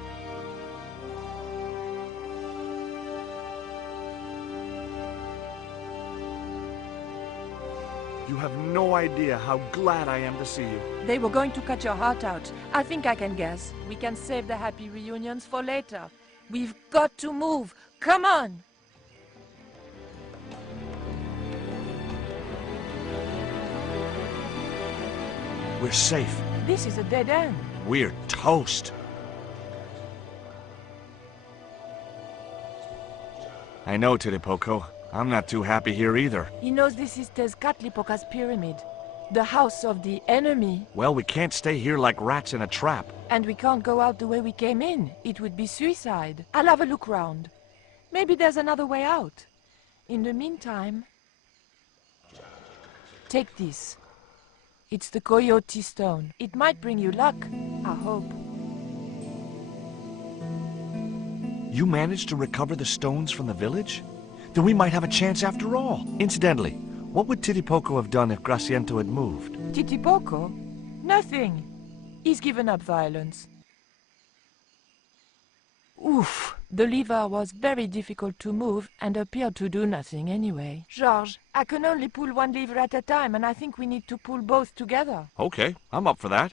You have no idea how glad I am to see you. They were going to cut your heart out. I think I can guess. We can save the happy reunions for later. We've got to move. Come on! We're safe. This is a dead end. We're toast. I know, Titipoco. I'm not too happy here either. He knows this is Tezcatlipoca's pyramid. The house of the enemy. Well, we can't stay here like rats in a trap. And we can't go out the way we came in. It would be suicide. I'll have a look round. Maybe there's another way out. In the meantime... Take this. It's the Coyote Stone. It might bring you luck, I hope. You managed to recover the stones from the village? Then we might have a chance after all. Incidentally, what would Titipoco have done if Graciento had moved? Titipoco? Nothing. He's given up violence. Oof, the lever was very difficult to move and appeared to do nothing anyway. Georges, I can only pull one lever at a time, and I think we need to pull both together. Okay, I'm up for that.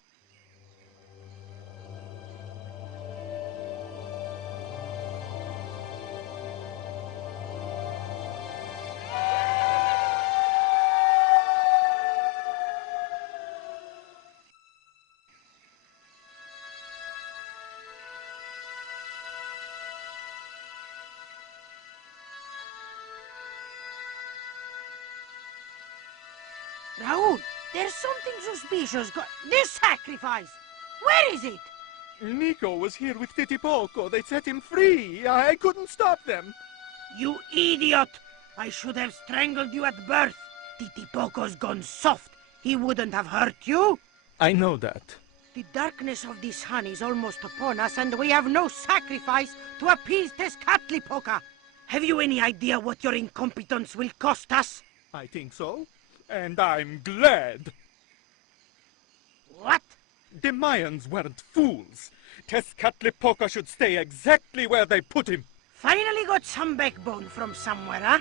Raoul, there's something suspicious. This sacrifice! Where is it? Nico was here with Titipoco. They set him free. I couldn't stop them. You idiot! I should have strangled you at birth. Titipoco's gone soft. He wouldn't have hurt you. I know that. The darkness of the sun is almost upon us, and we have no sacrifice to appease Tezcatlipoca. Have you any idea what your incompetence will cost us? I think so, and I'm glad. What? The Mayans weren't fools. Tezcatlipoca should stay exactly where they put him. Finally got some backbone from somewhere, huh?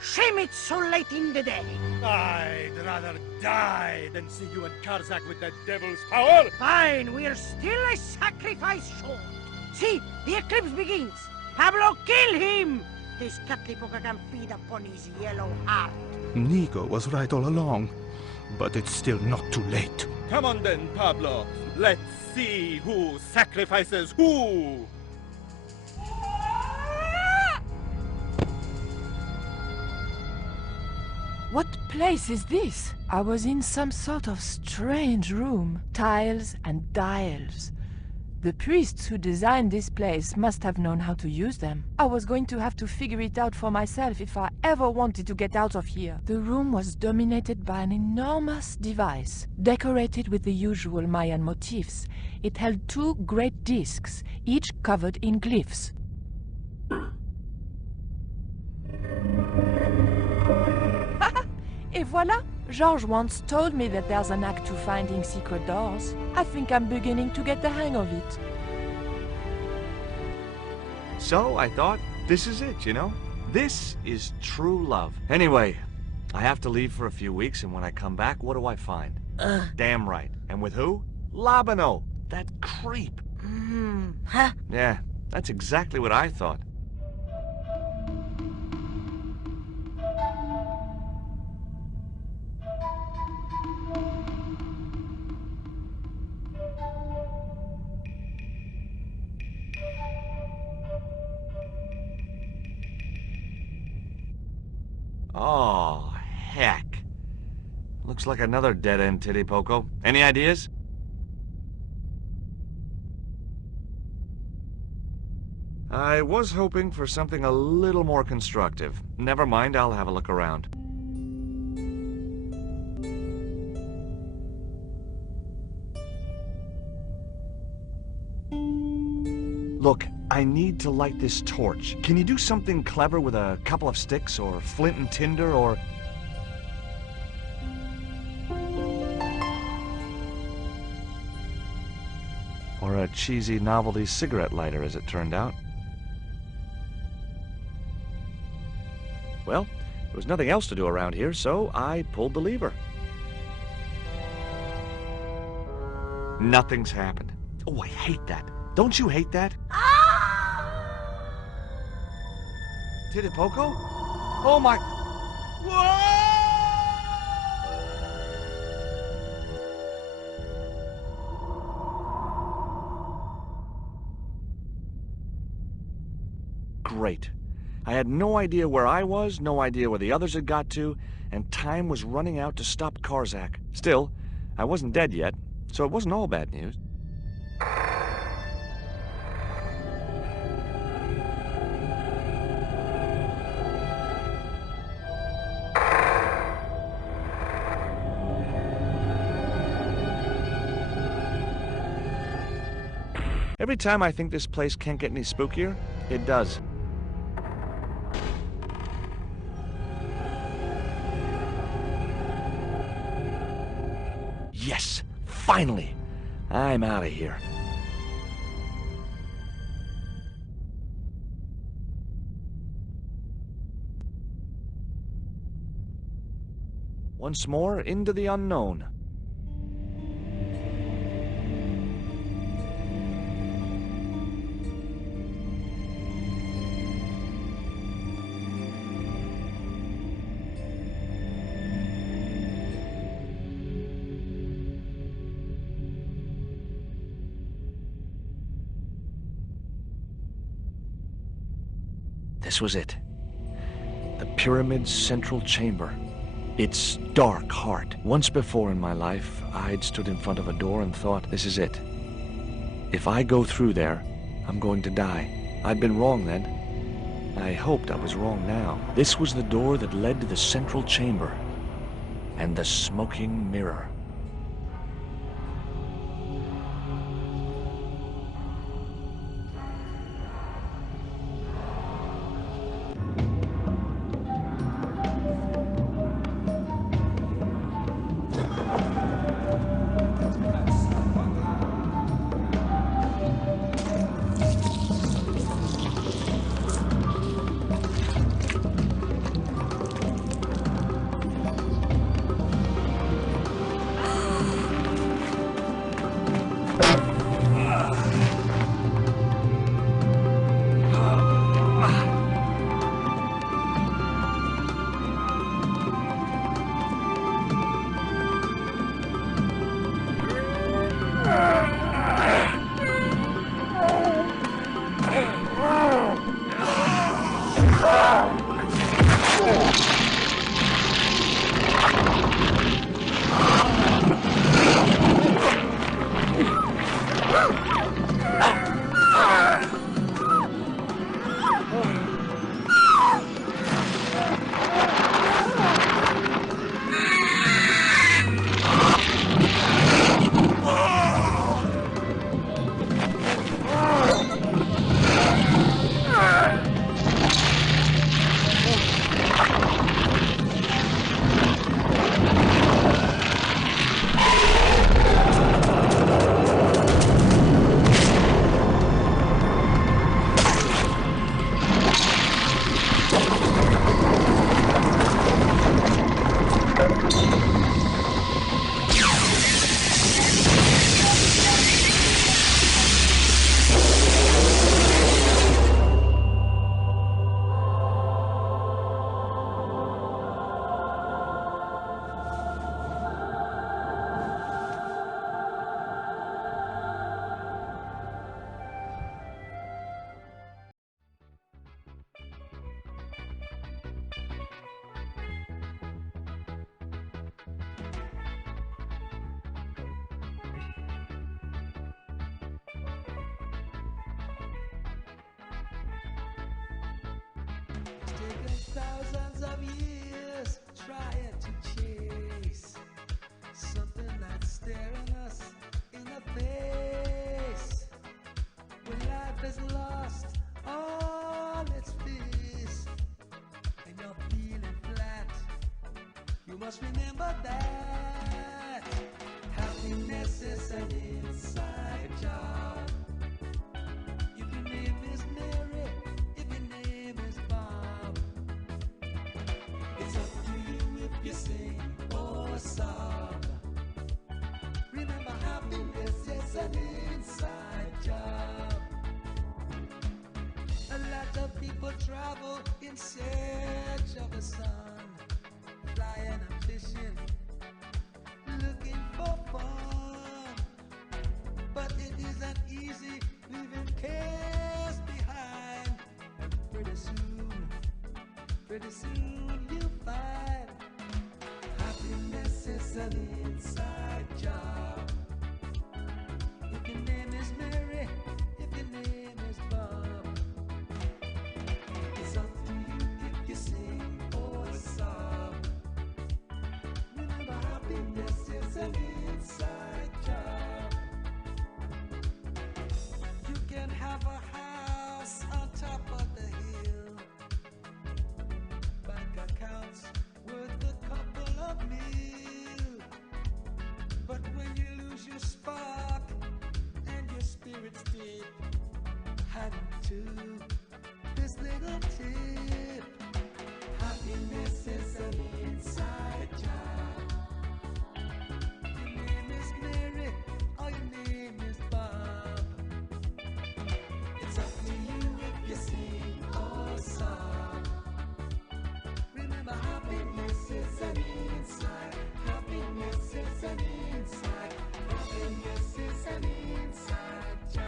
Shame it's so late in the day. I'd rather die than see you and Karzak with that devil's power. Fine, we're still a sacrifice short. See, the eclipse begins. Pablo, kill him! Tezcatlipoca can feed upon his yellow heart. Nico was right all along, but it's still not too late. Come on then, Pablo. Let's see who sacrifices who. What place is this? I was in some sort of strange room. Tiles and dials. The priests who designed this place must have known how to use them. I was going to have to figure it out for myself if I ever wanted to get out of here. The room was dominated by an enormous device, decorated with the usual Mayan motifs. It held 2 great discs, each covered in glyphs. Et voilà! George once told me that there's an act to finding secret doors. I think I'm beginning to get the hang of it. So I thought, this is it, you know? This is true love. Anyway, I have to leave for a few weeks, and when I come back, what do I find? Damn right. And with who? Labano, that creep. Huh? Yeah, that's exactly what I thought. Oh, heck. Looks like another dead-end titty poco. Any ideas? I was hoping for something a little more constructive. Never mind, I'll have a look around. Look, I need to light this torch. Can you do something clever with a couple of sticks, or flint and tinder, or... or a cheesy novelty cigarette lighter, as it turned out. Well, there was nothing else to do around here, so I pulled the lever. Nothing's happened. Oh, I hate that. Don't you hate that? Titipoco? Oh my... Great. I had no idea where I was, no idea where the others had got to, and time was running out to stop Karzak. Still, I wasn't dead yet, so it wasn't all bad news. Every time I think this place can't get any spookier, it does. Yes! Finally! I'm out of here. Once more into the unknown. This was it. The pyramid's central chamber. Its dark heart. Once before in my life, I'd stood in front of a door and thought, this is it. If I go through there, I'm going to die. I'd been wrong then. I hoped I was wrong now. This was the door that led to the central chamber and the smoking mirror. Thousands of years trying to chase something that's staring us in the face. When life has lost all its peace and you're feeling flat, you must remember that happiness is an inside job. If your name is Mary, if your name is Bob, it's up to you if you sing or sob. Remember, happiness is an inside job. A lot of people travel in search of the sun, flying and fishing, looking for fun. But it isn't easy leaving cares behind. And pretty soon you'll find happiness is an inside job. If your name is Mary, if your name is Bob, it's up to you if you sing or sob. Remember, happiness is an inside job. You can have a house on top of the hill, bank accounts worth a couple of mil. But when you lose your spark and your spirit's deep, hand to this little tip. Happiness is an inside job. Your name is Mary or your name is Bob. It's up to you if you sing or sob. Remember, happiness is an inside. Happiness is an inside. Happiness is an inside job.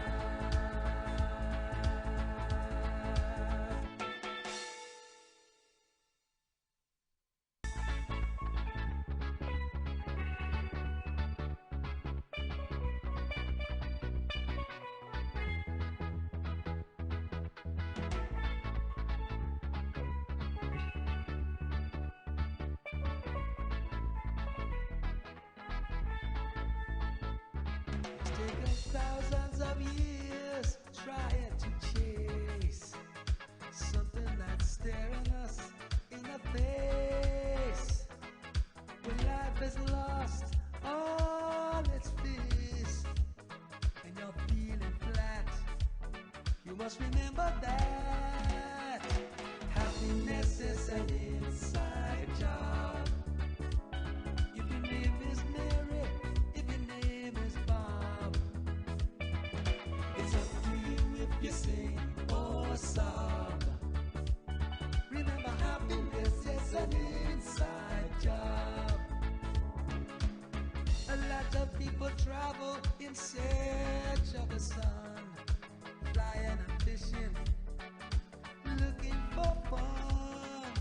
Thousands of years trying to chase something that's staring us in the face. When life has lost all its fears and you're feeling flat, you must remember that happiness is an inside job. If your name is Mary, if your name is Bob, it's up to you if you sing or sob. Remember, happiness is an inside job. A lot of people travel in search of the sun, flying and fishing, looking for fun.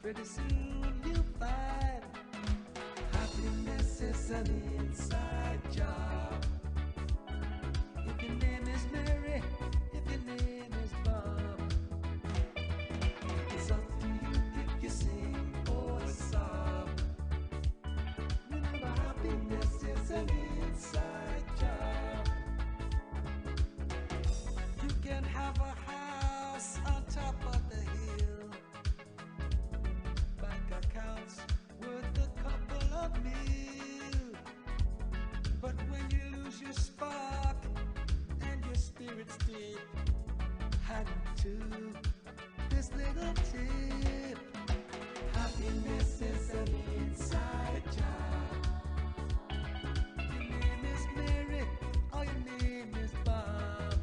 Pretty soon you'll find happiness is an inside job. If your name is Mary, if your name is Bob, it's up to you if you sing or sob. Remember, happiness is an inside job. You can have a house on top of the hill, bank accounts worth a couple of mil. But when you lose your spark and your spirit's deep, hang to this little tip. Happiness is an inside job. Your name is Mary or your name is Bob.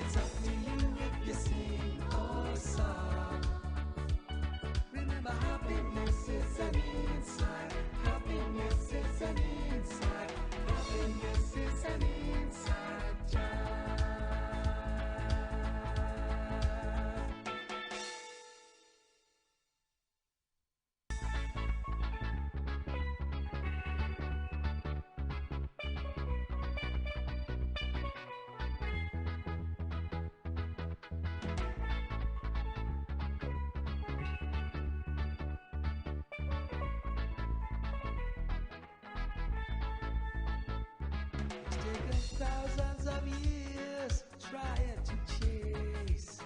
It's up to you if you sing or song. Remember, happiness is an inside. Happiness is an inside. Happiness is an inside job. It's taken thousands of years trying to chase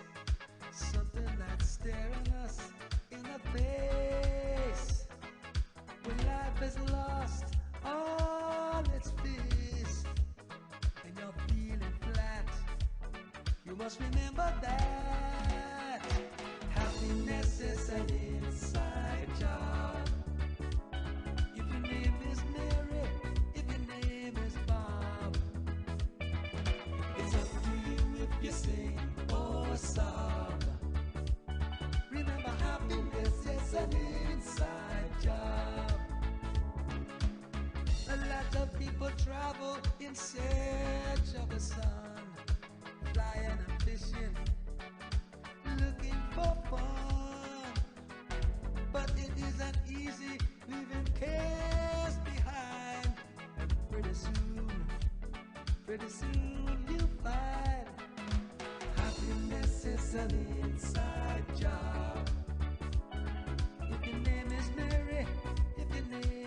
something that's staring us in the face. When life has lost all its fizz and you're feeling flat, you must remember that happiness is an inside job. If your name is Mary, if your name is Bob, it's up to you if you sing or sob. Remember, happiness is an inside job. A lot of people travel in search of the sun, flying and fishing, looking for fun. But it isn't easy leaving cares behind. And pretty soon you'll find happiness is an inside job. If your name is Mary, if your name